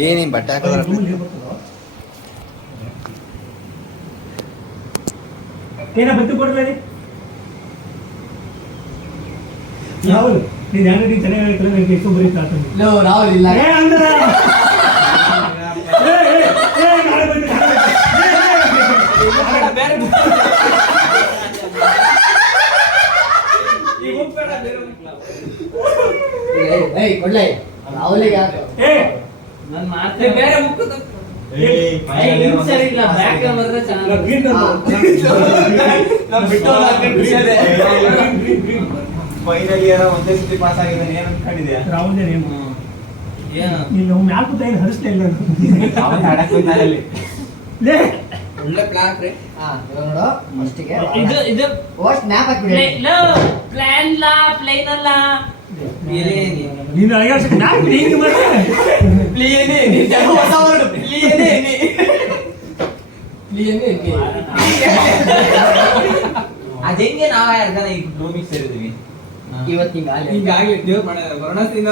ಏನೇನು ಬಟ್ಟೆ ಹಾಕೋದ್ರ ಏನ ಬತ್ತು ಕೊಡ್ರಿ ರಾಹುಲ್ ನೀನ್ ಯಾರು ನೀನ್ ಚೆನ್ನಾಗಿ ಹೇಳ್ತಾರೆ ನನಗೆ ಎಷ್ಟು ಬರೀತಾ ರಾಹುಲ್ ಇಲ್ಲ ಕೊಡ್ಲೇ ರಾಹುಲಿಗೆ ನನ್ನ ಮಾತೇ ಬೇರೆ ಮುಖ ಸರಿ ಇಲ್ಲ ಬ್ಯಾಕ್ ಬಂದ್ರೆ ಚೆನ್ನಾಗಿ ಫೈನಲ್ ಇಯರ್ ಒಂದೇ ಸತಿ ಪಾಸ್ ಆಗಿದ್ದಾನೆ ಏನು ಅನ್ಕೊಂಡಿದ್ಯಾ ರಾಹುಲ್ ನೀನು ಮ್ಯಾಲ್ ಕೂತ ಏನು ಹರಿಸ್ತಾ ಇಲ್ಲ ಅವನ್ ಆಡಕ್ ಹೋಗ್ತಾರಲ್ಲಿ ಲೇ ಒಳ್ಳೆ ಪ್ಲಾನ್ ರೀ ನೋಡು ಅಷ್ಟಿಗೆ ಇದು ಇದು ಓಟ್ ಮ್ಯಾಪ್ ಹಾಕ್ಬಿಡಿ ಪ್ಲಾನ್ ಲಾ ಪ್ಲೇನ್ ಅಲ್ಲ ನೀನು ಅಳಗಾಡ್ಸಕ್ ನಾಲ್ಕು ಹಿಂಗೆ ಮಾಡ್ರೆ ಪ್ಲೇನೇ ಹೊಸ ವರ್ಡ್ ಪ್ಲೇನೇ ಅದೇಂಗೆ ನಾವ್ ಯಾರ್ಗಾನ ಈಗ ಗ್ರೂಮಿಗೆ ಸೇರಿದ್ವಿ ಇವತ್ತು ಹೀಗಾಗಿ ದೇವ್ರ ಮಾಡ್ಯಾರ ವಾರಣಾಸಿಯಿಂದ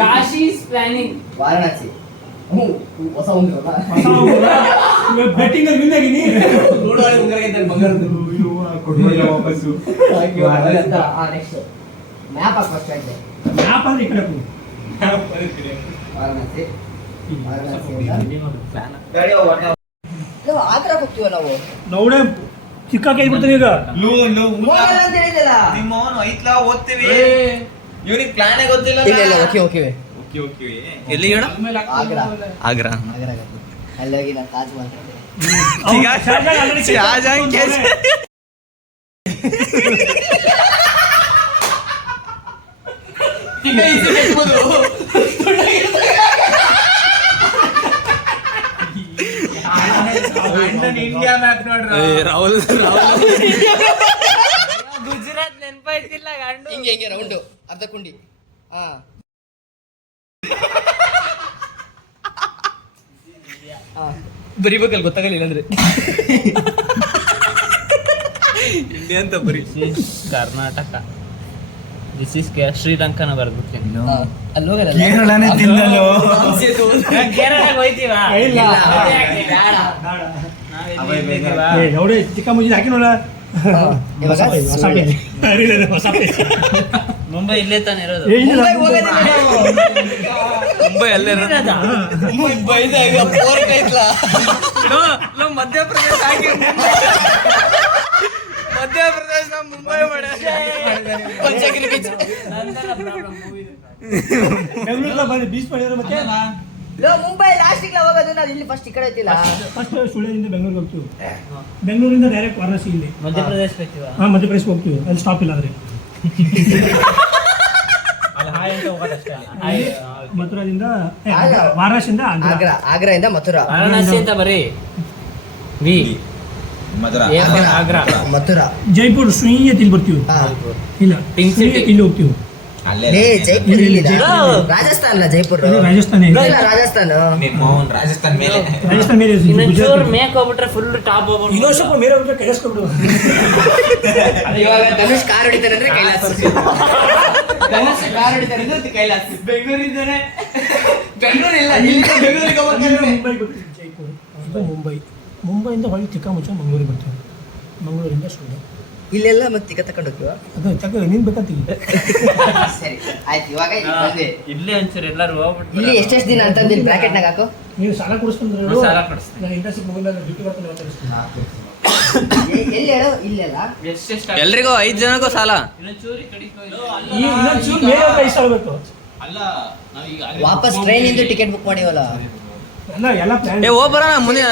ಕಾಶಿ ಪ್ಲಾನಿಂಗ್ ವಾರಣಾಸಿ ಹೊಸ ಒಂದು ಬೆಟ್ಟಿಂಗ್ ಅಲ್ಲಿ ವಿನ್ ಆಗಿನಿ ನೋಡುವಳಿ ಮುಂಗರಿಗೆ ಬಂಗಾರದ್ದು ಕೊಡ್ಲಿಲ್ಲ ವಾಪಸ್ಸು ನೆಕ್ಸ್ಟ್ ಮ್ಯಾಪ್ ಹಾಕ್ ಫಸ್ಟ್ ಆಯ್ತು ಮ್ಯಾಪ್ ಅಂದ್ರೆ ಈ ಕಡೆ ವಾರಣಾಸಿ ಗಾಡಿ ನಾವು ಆಗ್ರಾ ಹೋಗ್ತೀವ ನಾವು ನೋಡೇ ಚಿಕ್ಕ ಬಿಡ್ತೀನಿ ಈಗ ಹೋಗಲ್ಲ ಅಂತ ಹೇಳಿದಲ್ಲ ನಿಮ್ಮವನು ಐತ್ಲಾ ಓದ್ತೀವಿ ಇವನಿಗೆ ಪ್ಲಾನೇ ಗೊತ್ತಿಲ್ಲ ಇಲ್ಲ ಓಕೆ ಓಕೆ ಓಕೆ ಓಕೆ ಎಲ್ಲಿ ಹೇಳ ಆಗ್ರಾ ಆಗ್ರಾ ಆಗ್ರಾ ಅಲ್ಲೋಗಿ ನಾನು ತಾಜ್ ಮಹಲ್ ಶಾಜಹಾನ್ कैसे ಇಂಡಿಯಾ ಮ್ಯಾಪ್ ನೋಡ್ರಿ ರಾಹುಲ್ ಗುಜರಾತ್ ನೆನಪಾಯ್ತಿಲ್ಲ ಗಂಡು ಹಿಂಗೆ ಹಿಂಗೆ ರೌಂಡು ಅರ್ಧ ಕುಂಡಿ ಬರಿಬೇಕಲ್ಲ ಗೊತ್ತಾಗಲಿಲ್ಲ ಅಂದ್ರೆ ಇಂಡಿಯಾ ಅಂತ ಬರಿ ಕರ್ನಾಟಕ ದಿಸ್ ಇಸ್ ಶ್ರೀಲಂಕಾನ ಬರ್ಬಿಡ್ತೀನಿ ಅಲ್ಲಿ ಹೋಗಲ್ಲ ಕೇರಳನೇ ತಿನ್ನಲು ಕೇರಳಕ್ಕೆ ಹೋಯ್ತೀವ ಇಲ್ಲ. ನೋಡಿ ಚಿಕ್ಕ ಮುಂಜಿ ಹಾಕಿ ನೋಡ ಇವಾಗ ಹೊಸ ಪೇಜ್. ಮುಂಬೈ ಇಲ್ಲೇ ತಾನೇ ಇರೋದು ಏ, ಇಲ್ಲ, ಮುಂಬೈ ಅಲ್ಲೇ ಮುಂಬೈದಾಗ ಪೋರ್ಟ್ ಐತ್ಲಾ ಮಧ್ಯಪ್ರದೇಶ ಹಾಕಿ ಮಧ್ಯಪ್ರದೇಶ ಮುಂಬೈ ಪಂಚಗಿರಿ ಬೀಚ್ ಬೆಂಗಳೂರಿಂದ ಬಂದು ಬೀಚ್ ಮಾಡಿದ್ರೆ ಮತ್ತೆ ಮುಂಬೈ ಲಾಸ್ಟಿಗೆ ಹೋಗೋದು ನಾವು ಇಲ್ಲಿ ಫಸ್ಟ್ ಈ ಕಡೆ ಐತಿಲ್ಲ ಫಸ್ಟ್ ಸುಳ್ಯದಿಂದ ಬೆಂಗಳೂರಿಗೆ ಹೋಗ್ತೀವಿ ಬೆಂಗಳೂರಿಂದ ಡೈರೆಕ್ಟ್ ವಾರಣಾಸಿ ಇಲ್ಲಿ ಮಧ್ಯಪ್ರದೇಶ ಹೋಗ್ತೀವ ಹಾ ಮಧ್ಯಪ್ರದೇಶ ಹೋಗ್ತೀವಿ ಅಲ್ಲಿ ಸ್ಟಾಪ್ ಇಲ್ಲ ಆದ್ರೆ ಅಲ್ಲಿ ಹಾಯ್ ಅಂತ ಹೋಗೋದಷ್ಟೇ ಮಥುರಾದಿಂದ ಆಗ. ವಾರಣಾಸಿಯಿಂದ ಆಗ್ರಾ. ಆಗ್ರಾ ಆಗ್ರಾಯಿಂದ ಮಥುರಾ ವಾರಣಾಸಿ ಅಂತ ಬರೀ ವಿ ಮಧುರಾ ಎ ಫಾರ್ ಆಗ್ರಾ ಮಥುರಾ ಜೈಪುರ್ ಶ್ರೀಯತ್ ಇಲ್ಲಿ ಬರ್ತೀವಿ ಇಲ್ಲ Pink City. ಶ್ರೀಯತ್ ಇಲ್ಲಿ ಹೋಗ್ತೀವಿ ಅಲ್ಲೇ ಲೇ ಜೈಪುರ್ ಇಲ್ಲಿದೆ ಜೈಪುರ್. ರಾಜಸ್ಥಾನ ಅಲ್ಲ ಜೈಪುರ್ ಇದು ರಾಜಸ್ಥಾನ ಇದೆ. ಇಲ್ಲ ರಾಜಸ್ಥಾನ ನಿಮ್ಮವನ್ ರಾಜಸ್ಥಾನ್ ಮೇಲೆ ರಾಜಸ್ಥಾನ ಮೇಲೆ ಇದೆ, ಇನ್ನೊಂಚೂರು ಗುಜರಾತ್. ಮೇಕ್ ಹೋಗ್ಬಿಟ್ರೆ ಫುಲ್ ಟಾಪ್ ಹೋಗ್ಬಿಟ್ಟು ಇನ್ನೊಂದು ಸ್ವಲ್ಪ ಮೇಲೆ ಹೋಗ್ಬಿಟ್ರೆ ಕಳಿಸ್ಕೊಬಿಡು ಇವಾಗ ಧನುಷ್ ಕಾರ್ ಹೊಡಿತಾರೆ ಅಂದ್ರೆ ಕೈಲಾಸ ಧನುಷ್ ಕಾರ್ ಹೊಡಿತಾರೆ ಅಂದ್ರೆ ಕೈಲಾಸ ಬೆಂಗಳೂರಿಂದನೇ ಬೆಂಗಳೂರು ಇಲ್ಲ ಇಲ್ಲಿ ಬೆಂಗಳೂರಿಗೆ ಹೋಗ್ತಾರೆ ಮುಂಬೈ ಬರ್ತೀವಿ ಜೈಪುರ್ ಇದು ಮುಂಬೈಯಿಂದ ಹೊಳ್ಳಿ ಚಿಕ್ಕಮುಚ್ಚ ಮಂಗಳೂರಿಗೆ ಬರ್ತೀವಿ ಮಂಗಳೂರಿಂದ ಸುಳ್ಳು ಇಲ್ಲೆಲ್ಲ ಮತ್ತೆ ಈಗ ತಗೊಂಡು ಹೋಗ್ತೀವ ಅದು ಚಕ್ಕ ನೀನು ಬೇಕಂತೀವಿ ಸರಿ ಆಯ್ತು ಇವಾಗ ಇಲ್ಲಿ ಬಂದ್ವಿ. ಇಲ್ಲೇ ಒಂಚೂರು ಎಲ್ಲರೂ ಹೋಗ್ಬಿಟ್ಟು ಇಲ್ಲಿ ಎಷ್ಟೆಷ್ಟು ದಿನ ಅಂತಂದು ಇಲ್ಲಿ ಬ್ರಾಕೆಟ್ನಾಗ ಹಾಕು ನೀವು ಸಾಲ ಕೊಡಿಸ್ಕೊಂಡ್ರೆ ನಾನು ಸಾಲ ಕೊಡಿಸ್ತೀನಿ. ನಾನು ಇಂಟರ್ನ್ಶಿಪ್ ಮುಗಿದಾಗ ಡ್ಯೂಟಿ ಬರ್ತೀನಿ ಮಾತಾಡಿಸ್ತೀನಿ ಎಲ್ಲಿ ಹೇಳು ಇಲ್ಲೆಲ್ಲ ಎಷ್ಟೆಷ್ಟು ಎಲ್ರಿಗೂ 5 ಜನಕ್ಕೂ ಸಾಲ ಇನ್ನೊಂಚೂರು ಈ ಕಡೆಗೆ ಹೋಗಿ. ಈ ಇನ್ನೊಂದು ಚೂರು ಮೇಲೆ ಹೋದ್ರೆ ಇಷ್ಟ ಆಗಬೇಕು ವಾಪಸ್ ಟ್ರೈನ್ ಇಂದ ಟಿಕೆಟ್ ಬುಕ್ ಮಾಡಿವಲ್ಲ ಎಲ್ಲ ಪ್ಲಾನ್ ಹೋಗ್ಬರ ಮುಂದೆ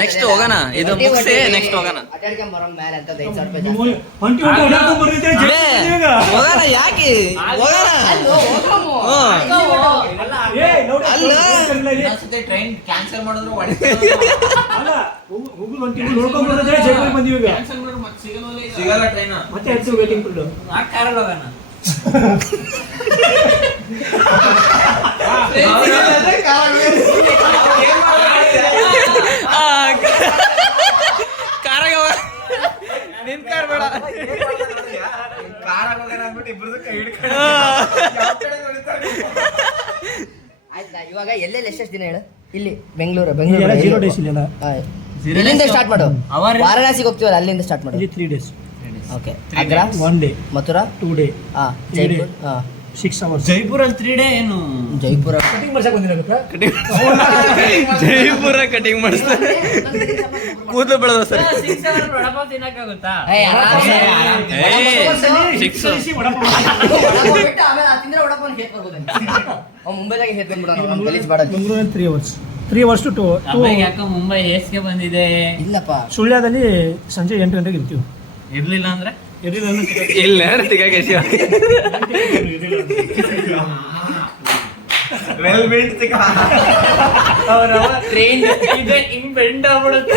ನೆಕ್ಸ್ಟ್ ಹೋಗೋಣ ಇದು ಮುಗಿಸಿ ನೆಕ್ಸ್ಟ್ ಹೋಗೋಣ ಅಡ್ಡಾಡ್ಕೊಂಡ್ ಬರೋ ಮೇಲೆ ಅಂತ 5,000 ರೂಪಾಯಿ ಜಾಸ್ತಿ. ಒಂಟಿ ಓಡಾಡ್ಕೊಂಡು ಬರ್ತಿದ್ರೆ ಹೋಗೋಣ ಯಾಕೆ ಹೋಗೋಣ ಅಲ್ಲೋ, ಹೋಗಮ್ಮು. ಏ ನೋಡಿ ಟ್ರೈನ್ ಕ್ಯಾನ್ಸಲ್ ಮಾಡಿದ್ರು ಅಲ್ಲ ಹೋಗುದು ಒಂಟಿ ನೋಡ್ಕೊಂಡು ಬರ್ತಿದ್ರೆ ಜೈಪುರಿಗೆ ಬಂದೀವಿ ಈಗ ಸಿಗಲ್ಲ ಟ್ರೈನ್ ಮತ್ತೆ ಹೆಚ್ಚು ವೇಟಿಂಗ್ ಪೀರಿಯಡ್ ಆ ಕಾರಲ್ಲಿ ಹೋಗೋಣ ಕಾರಾಗ ನಿನ್ ಕಾರ್ ಬೇಡ ಕಾರಾಗ ಹೋಗೋಣ ಅಂದ್ಬಿಟ್ಟು ಇಬ್ರದ್ದು ಕೈ ಹಿಡ್ಕೊಂಡು ಆಯ್ತು ಇವಾಗ ಎಲ್ಲೆಲ್ಲಿ ಎಷ್ಟೆಷ್ಟು ದಿನ ಹೇಳು? ಇಲ್ಲಿ ಬೆಂಗಳೂರು ಇದೆಲ್ಲ 0 days ಇಲ್ಲೆಲ್ಲ. ಇಲ್ಲಿಂದ ಸ್ಟಾರ್ಟ್ ಮಾಡು. ಅವರೇ- ವಾರಣಾಸಿಗೆ ಹೋಗ್ತೀವಲ್ಲ ಅಲ್ಲಿಂದ ಸ್ಟಾರ್ಟ್ ಮಾಡು. ಇಲ್ಲಿ 3 days. Okay. Agra, 1 day. Mathura, 2 day. Jaipur, 6 hours. ಜೈಪುರಲ್ಲಿ 3 day ಏನು ಜೈಪುರ. ಕಟಿಂಗ್ ಮಾಡ್ಸಕ್ ಬಂದಿರಬೇಕಾ? ಜೈಪುರ ಕಟಿಂಗ್ ಮಾಡಿಸ್ತಾರೆ ಕೂದಲು ಬೆಳೆದ ಸರ್ 6 ಅವರ್ ವಡಪಾವ್ ತಿನ್ನಕ್ಕಾಗುತ್ತಾ? ಏಯ್, ಆರಾಮ್ಸೆ. ಸಿಕ್ಸ್ ಬಿಟ್ಟು ಆಮೇಲೆ ಆ ತಿಂದ್ರೆ ವಡಪಾವ್ ಹೇತ್ ಬರ್ಬೋದಂತೆ. ಅವ್ನು ಮುಂಬೈದಾಗೆ ಹೇತ್ ಬಂದ್ಬಿಡೋನು, ಅವ್ನು ಗಲೀಜ್ ಬಾಡೋದು. ಬೆಂಗಳೂರಲ್ಲಿ 3 hours. 3 hours to 2. ಅಮ್ಮಗೆ ಯಾಕೋ ಮುಂಬೈ ಹೇಸ್ಗೆ ಬಂದಿದೆ. ಇಲ್ಲಪ್ಪ, ಸುಳ್ಯದಲ್ಲಿ ಸಂಜೆ 8 ಗಂಟೆಗೆ ಇರ್ತೀವಿ. ಇರ್ಲಿಲ್ಲ ಅಂದ್ರೆ ಇರಲಿಲ್ಲ ಅಂದ್ರೆ ಇಲ್ಲ ವೆಲ್ ಬಿಲ್ಟ್ ಟ್ರೈನ್ ಇದೆ ಹಿಂಗ್ ಬೆಂಡ್ ಆಗ್ಬಿಡುತ್ತೆ.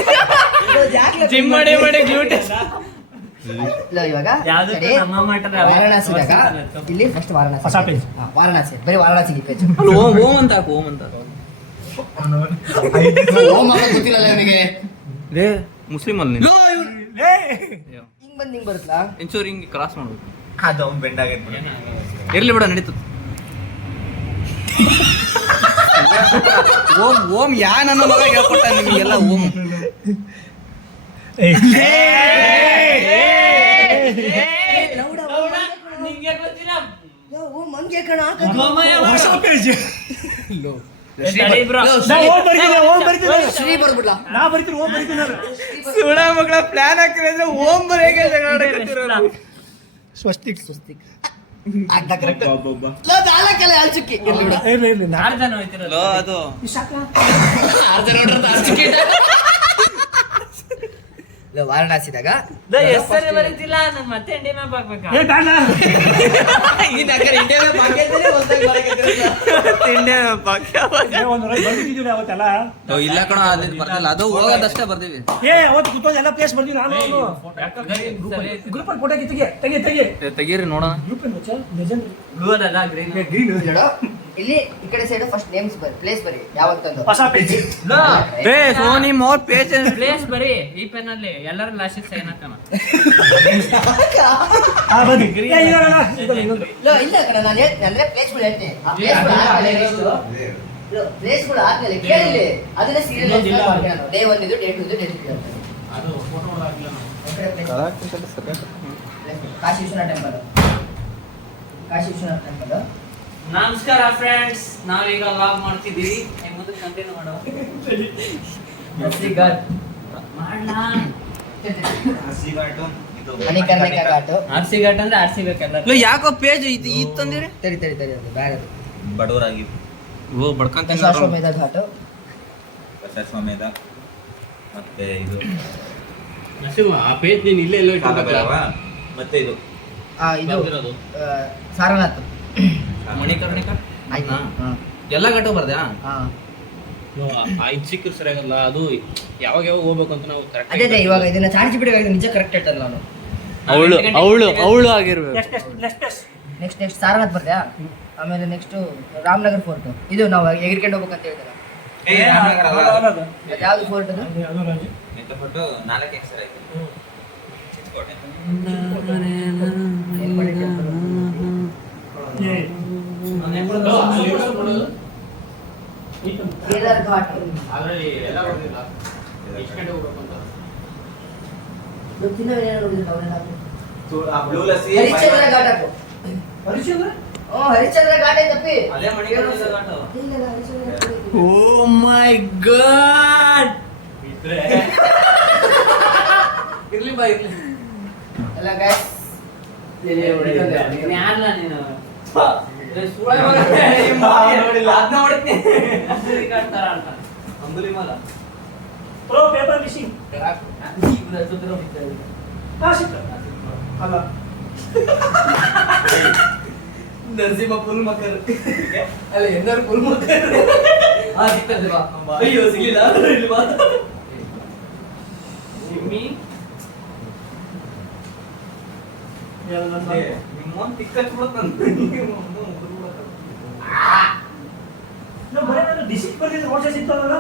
ಜಿಮ್ ಮಾಡಿ ಮಾಡಿ ಗ್ಲೂಟೆಸ್ ಇಲ್ಲ ಇವಾಗ ಯಾವ್ದಕ್ಕೂ ಸರಿ, ನಮ್ಮ ಮಠದ ವಾರಣಾಸಿದಾಗ ಇಲ್ಲಿ ಫಸ್ಟ್ ವಾರಣಾಸಿ. ಹೊಸ page. ವಾರಣಾಸಿ, ಬರೀ ವಾರಣಾಸಿಗೆ ಪೇಜ್. ಓಂ ಅಂತ ಹಾಕು ಓಂ ಅಂತ ಓಂ ಅಂತ ಗೊತ್ತಿಲ್ಲ ನನಗೆ. ರೇ ಮುಸ್ಲಿಮ್ ಅಲ್ಲಿ ಹಿಂಗ್ ಬಂದ್ ಹಿಂಗ್ ಬರುತ್ತಲ್ಲ. ಇಂಚೂರು ಹಿಂಗೆ ಕ್ರಾಸ್ ಮಾಡ್ಬೇಕು ಅದು ಅವ್ನು ಬೆಂಡ್ ಆಗೈತೆ ಇರ್ಲಿ ಬಿಡ ನಡೀತದೆ ಓಂ ಓಂ ಯಾ ನನ್ನ ಮಗ ಹೇಳ್ಕೊಟ್ಟ ನಿಮಗೆಲ್ಲ ಓಂ ನಿಂಗೆ ಗೊತ್ತಿಲ್ಲ ಓಂ ಹಂಗೆ ಕಣ. ಗೋಮಯ ಹೊಸ page. ತಡಿ ಬ್ರೋ. ಶ್ರೀ ಬರ್ಬಿಡ್ಲಾ? ನಾ ಬರಿತೀನಿ, ಓಂ ಬರಿತೀನಿ ನಾನು. ಸುಳ ಮಗಳ ಪ್ಲಾನ್ ಹಾಕಿದ್ರೆ ಓಂ ಬರೆಯಕ್ಕೆ ಸ್ವಸ್ತಿಕ್. ಅರ್ಧ correct. ನಾಲ್ಕಲ್ಲ ಎರಡು ಚುಕ್ಕಿ. ಇರ್ಲಿ ಬಿಡು. ಇರ್ಲಿ ನಾ 6 ಜನ ಹೋಯ್ತಿರೋದು. ಅದು ಅರ್ಧ ನೋಡ್ರೆ ಅರ್ಧ ಚುಕ್ಕಿ. ಇಲ್ಲ, ವಾರಣಾಸಿದಾಗ ಹೆಸರೇ ಬರೀತಿಲ್ಲ, ನನ್ ಮತ್ತೆ ಇಂಡಿ ಮ್ಯಾಪ್ ಹಾಕ್ಬೇಕಾ? ಏ ಬೇಡ. ಒಂದು ರೈಡ್ ಬಂದಿದ್ದೀವಿ ಅವತ್ತೆಲ್ಲ. ಇಲ್ಲ ಕಣ ಅದು ಬರ್ತಿಲ್ಲ ಅದು ಹೋಗೋದಷ್ಟೇ ಬರ್ತೀವಿ ಏ ಅವತ್ತು ಕುತ್ಕೊಂಡು ಎಲ್ಲ ಪ್ಲೇಸ್ ಬರ್ತೀವಿ ನಾನು ಗ್ರೂಪ್ ಅಲ್ಲಿ ಫೋಟೋ ತೆಗಿ ತೆಗೀರಿ ನೋಡೋಣ ಗ್ರೂಪ್ ಲೆಜೆಂಡ್ ಬ್ಲೂ ಅದಲ್ಲ ಗ್ರೀನ್. ನೋಡು, ಇಲ್ಲಿ ಈ ಕಡೆ ಸೈಡ್ ಫಸ್ಟ್ ನೇಮ್ಸ್ ಬರಿ, ಪ್ಲೇಸ್ ಬರಿ ಯಾವತ್ತಂದು. ಹೊಸ ಪೇಜ್. ಏ ಸೋನಿ ಮೋರ್ ಪೇಜ್ ಪ್ಲೇಸ್ ಬರೀ ಈ ಪೆನ್ ಅಲ್ಲಿ ಎಲ್ಲರ ಲಾಸ್ಟ್ ಸೈನ್ ಹಾಕೋಣ. ಬನ್ನಿ ಏ ಇಲ್ಲ ಇಲ್ಲ ಕಣ, ನಾನು ಹೇಳ್ತೀನಿ ಅಂದ್ರೆ ಪ್ಲೇಸ್ಗಳು ಹೇಳ್ತೀನಿ. ಆ ಪ್ಲೇಸ್ಗಳು ಆದ್ಮೇಲೆ ಪ್ಲೇಸ್ಗಳು ಆದ್ಮೇಲೆ ಕೇಳಿಲ್ಲಿ ಅದನ್ನ ಸೀರಿಯಲ್ ಡೇ 1 ಇದು, ಡೇ 2 ಇದು, ಡೇ 3 ಇದು. ಅದು ಫೋಟೋ ಹಾಕಿಲ್ಲ ಕಾಶಿ ವಿಶ್ವನಾಥ ಟೆಂಪಲ್. ಕಾಶಿ ವಿಶ್ವನಾಥ ಟೆಂಪಲ್. ನಮಸ್ಕಾರ ಫ್ರೆಂಡ್ಸ್, ನಾವೀಗ ಲಾಗ್ ಮಾಡ್ತಿದ್ದೀವಿ. ಮುಂದೆ ಕಂಟಿನ್ಯೂ ಮಾಡೋ ಮಣಿಕರ್ಣಿಕಾ ಘಾಟು. ಆರ್ಸಿ ಘಾಟ್ ಅಂದ್ರೆ ಆರ್ಸಿಬೇಕಲ್ಲ. ಯಾಕೋ ಪೇಜ್ ಇತ್ತಂದಿರಿ ತಡಿ ಅದು ಬೇರೆ. ಬಡವರಾಗಿ ಓ ಬಡ್ಕಂತ ದಶಾಶ್ವಮೇಧ ಘಾಟು. ಸಮೇತ ಮತ್ತೆ ಇದು ಆ ಪೇಜ್ ನೀನು ಇಲ್ಲೇ ಎಲ್ಲೋ ಕಾಲಭೈರವ, ಮತ್ತೆ ಇದು ಇದು ಸಾರನಾಥ್. ಮಣಿಕರ್ಣಿಕ ಆಯ್ತಾ? ಎಲ್ಲ ಘಟ ಬರ್ದೆ ಇದು ಸಿಕ್ಕಿರ್ ಸರಿಯಾಗಲ್ಲ. ಅದು ಯಾವಾಗ ಹೋಗ್ಬೇಕು ಅಂತ ನಾವು ಅದೇ ಇವಾಗ ಇದನ್ನ ಚಾರ್ಜ್ ಬಿಡುವಾಗ ನಿಜ ಕರೆಕ್ಟ್ ಇಟ್ಟಲ್ಲ ನಾನು. ಅವಳು ಆಗಿರ್ಬೇಕು ನೆಕ್ಸ್ಟ್ ಸಾರನಾಥ್ ಬರ್ದ್ಯಾ? ಆಮೇಲೆ ನೆಕ್ಸ್ಟ್ ರಾಮನಗರ್ ಫೋರ್ಟ್. ಇದು ನಾವು ಎಗಿರ್ಕೊಂಡು ಹೋಗ್ಬೇಕಂತ ಹೇಳ್ತಾರ. ಯಾವ್ದು ಫೋರ್ಟ್ ಅದು? ಕೇದಾರ್ ಘಾಟ್. ಹರಿಶ್ಚಂದ್ರ ಘಾಟ್ ಹಾಕು. ಹರಿಶ್ಚಂದ್ರ ಘಾಟ್ ಐತಪ್ಪಿ. ಓ ಮೈ ಗಾಡ್ ಇರ್ಲಿ ಬಾ ಇರ್ಲಿ. ಎಲ್ಲ ಗೈಸ್ ಯಾರಲ್ಲ ನೀನು ಪ್ರೋ ಪೇಪರ್ ಮಿಷಿಂಗ್ ಅಲ್ಲ ನರಸಿಂಹ ಫುಲ್ ಮಕ್ಕಳು ಅಲ್ಲ ಎಲ್ಲರೂ ಫುಲ್ ಮಕ್ಕಳು. ಅಯ್ಯೋ ಸಿಗ್ಲಿಲ್ಲ. ಡಿಸಿಟ್ ಬರ್ತಿದ್ರೆ ನೋಟ್ಸ್ ಸಿಗ್ತಾವಲ್ಲ.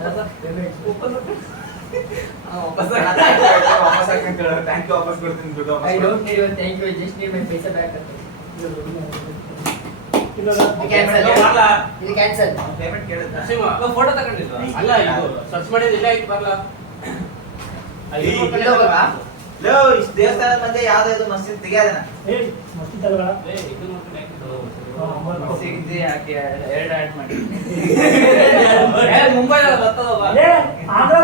ವಾಪಸ್ ಥ್ಯಾಂಕ್ ಯು ವಾಪಸ್ ಕೊಡ್ತೀನಿ ದುಡ್ಡು I don't need your thank you just need my paisa back ಅಂತ ಇದು ಕ್ಯಾನ್ಸಲ್ ಪೇಮೆಂಟ್ ಕೇಳಿದ್ದ ಫೋಟೋ ತಗೊಂಡಿದ್ವಾ ಅಲ್ಲ ಇದು ಸರ್ಚ್ ಮಾಡಿದ್ರೆ ಇಲ್ಲ ಆಯ್ತು ಬರಲ್ಲ ಲೋ ಇಷ್ಟು ದೇವಸ್ಥಾನ ಮಧ್ಯೆ ಯಾವ್ದೋ ಇದು ಮಸ್ತ್ ತೆಗಿಯೋದನ ಮಸ್ತಿ ತಗೊಳ ಇದು ನೋಡ್ಕೊಂಡು ಸಿಗದೆ ಯಾಕೆ ಎರಡು ಆಡ್ ಮಾಡಿ ಮುಂಬೈ ಬರ್ತದವ ಆಗ್ರಾ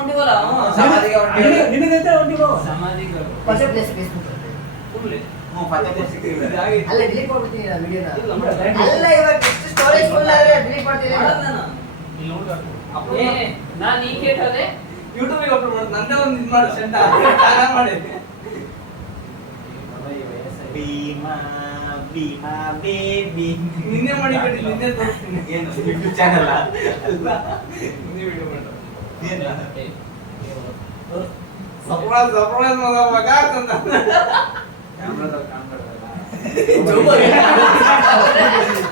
ಉಂಟಿವಲ್ಲ ಸಮಾಧಿಗೆ ಹೊರಟಿವಿ ನಿನಗಂತೆ ಹೊಂಟಿಗೋ ಸಮಾಧಿಗೆ ಫಸ್ಟ್ ಪ್ಲೇಸ್ ಫೇಸ್ಬುಕ್ ಫುಲ್ ಫತ್ತೆ ಸಿಗ್ತಿಲ್ಲ ಅಲ್ಲ ಡಿಲೀಟ್ ಮಾಡ್ಬಿಡ್ತೀನಿ ನಾನು ವಿಡಿಯೋನ ಇಲ್ಲ ಅಲ್ಲ ಇವಾಗ ಎಷ್ಟು ಸ್ಟೋರೇಜ್ ಫುಲ್ ಆದ್ರೆ ಡಿಲೀಟ್ ಮಾಡ್ತೀನಿ ಇಲ್ಲಿ ನೋಡ್ಬೇಕು ನಾನು ಈ ಕೇಟದೆ ಯೂಟ್ಯೂಬಿಗೆ ಅಪ್ಲೋಡ್ ಮಾಡೋದು ನಂದೇ ಒಂದು ಇದು ಮಾಡಿ ಸೆಂಟ ಮಾಡಿ ಭೀಮಾ ಭೀಮಾ ಬೇಬಿ ನಿನ್ನೆ ಮಾಡಿಬಿಟ್ಟು ನಿನ್ನೆ ತೋರಿಸ್ತೀನಿ ಏನು ಯೂಟ್ಯೂಬ್ ಚಾನಲ್ ನಿನ್ನೆ ವಿಡಿಯೋ ಮಾಡು ಏನಿಲ್ಲ ಸರ್ಪ್ರೈಸ್ ಮಾಡೋ ಮಗ ಅಂತ ಕ್ಯಾಮ್ರಾದಾಗ ಕಾಣ್ಬಾರ್ದಲ್ಲ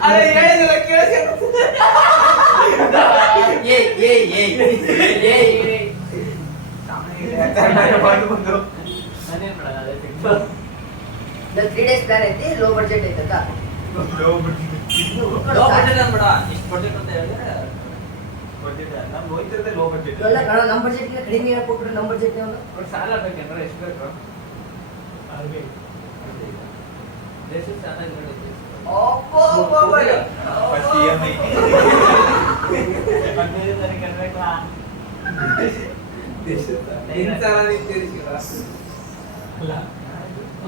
ಅರೆ ಹೇಳಿದಿಲ್ಲ ಕೇಳಿಸಿ ಬಂದು ನಾನೇನ್ ಮಾಡೋದು ಅದೇ fix. 3 days ಪ್ಲಾನ್ ಐತಿ ಲೋ ಬಡ್ಜೆಟ್ ಐತೆ ಅಂತ ಲೋ ಬಡ್ಜೆಟ್ ಲೋ ಬಡ್ಜೆಟ್ ಅನ್ಬೇಡ ಇಷ್ಟು ಬಡ್ಜೆಟ್ ಅಂತ ಹೇಳಿದ್ರೆ ಬಡ್ಜೆಟ್ ನಮ್ಗೆ ಹೋಯ್ತಿರೋದೇ ಲೋ ಬಡ್ಜೆಟ್ ಎಲ್ಲ ಕಣ ನಮ್ಮ ಬಡ್ಜೆಟ್ ಕಡಿಮೆ ಹಾಕ್ಬಿಟ್ರೆ ನಮ್ಮ ಬಡ್ಜೆಟ್ ಅವ್ರು ಸಾಲ ಬೇಕಂದ್ರೆ ಎಷ್ಟು ಬೇಕು ದೇಶ ಚೆನ್ನಾಗಿ ನಡೆಯುತ್ತೆ ಫಸ್ಟ್ EMI ಅಲ್ಲ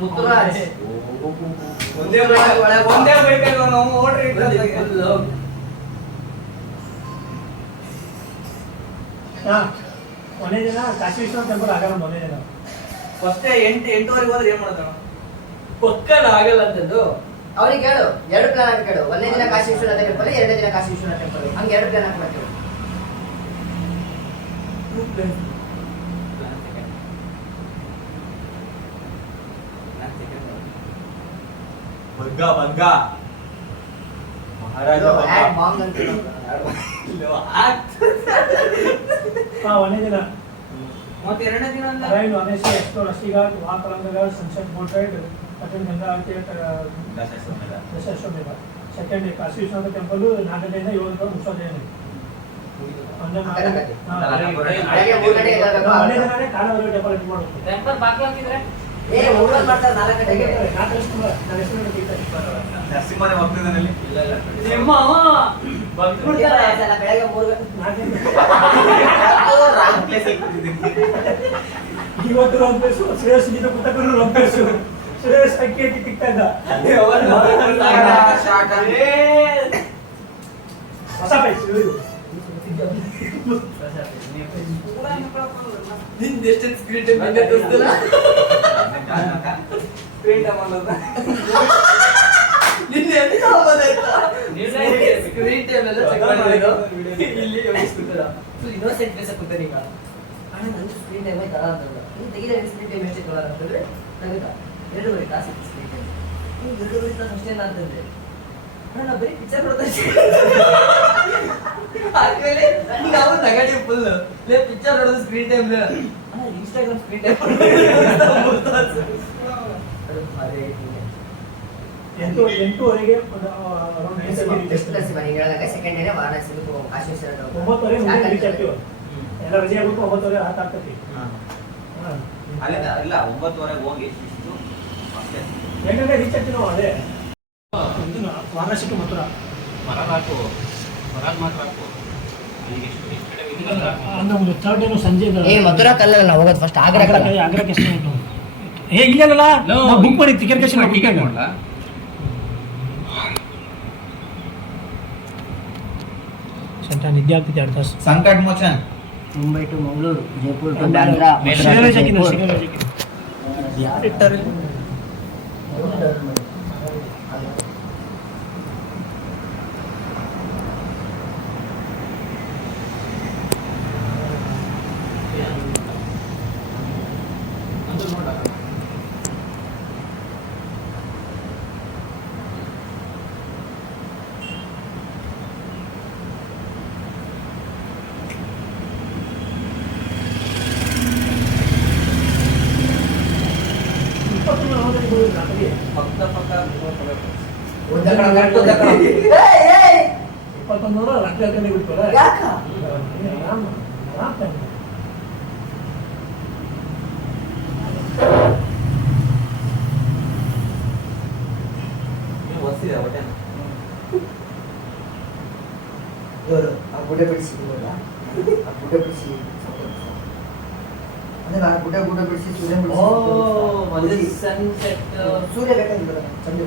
ಮುತ್ತುರಾಜ್ ಒಂದೇ ಬೇಕಲ್ಲ ನಾವು ಓಡ್ರಿ ಮೊನ್ನೆ ದಿನ ಕಾಶಿ ವಿಶ್ವನಾಥ ಟೆಂಪಲ್ ಆಗಲ್ಲ ಮೊನ್ನೆ ದಿನ ಫಸ್ಟ್ 8:08 ಹೋದ್ರೆ ಏನ್ ಮಾಡ್ತಾವ ಪಕ್ಕನ ಆಗಲ್ಲ ಅಂತಂದು ಅವ್ರಿಗೆ ಹೇಳು ಎರಡು ಪ್ಲಾನ್ ಹಾಕಿ ಕೇಳು ಒಂದೇ ದಿನ ಕಾಶಿ ವಿಶ್ವನಾಥ ಟೆಂಪಲ್ ಎರಡನೇ ದಿನ ಕಾಶಿ ವಿಶ್ವನಾಥ ಟೆಂಪಲ್ ಹಂಗೆ ಎರಡು ಪ್ಲಾನ್ ಹಾಕ್ಬೇಕು ಬಗ್ಗ ಬಗ್ಗ ಮಹಾರಾಜ ಬಾಂಬ್ ಅಂತ ಒಂದೇ ದಿನ ಮತ್ತೆ ಎರಡನೇ ದಿನ ಅಂತ Arrived on SC Explore Ashtigat, Walk along the Gulf, Sunset Boat Ride, attend Ganga Aarti at Dasashwamedha. Second day, Kashi Vishwanath Temple, 4 day 7 ಮುಗಿಸೋದೇನೆ. ಬೆಳಗ್ಗೆ 3 ಗಂಟೆಗೆ ಎದ್ದೇಳ್ಬೇಕು. ಒಂದೇ ದಿನನೇ ಕಾಲವರೆಗೆ ಟೆಂಪಲ್ ಎಂಟ್ರಿ ಮಾಡ್ಬೇಕು. ಟೆಂಪಲ್ ಬಾಕ್ಲ ಹಾಕಿದ್ರೆ ಏ ಓಪನ್ ಮಾಡ್ತಾರೆ 4 ಗಂಟೆಗೆ ನರಸಿಂಹನೇ ಹೋಗ್ತಿದ್ದಾನಲ್ಲಿ ನಿಮ್ಮ ಬಂದ್ಬಿಡ್ತಾರೆ ಎಲ್ಲ ಬೆಳಗ್ಗೆ 3 ಗಂಟೆ ರಾಂಗ್ ಪ್ಲೇಸ್ ಇವತ್ತು ರಾಂಗ್ ಪ್ಲೇಸು ಸುರೇಶ್ ಗೀತ ಪುಸ್ತಕರು ರಾಂಗ್ ಪ್ಲೇಸು ಸುರೇಶ್ ಅಕ್ಕಿ ಅಕ್ಕಿ ತಿಕ್ತಾ ಇದ್ದ ಹೊಸ ಪ್ಲೇಸ್ ನಿಂದ ಎಷ್ಟು ಸ್ಕ್ರೀನ್ ಟೈಮ್ ಇದೆ ಗೊತ್ತಿಲ್ಲ ಸ್ಕ್ರೀನ್ ಟೈಮ್ ಅನ್ನೋದು ನಿನ್ನೆ ಎಂತ ಆಗೋದಾಯ್ತಾ ಸ್ಕ್ರೀನ್ ಟೈಮ್ ಎಲ್ಲ ಚೆಕ್ ಮಾಡಿದ್ರು ಇಲ್ಲಿ ಯೋಚಿಸ್ತಿದ್ದೀರಾ ಇನ್ನೋಸೆಂಟ್ ಪ್ಲೇಸ್ ಕೂತಾನೆ ಈಗ ಅಣ್ಣ ನಂದು ಸ್ಕ್ರೀನ್ ಟೈಮ್ ಆಯ್ತು ಅಂತಂದ್ರೆ ನೀನು ತೆಗಿದ ಸ್ಕ್ರೀನ್ ಟೈಮ್ ಎಷ್ಟೇ ಕೊಡೋಣ ಅಂತಂದ್ರೆ ನನಗೆ 2.5 ತಾಸು ಸ್ಕ್ರೀನ್ ಟೈಮ್ ನೀವು 2.5 ತಾಸು ಅಷ್ಟೇನ ಅಂತಂದ್ರೆ ಅಣ್ಣ ನಾ ಬರೀ ಪಿಕ್ಚರ್ ನೋಡ್ತಾ ಆದ್ಮೇಲೆ ನನಗೆ ಅವ್ರು ನಗಡಿ ಫುಲ್ ಲೇ ಪಿಕ್ಚರ್ ನೋಡೋದು ಸ್ಕ್ರೀನ್ ಟೈಮ್ ಅಣ್ಣ ಇನ್ಸ್ಟಾಗ್ರಾಮ್ ಸ್ಕ್ರೀನ್ ಟೈಮ್ ಎಂಟೂವರೆಗೆ ಎಷ್ಟು ಪ್ಲಸ್ ಮನೆಗೆ ಹೇಳಿದಾಗ ಸೆಕೆಂಡ್ ಡೇನೆ ವಾರಣಾಸಿ ಕಾಶಿ 9:30 ರೀಚ್ ಆಗ್ತೀವಿ ಎಲ್ಲ ರಜೆ ಆಗ್ಬಿಟ್ಟು 9:30 ಆಗ್ತೈತಿ ಅಲ್ಲಿಂದ ಇಲ್ಲ 9:00 ಹೋಗಿ ಇಷ್ಟು ಅಷ್ಟೇ 8 ಗಂಟೆ ರೀಚ್ ಆಗ್ತೀವಿ ನಾವು ಅದೇ ಇದನ್ನ ವಾರಣಾಸಿ ಟು ಮಥುರಾ ಅಂದ್ರೆ ಒಂದು ಥರ್ಡ್ ಡೇನು ಸಂಜೆ ಮಥುರಾ ಕಲ್ಲಲ್ಲ ನಾವು ಹೋಗೋದು ಫಸ್ಟ್ ಆಗ್ರಾ ಆಗ್ರಾಕ್ಕೆ ಎಷ್ಟು ಉಂಟು ಏ ಇಲ್ಲಲ್ಲ ಬುಕ್ ಮಾಡಿ ಟಿಕೆಟ್ ಟಿಕೆಟ್ ಮಾಡಲ್ಲ ಸಂತ ನಿದ್ದೆ ಆಗ್ತಿದೆ 2 ತಾಸು ಸಂಕಟ ಮೋಚನ್ ಮುಂಬೈ ಟು ಮಂಗಳೂರು ಜೈಪುರ್ ಟು ಬಾಂದ್ರಾ ಯಾರು ಇಟ್ಟಾರೆ 21 ರಾತ್ರಿ ಬಿಡ್ತಲ್ಲ ಯಾಕ ಒತ್ತಿದೆ ಹೊಟ್ಟೆ ಇವರು ಆ ಗುಡ್ಡೆ ಬಿಡಿಸಿ ಆ ಗುಡ್ಡೆ ಬಿಡಿಸಿ ಅಂದ್ರೆ ಆ ಗುಡ್ಡೆ ಬಿಡಿಸಿ ಸೂರ್ಯ ಬಿಡಿಸಿ ಸನ್ಸೆಟ್ ಸೂರ್ಯ ಬೇಕಾಗಿಲ್ಲ ಚಂದ್ರ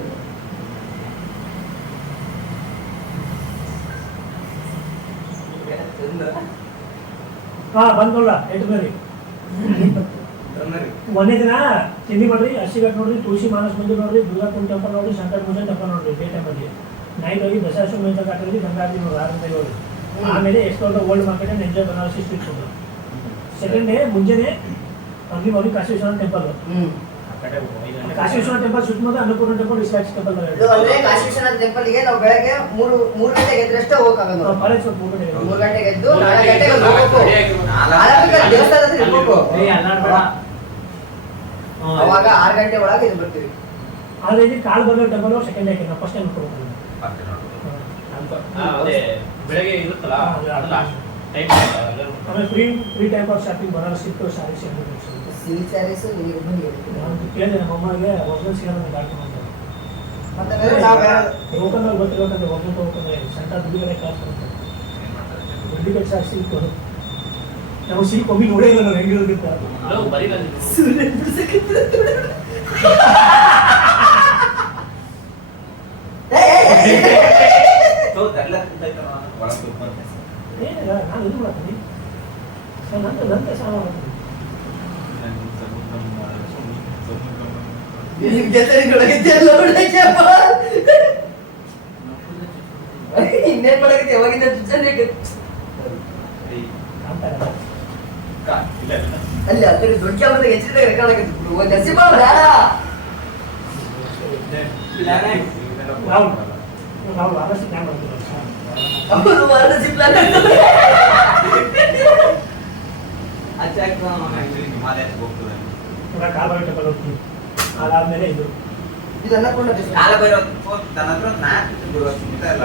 ಹಾ ಬಂದ್ಕೊಳ್ಳ ಎಟ್ರಿ ಒಂದೇ ದಿನ ತಿಂಡಿ ಮಾಡ್ರಿ ಹಸಿಗಟ್ಟು ನೋಡ್ರಿ ತುಳಸಿ ಮಾನಸ್ ಮಂದಿರ ನೋಡ್ರಿ ದುರ್ಗಾಕುಂಡ್ ಟೆಂಪಲ್ ನೋಡ್ರಿ ಶಂಕರ ಪೂಜೆ ಟೆಂಪಲ್ ನೋಡ್ರಿ ಡೇ ಟೈಮಲ್ಲಿ ನೈಟ್ ಹೋಗಿ ದಶಾಶ್ವಮೇಧ ಘಾಟಲ್ಲಿ ಗಂಗಾರತಿ ನೋಡ್ರಿ 6 ಗಂಟೆಗೆ ಹೋಗಿ ಆಮೇಲೆ ಎಷ್ಟೊಂದು old market and enjoy Banarasi street food second day ಮುಂಜಾನೆ ಅಲ್ಲಿ ಹೋಗಿ ಕಾಶಿ ವಿಶ್ವನಾಥ ಟೆಂಪಲ್ ಕಾಶಿ ವಿಶ್ವನಾಥ ಟೆಂಪಲ್ ಸುತ್ತಮುತ್ತ ಅನ್ನಪೂರ್ಣ ಟೆಂಪಲ್ ವಿಶ್ವಾಸ ಟೆಂಪಲ್ ಅಂದ್ರೆ ಕಾಶಿ ವಿಶ್ವನಾಥ ಟೆಂಪಲ್ಗೆ ನಾವು ಬೆಳಗ್ಗೆ 3 ಗಂಟೆಗೆ ಎದ್ದರಷ್ಟೇ ಹೋಗಕ್ಕಾಗಲ್ಲ. ಕಾಲೇಜ್ ಸ್ವಲ್ಪ 3 ಗಂಟೆಗೆ 3 ಗಂಟೆಗೆ ಎದ್ದು 4 ಗಂಟೆಗೆ ಹೋಗ್ಬೇಕು. 4 ಗಂಟೆಗೆ ದೇವಸ್ಥಾನ ಹತ್ರ ಇರ್ಬೇಕು. ಅವಾಗ 6 ಗಂಟೆ ಒಳಗೆ ಇದು ಬರ್ತೀವಿ. ಆದ್ರೆ ಇಲ್ಲಿ ಕಾಲ್ ಬರೋ ಟೆಂಪಲ್ ಸೆಕೆಂಡ್ ಡೇ ನಾವು ಫಸ್ಟ್ ಟೈಮ್ ನೋಡ್ಬೇಕು. ಅದೇ ಬೆಳಗ್ಗೆ ಇರುತ್ತಲ್ಲ ಅದು ಲಾಸ್ಟ್ ಟೈಮ್ ಆಮೇಲೆ free time for shopping Banaras ಸಿಕ್ಕು ಸಾರಿ ಸಿಲ್ಕ್ ಸ್ಯಾರೀಸ್ ನಿಮಗೆ ಬಂದು ನಾನು ಕೇಳಿದೆ ನಮ್ಮ ಅಮ್ಮಗೆ ಒರಿಜಿನಲ್ ಸಿಗೋದನ್ನ ಗಾಡಿ ಮಾಡ್ತಾರೆ ಮತ್ತೆ ನಾವು ಲೋಕಲ್ನಲ್ಲಿ ಗೊತ್ತಿರೋಕಂದ್ರೆ ಒರಿಜಿನಲ್ ಹೋಗ್ತಂದ್ರೆ ಸಣ್ಣ ದುಡ್ಡಿಗೆ ಕ್ಲಾಸ್ ಮಾಡ್ತಾರೆ ದುಡ್ಡಿಗೆ ಸಾಕು ಸಿಲ್ಕು ನಾವು ಸಿಲ್ಕ್ ಒಮ್ಮೆ ನೋಡೇ ಇಲ್ಲ ನಾವು ಹೆಂಗಿರೋದಿತ್ತ ಬರೀ ಸೂರ್ಯ ಬಿಡಿಸಕ್ಕೆ ಏನಿಲ್ಲ ನಾನು ಇದು ಮಾಡ್ತೀನಿ ನಂತ ಸಾಲ ಮಾಡ್ತೀನಿ ಇನ್ನೇನ್ ಮಾಡಕ್ಕೆ ಯಾವಾಗಿಂದ ಅಲ್ಲಿ ಆ ಕಡೆ ದೊಡ್ಡ ಕ್ಯಾಮ್ರಾದಾಗ ಹೆಚ್ಚಿದಾಗ ರೆಕಾರ್ಡ್ ಆಗಿತ್ತು ಒಂದು ನರಸಿಂಹ ನಾವು ಆದಷ್ಟು ಪ್ಲಾನ್ ಮಾಡ್ತೀವಿ ಅವರು ವಾರಣಾಸಿ ಪ್ಲಾನ್ ಹಿಮಾಲಯಕ್ಕೆ ಹೋಗ್ತದೆ ಕಾಲ್ಬಾಯಿ ಟೆಂಪಲ್ ಹೋಗ್ತೀವಿ ಅದಾದ್ಮೇಲೆ ಇದು ಇದು ಅನ್ನಪೂರ್ಣ ಕಾಲ ಬೈರೋ ನನ್ನ ಹತ್ರ ನಾಲ್ಕು ಬಿಡುವ ಚಿಂತೆ ಇಲ್ಲ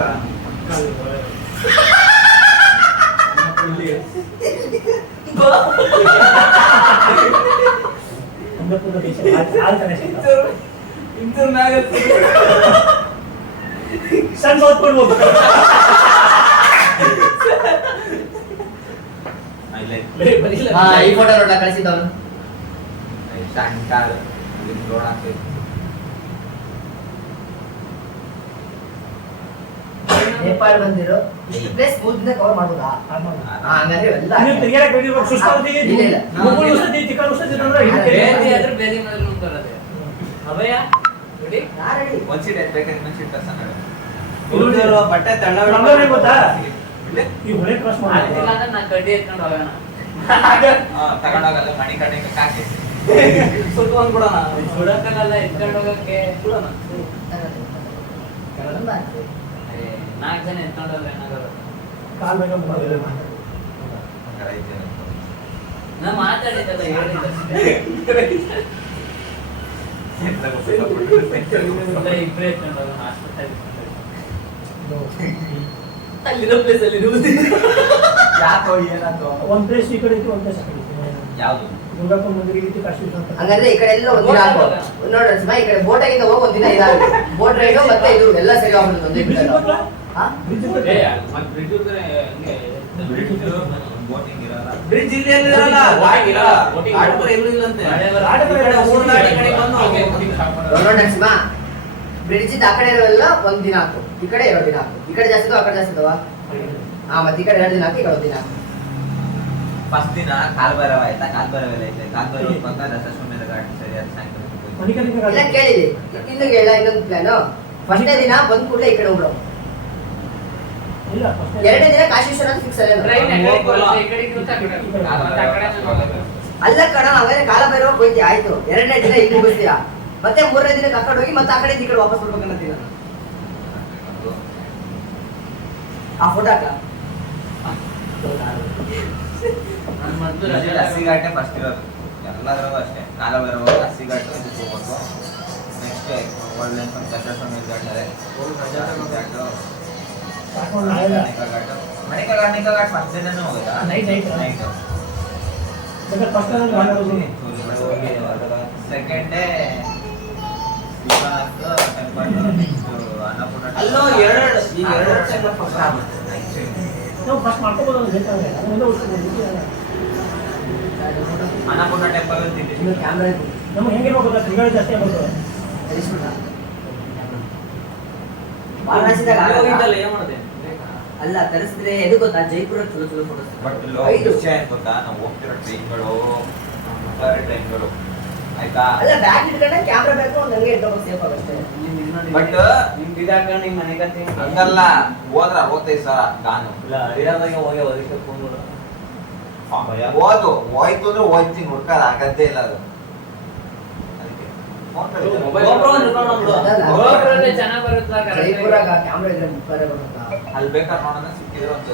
ಅನ್ನಪೂರ್ಣ ದೇಶ ಆಲ್ತಾನೆ ಸಣ್ಣ ಓದ್ಕೊಂಡು ಹೋಗ್ತಾರೆ ಈ ಫೋಟೋ ನೋಡ ಕಳಿಸಿದ್ದವನು ಶಂಕರ್ ರೋಡ್ ಆಗ್ತದೆ ನೇಪಾಳ ಬಂದಿರೋ ಇಷ್ಟು ಪ್ಲೇಸ್ ಮೂರ್ತಿಂದ ಕವರ್ ಮಾಡ್ಬೋದಾ ಹಂಗಂದ್ರೆ ಎಲ್ಲ ನೀವು ತಿರ್ಗಾಡಕ್ಕೆ ಬಿಟ್ಟಿರೋ ಸುಸ್ತಾಗಿ ಇಲ್ಲ, ಇಲ್ಲ. ಮೂರು ವರ್ಷ ತಿಕ್ಕಲು ವರ್ಷ ತಿನ್ನೋದ್ರೆ ಅಭಯ ರೆಡಿ ಯಾರಡಿ ಒಂದ್ ಸೀಟ್ ಬೇಕಾದ್ರೆ ಇನ್ನೊಂದ್ ಸೀಟ್ ತರ್ಸಂಗಾರೆ ಬಟ್ಟೆ ನಮ್ಗೆ ಗೊತ್ತಾ ಈ ಹೊಳೆ ಕ್ರಾಸ್ ಮಾಡಿ ಆಗ್ತಿಲ್ಲ ಅಂದ್ರೆ ನಾ ಕಡ್ಡಿ ಎತ್ಕೊಂಡು ಹೋಗೋಣ ತಗೊಂಡೋಗಲ್ಲ ಮಣಿ ಕಡೆಗೆ ಕಾಕಿ ಸುತ್ಕೊಂಡ್ ಬಿಡೋಣ ಸುಡಕಲ್ಲ ಎತ್ಕೊಂಡು ಹೋಗಕ್ಕೆ ಬಿಡೋಣ ಕನ್ನಡ ಆಗ್ತದೆ. 4 ಜನ ಎತ್ಕೊಂಡು ಹೋದ್ರೆ ಏನಾಗಲ್ಲ ಕಾಲ್ ಬೇಗ ಮುಗಿದಿಲ್ಲ ನಾ ಮಾತಾಡಿದ್ದಲ್ಲ ಹೇಳಿದ್ದಷ್ಟೇ ಇಬ್ಬರೇ ಎತ್ಕೊಂಡು ಹೋಗೋಣ ಆಸ್ಪತ್ರೆ ಅಲ್ಲಿರೋ ಪ್ಲೇಸ್ ಅಲ್ಲಿ ಇರುವುದು ಯಾಕೋ ಏನಾಯ್ತು ಒಂದ್ ಪ್ಲೇಸ್ ಈ ಕಡೆ ಇತ್ತು ಒಂದ್ ಪ್ಲೇಸ್ ಆ ಕಡೆ ಇತ್ತು ಯಾವ್ದು ದುರ್ಗಾಪುರ ಮಂದಿರ ಇತ್ತು ಕಾಶಿ ವಿಶ್ವನಾಥ ಹಂಗಂದ್ರೆ ಈ ಕಡೆ ಎಲ್ಲ ಒಂದಿನ ಹಾಕೋ ನೋಡ್ರಿ ಸುಮಾ ಈ ಕಡೆ ಬೋಟ್ ಆಗಿಂದ ಹೋಗಿ ಒಂದಿನ ಇದಾಗುತ್ತೆ ಬೋಟ್ ರೈಡು ಮತ್ತೆ ಇದು ಎಲ್ಲ ಸರಿ ಹೋಗ್ಬಿಡುತ್ತೆ ಒಂದೇ ಬಿಟ್ಟು ಬ್ರಿಡ್ಜ್ ಮತ್ತೆ ಬ್ರಿಡ್ಜ್ ಇದ್ರೆ ಬೋಟಿಂಗ್ ಇರಲ್ಲ ಬ್ರಿಡ್ಜ್ ಇಲ್ಲಿ ಇರಲ್ಲ ಆಟೋ ಎಲ್ಲೂ ಇಲ್ಲಂತೆ ನೋಡೋಣ ನರಸಿಂಹ ಬ್ರಿಡ್ಜ್ ಆ ಕಡೆ ಇರೋಲ್ಲ ಒಂದ್ ದಿನ ಹಾಕು ಈ ಕಡೆ 2 ದಿನ ಹಾಕು ಈ ಕಡೆ ಜಾಸ್ತಿ ಆ ಕಡೆ ಜಾಸ್ತಿ ಇದಾವ ಮತ್ತೆ ಈ ಕಡೆ 2 ದಿನ ಹಾಕಿ ಈ ಕಡೆ 1 ದಿನ ಹಾಕು ಫಸ್ಟ್ ದಿನ ಕಾಲ್ಬರವ ಆಯ್ತಾ ಕಾಲ್ಬರವೆಲ್ಲ ಐತೆ ಕಾಲ್ಬರ ಪಕ್ಕ ದಶಾಶ್ವಮೇಧ ಘಾಟ್ ಸರಿಯಾದ ಸಾಯಂಕಾಲ ಇಲ್ಲ ಕೇಳಿದೆ ಇನ್ನು ಹೇಳ ಇನ್ನೊಂದು ಪ್ಲಾನ್ ಫಸ್ಟ್ನೇ ದಿನ ಬಂದ್ ಕೂಡಲೇ ಈ ಕಡೆ ಹೋಗ್ಬಿಡೋ ಇಲ್ಲ 2ನೇ ದಿನ ಕಾಶಿ ವಿಶ್ವನಾಥ ಫಿಕ್ಸ್ ಅಲ್ಲ ಟ್ರೈನ್ ಈ ಕಡೆ ಇರುತ್ತೆ ಆ ಕಡೆ ಅಲ್ಲ ಕಣ ಹಂಗಾದ್ರೆ ಕಾಲ ಬೈರೋ ಹೋಯ್ತಿ ಆಯ್ತು 2ನೇ ದಿನ ಇಲ್ಲಿ ಮುಗಿಸ್ತೀರಾ ಮತ್ತೆ 3ನೇ ದಿನ ಕರ್ಕೊಂಡು ಹೋಗಿ ಮತ್ತೆ ಆ ಕಡೆ ಈ ಕಡೆ ವಾಪಸ್ ಬರ್ಬೇಕನ್ನತ್ತೀನಿ ನಾನು ಆ ಫೋಟೋ ಹಾಕ ನಾನು ಮೊದಲು ಹಸಿಘಾಟೆ ಫಸ್ಟ್ ಇರೋದು ಎಲ್ಲದ್ರಾಗೂ ಅಷ್ಟೇ ಕಾಲಭೈರವ ಹಸಿಘಾಟು ಇದಕ್ಕೆ ಹೋಗ್ಬೇಕು ನೆಕ್ಸ್ಟ್ ಒಳ್ಳೆ ದಸರಾಶ್ವಮೇಧ ಘಾಟ್ ಇದೆ ಸಾಕೊಂಡು ಆಗಲ್ಲ. ಮಣಿಕಾ ಘಾಟ್ ಫಸ್ಟ್ ದಿನನೂ ಹೋಗೋದಾ Night. ನೈಟ್ ಬೇಕಾದ್ರೆ ಫಸ್ಟ್ ಅಲ್ಲಿ ಮಾಡೋದು. Second day Vishwanath temple next Annapurna ಅಲ್ಲೋ ಎರಡು ಟೈಮ್ ಫಸ್ಟ್ ಆಗುತ್ತೆ. ನಾವು ಫಸ್ಟ್ ಮಾಡ್ಕೋಬೋದು ಅಂತ ಬೇಕಾದ್ರೆ ಅದನ್ನೆಲ್ಲ ಉಳಿಸ್ಕೊಂಡು ಅನ್ನಪೂರ್ಣ ಟೆಂಪಲ್ ಇನ್ನು ಕ್ಯಾಮ್ರಾ ನಮ್ಗೆ ಹೆಂಗೆ ಗೊತ್ತಾ ತಿಂಗಳು ಜಾಸ್ತಿ ಆಗೋದು. ವಾರಣಾಸಿದಾಗ ಅಲ್ಲಿ ಆಗಲ್ಲ. ಹೋಗಿದ್ದಲ್ಲ, ಏನ್ ಮಾಡಿದೆ? ಅಲ್ಲ ತರಿಸಿದ್ರೆ ಎದು ಗೊತ್ತಾ ಜೈಪುರ ಚಲೋ ಫೋಟೋಸ್ ಬಟ್ ಐದು ವಿಷಯ ಏನ್ ಗೊತ್ತಾ ನಾವು ಹೋಗ್ತಿರೋ ಟ್ರೈನ್ಗಳು ಟ್ರೈನ್ಗಳು ಆಯ್ತಾ ಅಲ್ಲ ಬ್ಯಾಗ್ ಇಟ್ಕೊಂಡೆ ಕ್ಯಾಮ್ರಾ ಬೇಕು ಒಂದು ಹಂಗೆ ಇಟ್ಕೊಂಡು ಸೇಫ್ ಆಗುತ್ತೆ. ಬಟ್ ನಿಮ್ದು ಇದಾಕೊಂಡು ನಿಮ್ ಮನೆಗೆ ಹಂಗಲ್ಲ ಹೋದ್ರ 65 ಸಾವಿರ ಗಾನು ಇಲ್ಲ ಇಡೋದಾಗ ಹೋಗಿ ಅದಕ್ಕೆ ಫೋನ್ ಮಾಡು. ಹೋಯ್ತು ಅಂದ್ರೆ ಹೋಯ್ತೀನಿ ಹುಡ್ಕಾದ ಆಗದ್ದೇ ಇಲ್ಲ ಅದು ಅದಕ್ಕೆ ಫೋನ್ GoPro ಒಂದು ಹಿಡ್ಕೊಂಡು ಹೋಗ್ಬಿಡು. ಅದಲ್ಲ. GoPro ಅಲ್ಲಿ ಚೆನ್ನಾಗ್ ಬರುತ್ತಲ್ಲ correct ಆಗಿ. ಜೈಪುರಾಗ ಕ್ಯಾಮ್ರಾ ಇದ್ರೆ ಮುಪ್ಪಾರೆ ಬರುತ್ತಾ ಅಲ್ಲಿ ಬೇಕಾದ್ರೆ ನೋಡೋಣ ಸಿಕ್ಕಿದ್ರೆ ಒಂದು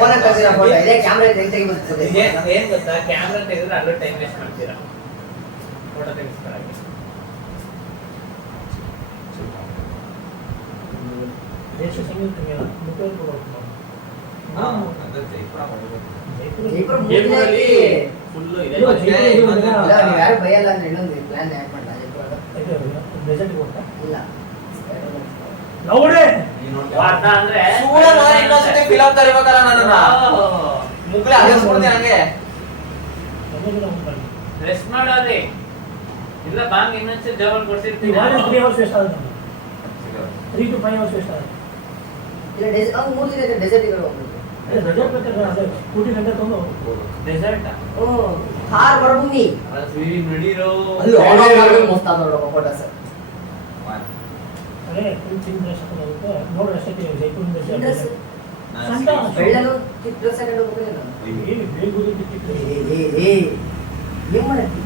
ಫೋನ್ ತೆಗ್ದಿರೋ ಫೋಟೋ ಇದೇ ಕ್ಯಾಮ್ರಾ ಹೆಂಗ್ ತೆಗಿಬೋದು ಏನ್ ಗೊತ್ತಾ, ಕ್ಯಾಮ್ರಾ ತೆಗೆದ್ರೆ ಅಲ್ಲೂ ಟೈಮ್ ವೇಸ್ಟ್ ಮಾಡ್ತೀರಾ ಫೋಟೋ ತೆಗಿಸ್ಕೊಳಕ್ಕೆ. ದೇಶ ಸಂಗೀತ ತೆಗೆಯಲ್ಲ ಮುಖ್ಯವಾಗಿ ಕೊಡಬೇಕು ಹಾ, ಅದು ಜೈಪುರ ಹೋಗ್ಬೇಕು. ಜೈಪುರ ಜೈಪುರಲ್ಲಿ ಮೂರನೇ ಫುಲ್ ಇದೆ. ಇಲ್ಲ, ಜೈಪುರ ಮತ್ತೆ ಇಲ್ಲ ನೀವು ಯಾರು ಭಯಲ್ಲ ಅಂದ್ರೆ ಇನ್ನೊಂದು ಪ್ಲಾನ್ ಯಾಕೆ ಮಾಡಲ್ಲ ಜೈಪುರಾಗ ಡೆಸರ್ಟ್ ಹೋಗ್ತಾ ಇಲ್ಲ ನೋಡೆ ವಾರ್ತ ಅಂದ್ರೆ ಸುಮ್ನೆ ನಾನು ಇನ್ನೊಂದ್ಸತಿ ಫಿಲಂ ಕರಿಬೇಕಲ್ಲ ನನ್ನನ್ನ ಮುಗ್ಲೆ ಅದೇ ಸುಮ್ನೆ ಹಂಗೆ ರೆಸ್ಟ್ ಮಾಡೋರಿ ಇಲ್ಲ ಬಾಂಗ್ ಇನ್ನೊಂದ್ಸತಿ ಜವಲ್ ಕೊಡ್ಸಿರ್ತೀವಿ. 3 hours ವೇಸ್ಟ್ ಆಗುತ್ತೆ 3 to 5 hours ವೇಸ್ಟ್ ಆಗುತ್ತೆ. ಇಲ್ಲ ಅವ್ನು 3 ದಿನ ಡೆಸರ್ಟ್ ಇರೋ ಹೋಗ್ಬೇಕು ಡೆಸರ್ಟ್ ಬೇಕಾದ್ರೆ ಅದೇ ಸ್ಕೂಟಿ ಗಂಟೆ ತಗೊಂಡು ಹೋಗ್ಬೋದು. ಡೆಸರ್ಟ್ ಕಾರ್ ಮರುಭೂಮಿ ನಡೀರೋ ಅಲ್ಲಿ ಆನ್ ಮಸ್ತ್ ಆದ ನೋಡೋ ಫೋಟೋಸ್ ಅದೇ ಫುಲ್ ಚಿನ್ ಡ್ರೆಸ್ ಹಾಕೊಂಡು ಹೋಗುತ್ತೆ ನೋಡ್ರಿ ಅಷ್ಟೇ ಜೈಪುರಿಂದ ಡ್ರೆಸ್ ಸಂತ ಬೆಳ್ಳಲು ಚಿಕ್ಕ ಡ್ರೆಸ್ ಹಾಕೊಂಡು ಹೋಗ್ಬೇಕು ನಾನು ಏನು ಬೇಗ ಬಿಟ್ಟಿತ್ತು ಏನ್ ಮಾಡತ್ತಿ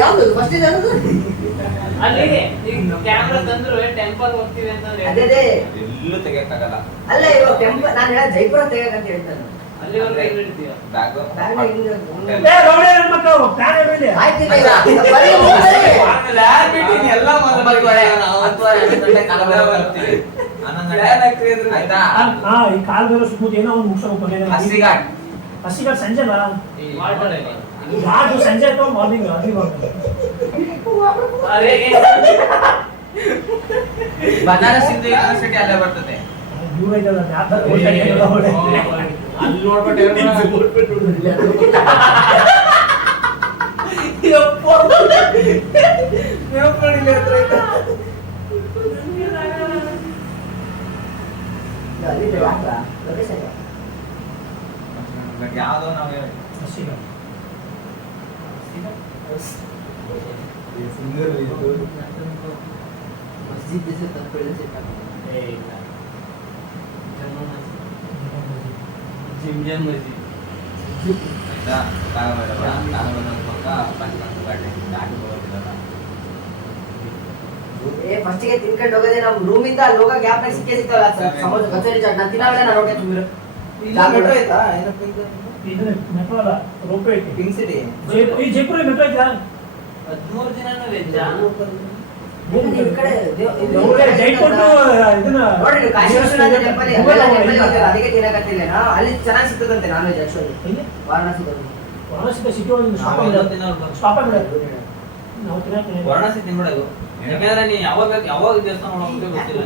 ಯಾವ್ದು ಫಸ್ಟ್ ಇದೆ ಅನ್ನೋದು ಅಲ್ಲಿ ಈಗ ಕ್ಯಾಮ್ರಾ ತಂದ್ರು ಟೆಂಪಲ್ ಹೋಗ್ತೀವಿ ಅಂತಂದ್ರೆ ಅದೇ ಅದೇ ಎಲ್ಲೂ ತೆಗಿಯಕ್ಕಾಗಲ್ಲ ಅಲ್ಲ ಇವಾಗ ಟೆಂಪಲ್ ನಾನು ಹೇಳ ಜೈಪುರ ತೆಗಕಂತ ಹೇಳ್ತಾನೆ ಅಲ್ಲಿವರೆಗೂ ಹೆಂಗ್ ಹಿಡಿತೀಯ? ಬ್ಯಾಗ್ ಬ್ಯಾಗ್ ಹಿಂಗೆ ಏ ನೋಡ್ರಿ ನನ್ನ ಮಕ್ಕಳು ಪ್ಲಾನ್ ಹೇಳಿದೆ ಆಯ್ತಿಲ್ಲ ಬರೀ ಹೋಗ್ತಾರೆ. ಆಮೇಲೆ ಯಾರ್ ಬಿಟ್ಟಿನಿ ಎಲ್ಲ ಒಂಬತ್ತುವರೆ, ಹತ್ತುವರೆ, 11 ಗಂಟೆ ಕಾಲ ಬರೋ ಬರ್ತೀವಿ. 11 ಗಂಟೆ ಆಯ್ತಾ ಹಾ ಈ ಕಾಲ್ ಬೇರೆ ಸುತ್ತ ಏನೋ ಒಂದು ಮುಗಿಸೋಕೆ ಹಸಿಘಾಟ್ ಹಸಿಘಾಟ್ ಸಂಜೆನಾ ಮಾಡ್ಕೊಳ್ಳಿ. ಯಾರು ಸಂಜೆ ಅಥವಾ ಮಾರ್ನಿಂಗ್ ಅರ್ಲಿ ಮಾರ್ನಿಂಗ್ ಅದೇ ಬನಾರಸ್ ಇಂದ ಯೂನಿವರ್ಸಿಟಿ ಅಲ್ಲೇ ಬರ್ತದೆ ದೂರ ಇದೆಯಲ್ಲ ಅಲ್ಲಿ ನೋಡ್ಬಿಟ್ಟು ಬಟ್ ಯಾವ್ದೋ ನಾವು ಹಸಿಘಾಟ್ ಮಸ್ಜಿದ್ ದಿವಸ ತಪ್ಪು ಜಿಮ್ ಮಸ್ಜಿದ್ ಆಯ್ತಾ ಕಾಗಬರ ಪಕ್ಕ ಪಂಚಮಂತ ಘಾಟ್ ದಾಟಿ ಹೋಗೋದಿಲ್ಲ ಫಸ್ಟಿಗೆ ತಿನ್ಕೊಂಡು ಹೋಗೋದೇ ನಾವು ರೂಮಿಂದ ಅಲ್ಲಿ ಹೋಗೋ ಗ್ಯಾಪ್ ಸಿಕ್ಕೇ ಸಿಗ್ತಾವಲ್ಲ ಸಮುದ್ರ ಕಚೇರಿ ಜಾಗ ನಾನು ತಿನ್ನಾಗಲೇ ನಾನು ರೋಟೆ ತುಂಬಿರು ಇದು ಮೆಟ್ರೋ ಅಲ್ಲ ರೋಪೇ ಐತಿ ಪಿಂಕ್ ಸಿಟಿ ಈ ಜೈಪುರ ಮೆಟ್ರೋ ಐತಾ 13 ದಿನನೂ ವೆಜ್ಜಾ? ನೀವು ಈ ಕಡೆ ಜೈಪುರ್ ಇದನ್ನ ನೋಡ್ರಿ ನೀವು ಕಾಶಿ ವಿಶ್ವನಾಥ ಟೆಂಪಲ್ ಎಲ್ಲ ಟೆಂಪಲ್ ಹೋಗ್ತೀರ ಅದಕ್ಕೆ ತಿನ್ನಕತ್ತಿಲ್ಲ ಅಲ್ಲಿ ಚೆನ್ನಾಗಿ ಸಿಗ್ತದಂತೆ ನಾನ್ ವೆಜ್ ಆಕ್ಚುಲಿ ಇಲ್ಲಿ ವಾರಣಾಸಿ ವಾರಣಾಸಿ ಸಿಟಿ ಒಳಗೆ ಸ್ಟಾಪ್ ಆಗಿಬಿಡೋದು ನಾವು ತಿನ್ನಕ್ಕೆ ವಾರಣಾಸಿ ತಿನ್ಬಿಡೋದು. ಯಾಕಂದ್ರೆ ನೀ ಯಾವಾಗ ದೇವಸ್ಥಾನ ಹೋಗೋದು ಗೊತ್ತಿಲ್ಲ.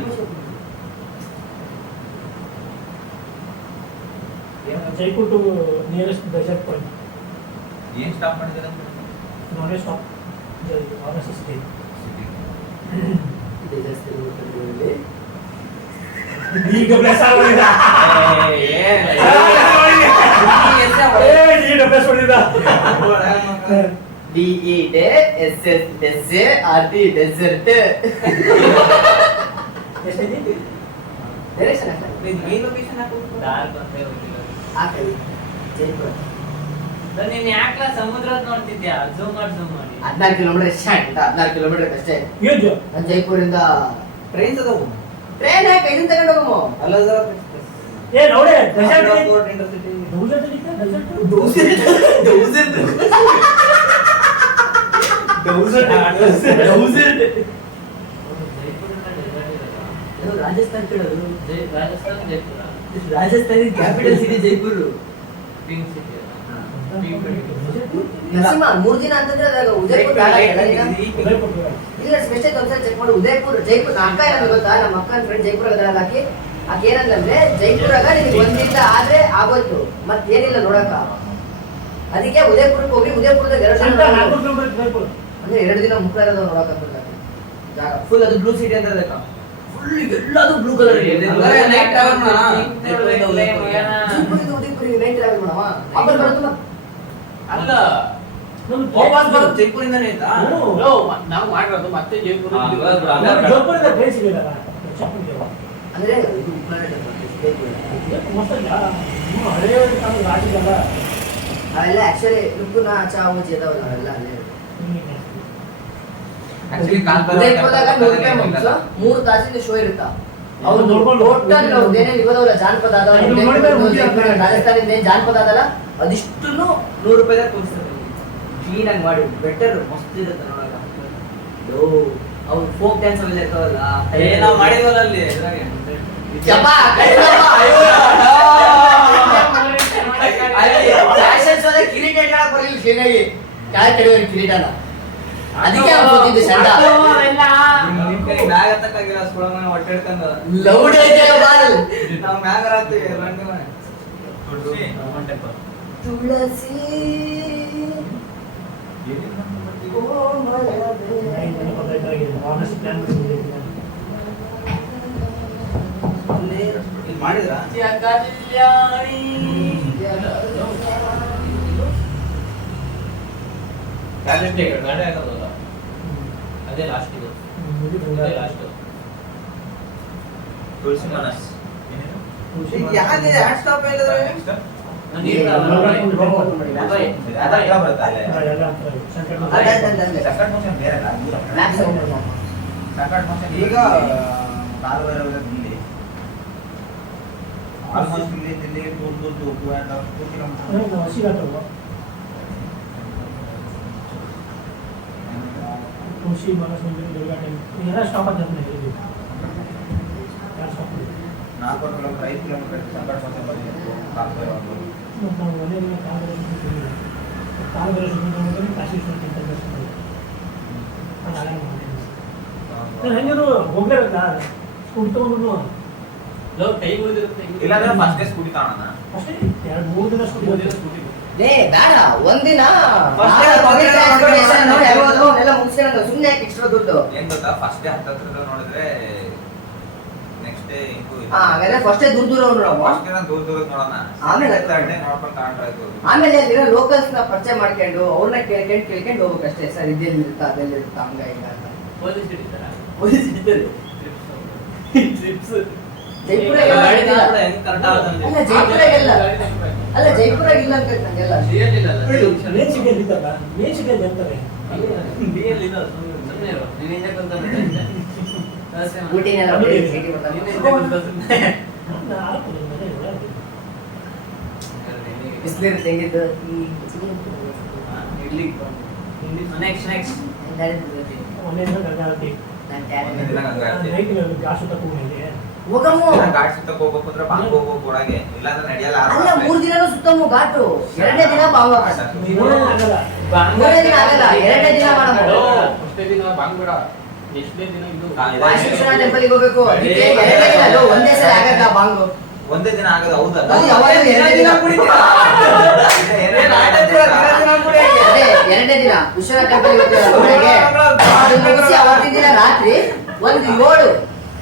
Jaipur to nearest desert point ಏನ್ ಸ್ಟಾಪ್ ಮಾಡಿದ್ರೆ ನಾನೇ ಸ್ಟಾಪ್ ವಾರಣಾಸಿ ಸಿಟಿ ಈಗ ಪ್ಲೇಸ್ ಆಗೋದಿಲ್ಲ ಈಗ ಪ್ಲೇಸ್ ಹೊಡಿದ DESSRT ಡೆಸರ್ಟ್ ಏನ್ ಲೊಕೇಶನ್ ಡಾರ್ಕ್ ಅಂತ ಹೋಗಿಲ್ಲ. ಹಾಕಿ ಜೈಪುರ ನೀನ್ ಯಾಕ್ಲ ಸಮುದ್ರ ನೋಡ್ತಿದ್ಯಾ? ಝೂಮ್ ಮಾಡಿ 14 ಕಿಲೋಮೀಟರ್ ಎಷ್ಟೇ ಆಯ್ತಾ 14 ಕಿಲೋಮೀಟರ್ ಅಷ್ಟೇ ಯೂಜ್ ನಾನು ಜೈಪುರಿಂದ ಟ್ರೈನ್ಸ್ ಅದಾವು. ಟ್ರೈನ್ ಯಾಕೆ ಇದನ್ನ ತಗೊಂಡು ಹೋಗಮ್ಮ ಅಲಜಾರ್ ಏ ನೋಡಿ ಡೆಸರ್ಟ್ ಪೋರ್ಟ್ ಇಂಟರ್ಸಿಟಿ ಡೆಸರ್ಟ್ ಇದು ರಾಜಸ್ಥಾನ್ ಕಡೆದು Rajasthan Jaipur Rajasthani capital city Jaipur. Pink city Narasimha 3 ದಿನ ಅಂತಂದ್ರೆ ಅದಾಗ ಉದಯಪುರ ಬೇಡ ಎಲ್ಲ ದಿನ? ಉದಯಪುರ ಬೇಡ. ಇಲ್ಲ ಸ್ಪೆಷಲ್ ಒಂದ್ಸಲ ಚೆಕ್ ಮಾಡಿ ಉದಯಪುರ ಜೈಪುರ. ನನ್ನ ಅಕ್ಕ ಏನಂದ್ರೆ ಗೊತ್ತಾ, ನಮ್ಮ ಅಕ್ಕನ ಫ್ರೆಂಡ್ ಜೈಪುರ ಅದಲ್ಲ ಆಕಿ ಏನಂದ್ರೆ ಜೈಪುರಾಗ ನಿನಗೆ ಒಂದಿನ ಆದ್ರೆ ಆಗೋಯ್ತು ಮತ್ತೇನಿಲ್ಲ ನೋಡಕ. ಅದಕ್ಕೆ ಉದಯಪುರಕ್ಕೆ ಹೋಗಿ ಉದಯಪುರದಾಗ 2 ಸಂತ ದಿನ 4 ಕಿಲೋಮೀಟರ್ ಉದಯಪುರ. ಅಂದ್ರೆ 2 ದಿನ ಮುಖ ಇರೋದು ನೋಡಕ ಜಾಗ ಫುಲ್. ಅದು ಬ್ಲೂ ಸಿಟಿ ಅಂತ ಅದಕ್ಕ ಫುಲ್ ಎಲ್ಲದು ಬ್ಲೂ ಕಲರ್ ಇದೆ. ನೈಟ್ ಟ್ರಾವೆಲ್ ಮಾಡೋಣ. ಉದಯಪುರ ನೈಟ್ ಟ್ರಾವೆಲ್ ಮಾಡವ ವಾಪಸ್ ಬರೋದು. ಅಲ್ಲ ವಾಪಸ್ ಬರೋದು ಜೈಪುರಿಂದಾನೇ ಆಯ್ತಾ? ಹ್ಞೂ. ನಾವು ಮಾಡಿರೋದು ಮತ್ತೆ ಜೈಪುರ ಜೋಧ್ಪುರದ ಟ್ರೈನ್ ಸಿಗಲ್ಲ ಅಂದ್ರೆ ಇದು ಉಪ್ಪಾರ ಟೆಂಪಲ್ ಹಳೆ ಕಾಲದ ರಾಜ್ಯದಲ್ಲ. ಅವೆಲ್ಲ ಆಕ್ಚುಲಿ ಲುಕ್ಕುನ ಚಾಮುಜಿ ಅದಾವಲ್ಲ ಅವೆಲ್ಲ ಅಲ್ಲೇ. ಆಕ್ಚುಲಿ ಕಾಲ್ಬರ ಉದಯಪುರದಾಗ 100 ರೂಪಾಯಿ ಮುಗಿಸು 3 ತಾಸಿನ ಶೋ ಇರುತ್ತಾ. ಅವ್ರು ನೋಡ್ಕೊಂಡು ಟೋಟಲ್ ಏನೇನು ಇರೋದಲ್ಲ ಜಾನಪದ ಅದಾವ ಇದು ನೋಡಿದ್ರೆ ಮುಗಿಯುತ್ತೆ. ರಾಜಸ್ಥಾನದಿಂದ ಏನ್ ಜಾನಪದ ಅದಲ್ಲ ಅದಿಷ್ಟು 100 ರೂಪಾಯಿದಾಗ ತೋರಿಸ್ತಾರೆ. ಕ್ಲೀನ್ ಆಗಿ ಮಾಡಿ ಬೆಟರ್ ಮಸ್ತ್ ಇರುತ್ತೆ ನೋಡಕ. ಅವ್ರು ಫೋಕ್ ಡ್ಯಾನ್ಸ್ ಅವೆಲ್ಲ ಇರ್ತಾವಲ್ಲ ನಾವು ಮಾಡಿದ್ವಲ್ಲ ಅಲ್ಲಿ ಇದ್ರಾಗೆ. ಫ್ಯಾಷನ್ ಶೋದಾಗ ಕಿರೀಟ ಇಟ್ಕೊಳಕ್ ಬರಲಿಲ್ಲ ಕ್ಲೀನ್ ಆಗಿ ಕಾಯಿ ಕಡಿಯೋರು ಕಿರೀಟನ. ಅದಕ್ಕೆ ಅವ್ರು ಗೊತ್ತಿದ್ದು ಚಂದ. ನಿಮ್ ಕೈ ಮ್ಯಾಗ ಹತ್ತಕ್ಕಾಗಿಲ್ಲ ಸುಳಮನೆ ಹೊಟ್ಟೆ ಹಿಡ್ಕೊಂಡು ಲೌಡ್ ಐತೆ ಬಾಲ್. ನಾವು ಮ್ಯಾಗ ರಾತ್ರಿ ರಂಡಿ ಮನೆ ತುಳಸಿ ಇಲ್ಲಿ ಮಾಡಿದ್ರಾ? ಗಾಡಿ ಹಾಕೋದಲ್ಲ ಅದೇ ಲಾಸ್ಟ್ ಇದು ಇದೇ ಲಾಸ್ಟ್. ತುಳಸಿ ಮನಸ್ ಏನೇನು ಯಾಕೆ ಹ್ಯಾಟ್ ಸ್ಟಾಪ್ ಹೇಳಿದ್ರೆ ನೆಕ್ಸ್ಟ್ ಅದೇ ಬರುತ್ತೆ ಅಲ್ಲೇ ಸಕಟ್ ಮೋಷನ್ ಬೇರೆ ಸಕಟ್ ಮೋಷನ್ ಈಗ ಕಾಲು ಬರೋದ್ರೆ ಇಲ್ಲಿ ಆಲ್ಮೋಸ್ಟ್ ಇಲ್ಲಿ ದೂರ 2.5 ಕಿಲೋಮೀಟರ್ ತುಳಸಿ ಮಾನಸ ಮಂದಿರ ದುರ್ಗಾ ಟೆಂಪಲ್ ಎಲ್ಲ ಸ್ಟಾಪ್ ಅಂತ ಹೇಳಿದ್ವಿ. 4 ಕಿಲೋಮೀಟರ್ 5 ಕಿಲೋಮೀಟರ್ ಸಕಟ್ ಮೋಷನ್ ಬಂದಿತ್ತು ಕಾಲು ಬರೋದು. ನಾವು ಮನೆಯಲ್ಲ ಕಾಲು ಬರೋ ಸುಮ್ಮನೆ ಕಾಶೀಶ್ವರ ಟೆಂಪಲ್ ಹೆಂಗರು ಹೋಗ್ಲೇಬೇಕಾ ಸ್ಕೂಟಿ ತಗೊಂಡ್ರು ಲೋ ಟೈಮ್ ಉಳಿದಿರುತ್ತೆ. ಇಲ್ಲಾಂದ್ರೆ ಫಸ್ಟ್ ಡೇ ಸ್ಕೂಟಿ ತಗೋಣ. ಅಷ್ಟೇ 2-3 ದಿನ ಸ್ಕೂಟಿ ಲೇ ಬೇಡ ಒಂದಿನ First day ಎಲ್ಲ ಮುಗಿಸ್ಕೊಂಡು ಸುಮ್ಮನೆ ಎಕ್ಸ್ಟ್ರಾ ದುಡ್ಡು. ಏನ್ ಗೊತ್ತಾ ಫಸ್ಟ್ ಡೇ ಹತ್ರ ನೋಡಿದ್ರೆ ನೆಕ್ಸ್ಟ್ ಡೇ ಹಾಗಾದ್ರೆ ಫಸ್ಟ್ ದೂರ ದೂರ ನೋಡವ. ಫಸ್ಟ್ ಡೇ ದೂರ ದೂರ ನೋಡೋಣ. ಆಮೇಲೆ ಥರ್ಡ್ ಡೇ ನೋಡ್ಕೊಂಡು ತಗೊಂಡ್ರಾಯ್ತು. ಆಮೇಲೆ ಅಲ್ಲಿರೋ ಲೋಕಲ್ಸ್ ನ ಪರಿಚಯ ಮಾಡ್ಕೊಂಡು ಅವ್ರನ್ನ ಕೇಳ್ಕೊಂಡು ಹೋಗ್ಬೇಕಷ್ಟೇ. ಸರ್ ಇದೆಲ್ಲಿ ಇರುತ್ತಾ ಅದೆಲ್ಲಿ ಇರುತ್ತಾ ಹಂಗ ಹಿಂಗ ಅಂತ. ಪೊಲೀಸ್ ಹಿಡಿತಾರ ಪೊಲೀಸ್ ಹಿಡಿತಾರೆ. ಟ್ರಿಪ್ಸ್ ಜೈಪುರ ಗಾಡಿ ಕೂಡ ಹೆಂಗ್ ಕರೆಕ್ಟ್ ಆಗುತ್ತೆ ಅಲ್ಲ ಜೈಪುರಾಗೆಲ್ಲ ಅಲ್ಲ ಜೈಪುರಾಗ ಇಲ್ಲ ಅಂತ ನಂಗೆಲ್ಲ ರಿಯಲ್ ಇಲ್ಲ ಮೇನ್ ಸಿಟಿಯಲ್ಲಿ ಇದ್ದಲ್ಲ ಮೇನ್ ಸಿಟಿಯಲ್ಲಿ ಅಂತಾರೆ ರಿಯಲ್ ಇಲ್ಲ ಸುಮ್ಮನೆ ಇರು ನೀನು ಹಿಂದೆ ಕುಂತ್ಕೊಂಡ್ರೆ ಊಟಿನೆಲ್ಲ ಸಿಟಿ ಬರ್ತಾನೆ. ನೀನು ಹಿಂದೆ ಕುಂತ್ಕೊ ಸುಮ್ಮನೆ ಬಿಸಿಲಿರುತ್ತೆ ಹೆಂಗಿದ್ದು ಇಡ್ಲಿ ನೆಕ್ಸ್ಟ್ ಒಂದೇ ದಿನ ಗಂಗಾವತಿ ನೈಟ್ ಗಾಸು ತಗೊಂಡಿದ್ದೆ ಹೋಗಮ್ಮು. ಘಾಟ್ ಸುತ್ತಕ್ಕೆ ಹೋಗ್ಬೇಕು ಅಂದ್ರೆ ಬಾಂಗ್ ಹೋಗ್ಬೇಕು ಒಳಗೆ, ಇಲ್ಲಾಂದ್ರೆ ನಡೆಯಲ್ಲ. ಅಲ್ಲ 3 ದಿನನೂ ಸುತ್ತಮು ಘಾಟು. 2ನೇ ದಿನ ಬಾಂಗ್ ವಾಪಸ್. ಆಗಲ್ಲ 3ನೇ ದಿನ ಆಗಲ್ಲ 2ನೇ ದಿನ ಮಾಡಬಹುದು. ಫಸ್ಟ್ ದಿನ ಬಾಂಗ್ಬೇಡ ಎಷ್ಟನೇ ದಿನ ಇದು ವಾಸುದೇವ ಟೆಂಪಲ್ಗೆ ಹೋಗ್ಬೇಕು. ಅದಕ್ಕೆ 2ನೇ ದಿನ ಅಲ್ಲ ಒಂದೇ ಸಲ ಆಗಲ್ಲ ಬಾಂಗ್. ಒಂದೇ ದಿನ ಆಗದ. ಹೌದಲ್ಲ ಅದು ಯಾವಾಗ 2ನೇ ದಿನ ಕುಡಿತೀರಾ? ಅದೇ 2ನೇ ದಿನ ಉಷಾ ಟೆಂಪಲ್ಗೆ ಹೋಗ್ತೀರಾ ಅದನ್ನ ಮುಗಿಸಿ ಅವತ್ತಿನ ದಿನ ರಾತ್ರಿ 7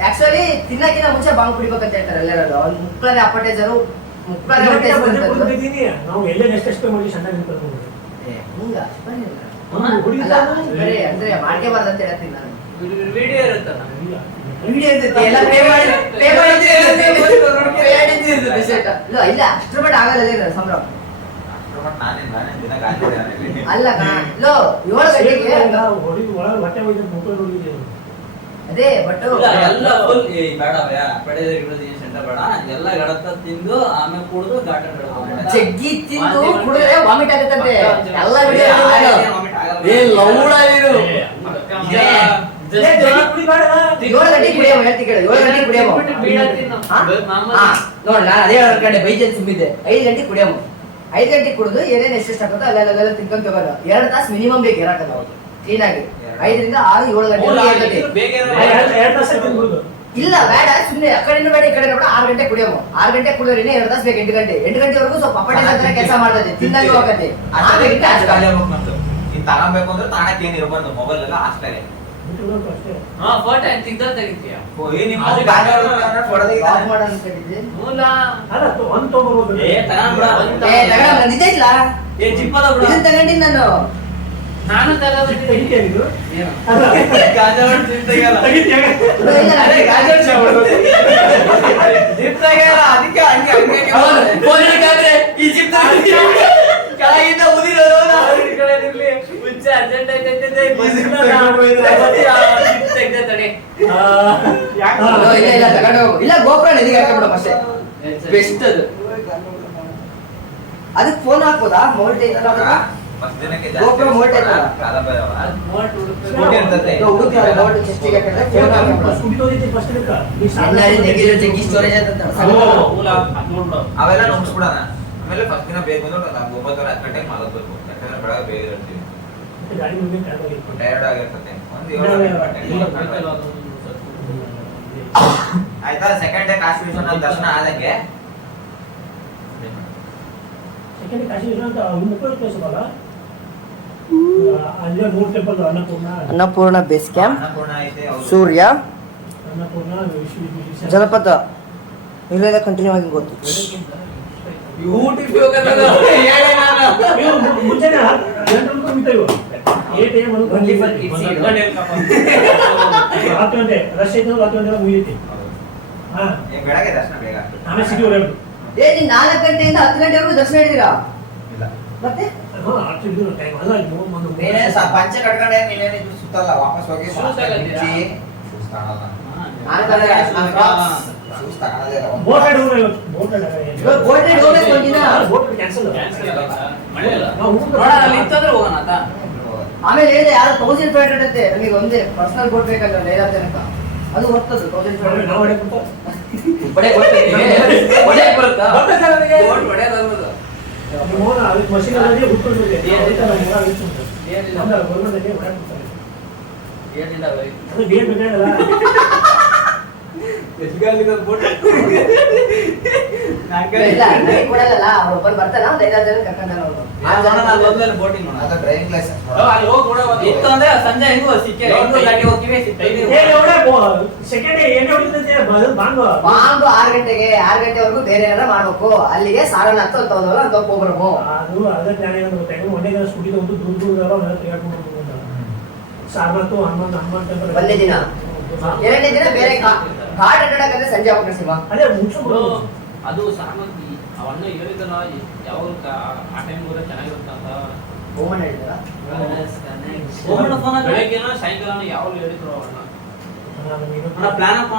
ಆಕ್ಚುಲಿ ತಿನ್ನಕ್ಕಿಂತ ಮುಂಚೆ ಬಾಂಗ್ ಕುಡಿಬೇಕಂತ ಹೇಳ್ತಾರೆ ಎಲ್ಲರೂ. ಒಂದು ಮುಕ್ಕಳರೆ ಅಪ್ಪಟೇಜರು ಮುಕ್ಕಳರೆ ನಾವು ಎಲ್ಲೇ ನೆಕ್ಸ್ಟ್ ಮಾಡಿ ಚೆನ್ನಾಗಿ ಕರ್ಕೊಂಡು ಹಿಂಗ ಹುಡುಗಿಲ್ಲ ಬರೇ ಅಂದ್ರೆ ಮಾಡ್ಕೋಬಾರ್ದು ಅಂತ ಹೇಳ್ತೀನಿ ನಾನು. ವಿಡಿಯೋ ಇರುತ್ತಲ್ಲ ವಿಡಿಯೋ ಇರ್ತೈತಿ ಎಲ್ಲ ಪೇ ಮಾಡಿ ಇಲ್ಲ ಇಲ್ಲ ಅಷ್ಟ್ರ ಬಟ್ ಆಗಲ್ಲ ಸಂಭ್ರಮ. ನಾನೇ ದಿನ ಗಾಡಿ ಅಲ್ಲ ಲೋ 7 ಗಂಟೆಗೆ ಹೊಡಿ ಒಳಗೆ ಹೊಟ್ಟೆ ಹೋಯ್ತು ಮುಕ್ಕಳು ನೋಡಿದ್ದೆ ಅದೇ ಬಟ್ ಎಲ್ಲ ಫುಲ್ ಬೇಡ ಪಡೆದ ಇಡೋದು ಏನು ಸೆಂಟ ಬೇಡ ಎಲ್ಲ ಗಡತ ತಿಂದು ಆಮೇಲೆ ಕುಡಿದು ಘಾಟ ಜಗ್ಗಿ ತಿಂದು ಕುಡಿದ್ರೆ ವಾಮಿಟ್ ಆಗುತ್ತಂತೆ ಎಲ್ಲ ವಿಡಿಯೋ ಏ ಲೌಡ ಇದು ಏಳು ಗಂಟೆ ಕುಡಿಯಮ್ಮ ಹೇಳ್ತಿ ಕೇಳು 7 ಗಂಟೆ ಕುಡಿಯಮ್ಮ ನೋಡ್ ನಾನು ಅದೇ ಹೇಳ್ಕೊಂಡೆ ಬೈಜನ್ ಸುಮ್ಮಿದ್ದೆ 5 ಗಂಟೆ ಕುಡಿಯಮ್ಮ 5 ಗಂಟೆ ಕುಡಿದು ಏನೇನು ಎಷ್ಟೆಷ್ಟು ಹಾಕುತ್ತೋ ಅಲ್ಲೆಲ್ಲ ತಿನ್ಕೊಂಡ್ ತಗೋಲ್ಲ 2 ತಾಸು ಮಿನಿಮಮ್ ಬೇಕು ಇರಾಕಲ್ಲ ಅವ್ರು ಕ್ಲೀನ್ ಆಗಿ 5 ರಿಂದ 6 7 ಗಂಟೆ ಇಲ್ಲ ಬೇಡ ಸುಮ್ಮನೆ ಆ ಕಡೆನೂ ಬೇಡ ಈ ಕಡೆ ಬೇಡ 6 ಗಂಟೆ ಕುಡಿಯಮ್ಮ 6 ಗಂಟೆ ಕುಡಿದ್ರೆ 2 ತಾಸು ಬೇಕು 8 ಗಂಟೆವರೆಗೂ ಸ್ವಲ್ಪ ಅಪ್ಪಟೆ ಹತ್ರ ಕೆಲಸ ಮಾಡ್ತದೆ ತಿನ್ನಂಗೂ ಹೋಗತ್ತೆ ತಗೊಂಬೇಕು ಅಂದ್ರೆ ತಾಣಕ್ಕೆ ಏನ್ ಇರಬಾರ್ದು ಮೊಬೈಲ್ ಎಲ್ಲ ಅಷ್ಟೇ ಆಫ್ ಮಾಡು ಅಂತ ಹೇಳಿದ್ದೆ ನಿಜ ಇಲ್ಲ ಇದನ್ನ ತಗೊಂಡಿನಿ ನಾನು ಇಲ್ಲ ಗೋಪುರ ನದಿಗೆ ಹಾಕ್ಬಿಡೋ ಅಷ್ಟೇ ಬೆಸ್ಟ್ ಅದು ಅದಕ್ಕೆ ಫೋನ್ ಹಾಕ್ಬೋದಾ ಮೋಲ್ಟೇ ಗೋಪುರ ಮೋಲ್ಟೇ ಅವೆಲ್ಲ ನೋಡ್ಸ್ಬಿಡೋಣ ಆಮೇಲೆ ಫಸ್ಟ್ ದಿನ ಬೇಕು ಅಂದ್ರೆ 9:10 ಗಂಟೆಗೆ ಮಲಗಬೇಕು ಯಾಕಂದ್ರೆ ಬೆಳಗ್ಗೆ ಬೇಗ ಇರ್ತೀವಿ ಟೈರ್ಡ್ ಆಗಿರ್ತದೆ ಆಯ್ತಾ ಸೆಕೆಂಡ್ ಡೇ ಕಾಶಿ ವಿಶ್ವನಾಥ ದರ್ಶನ ಆದಂಗೆ ಸೆಕೆಂಡ್ ಕಾಶಿ ವಿಶ್ವನಾಥ ಮುಖ್ಯ ಪ್ಲೇಸ್ ಅಲ್ಲ ಅಲ್ಲಿ 3 temple Annapurna base camp Annapurna ಐತೆ ಸೂರ್ಯ ಅನ್ನಪೂರ್ಣ ಜಲಪಾತ ಇಲ್ಲೆಲ್ಲ ಕಂಟಿನ್ಯೂ ಆಗಿ ಗೊತ್ತು ಮುಂಚೆನೆ 8 AM ರಶ್ ಐತೆ 10 ಗಂಟೆ ಮುಗಿಯುತ್ತೆ ಬೆಳಗ್ಗೆ ದರ್ಶನ ಬೇಗ ಆಗ್ತದೆ ಆಮೇಲೆ ಸಿಟಿ ಹೊರಡು ಏ ನೀನ್ 4 ಗಂಟೆಯಿಂದ 10 ಗಂಟೆವರೆಗೂ ದರ್ಶನ ಹಿಡಿದಿರಾ ಇಲ್ಲ ಮತ್ತೆ ಟೈಮ್ ಅಲ್ಲ ನೀನೇ ಪಂಚೆ ಕಟ್ಕೊಂಡೆ ನೀನೇನಿದ್ರು ಸುತ್ತಲ್ಲ ವಾಪಸ್ ಹೋಗಿ ಶೂಸ್ ತಗೊಳಲ್ಲ ಶೂಸ್ ತಗೊಳ್ಳೋದೇ ಇಲ್ಲ ಬೋಟೆಡ್ ಇವಾಗ ಬೋಟೆಡ್ ಹೋಗ್ಬೇಕು ಒಂದಿನ ಬೋಟೆಡ್ ಕ್ಯಾನ್ಸಲ್ ಆಮೇಲೆ ಹೇಳಿದೆ ಯಾರು 1500 ಅಂತೆ ನನಗೆ ಒಂದೇ ಪರ್ಸನಲ್ ಬೋಟ್ ಬೇಕಲ್ಲ ಲೈಲಾ ತನಕ ಅದು ಹೊರ್ತದ್ದು 1500 ನಾವು ಹೊಡೆಯಕ್ಕೆ ಮಷೀನ್ ಅಲ್ಲಿ ಹುಟ್ಕೊಂಡಿದೆ ಗೌರ್ಮೆಂಟ್ ಅದು ಬೇರೆ ಬೇಕಾಗಲ್ಲ ಇಲ್ಲ ನನಗೆ ಕೊಡಲ್ಲ ಅವ್ರು ಒಬ್ಬರು ಬರ್ತಾನ ಲೈಲಾ ತನಕ ಕರ್ಕೊಂತಾನ ಅದು ಡ್ರೈವಿಂಗ್ ಲೈಸೆನ್ಸ್ ಸಂಜೆ ಹೆಂಗು ಸಿಕ್ಕಿ ಹೋಗ್ತೀವಿ ಸೆಕೆಂಡ್ ಏನೇ ಹೊಡಿತಂತೆ ಬಾಂಗ್ ಬಾಂಬು 6 ಗಂಟೆವರೆಗೂ ಬೇರೆ ಏನಾರ ಮಾಡ್ಬೇಕು ಅಲ್ಲಿಗೆ ಸಾರನಾಥ್ ಅಂತ ಹೋದಲ್ಲ ಅಂತ ಹೋಗ್ಬರము ಅದು ಅದೇ ಪ್ಲಾನ್ ಏನಂತ ಗೊತ್ತಾಗ ಒಂದೇ ದಿನ ಸ್ಕೂಟಿಗೆ ಒಂದು ದೂರ ಅವನ್ನೆಲ್ಲ ತಿರುಗಾಡ್ಕೊಂಡು ಸಾರನಾಥ್ ಹನುಮಂತ ಒಂದೇ ದಿನ 2ನೇ ದಿನ ಬೇರೆ ಘಾಟ್ ಅಡ್ಡಾಡಕಂದ್ರೆ ಸಂಜೆ ಹೋಗ್ಬೇಕು ಶಿವ ಅದೇ ಮುಗಿಸ್ಬಿಡು ಅದು ಸಾಮಂತಿ ಅವನ್ನ ಹೇಳಿದಲ್ಲ ಯಾವ ಆ ಟೈಮ್ ಹೋದ್ರೆ ಚೆನ್ನಾಗಿರುತ್ತೆ ಅಂತ ಓಮನ್ ಹೇಳಿದಾರ ಬೆಳಗ್ಗೆನೋ ಸಾಯಂಕಾಲ ಯಾವ ಹೇಳಿದ್ರು ಅವನ್ನ ಪ್ಲಾನ್ ಅಪ್ಪ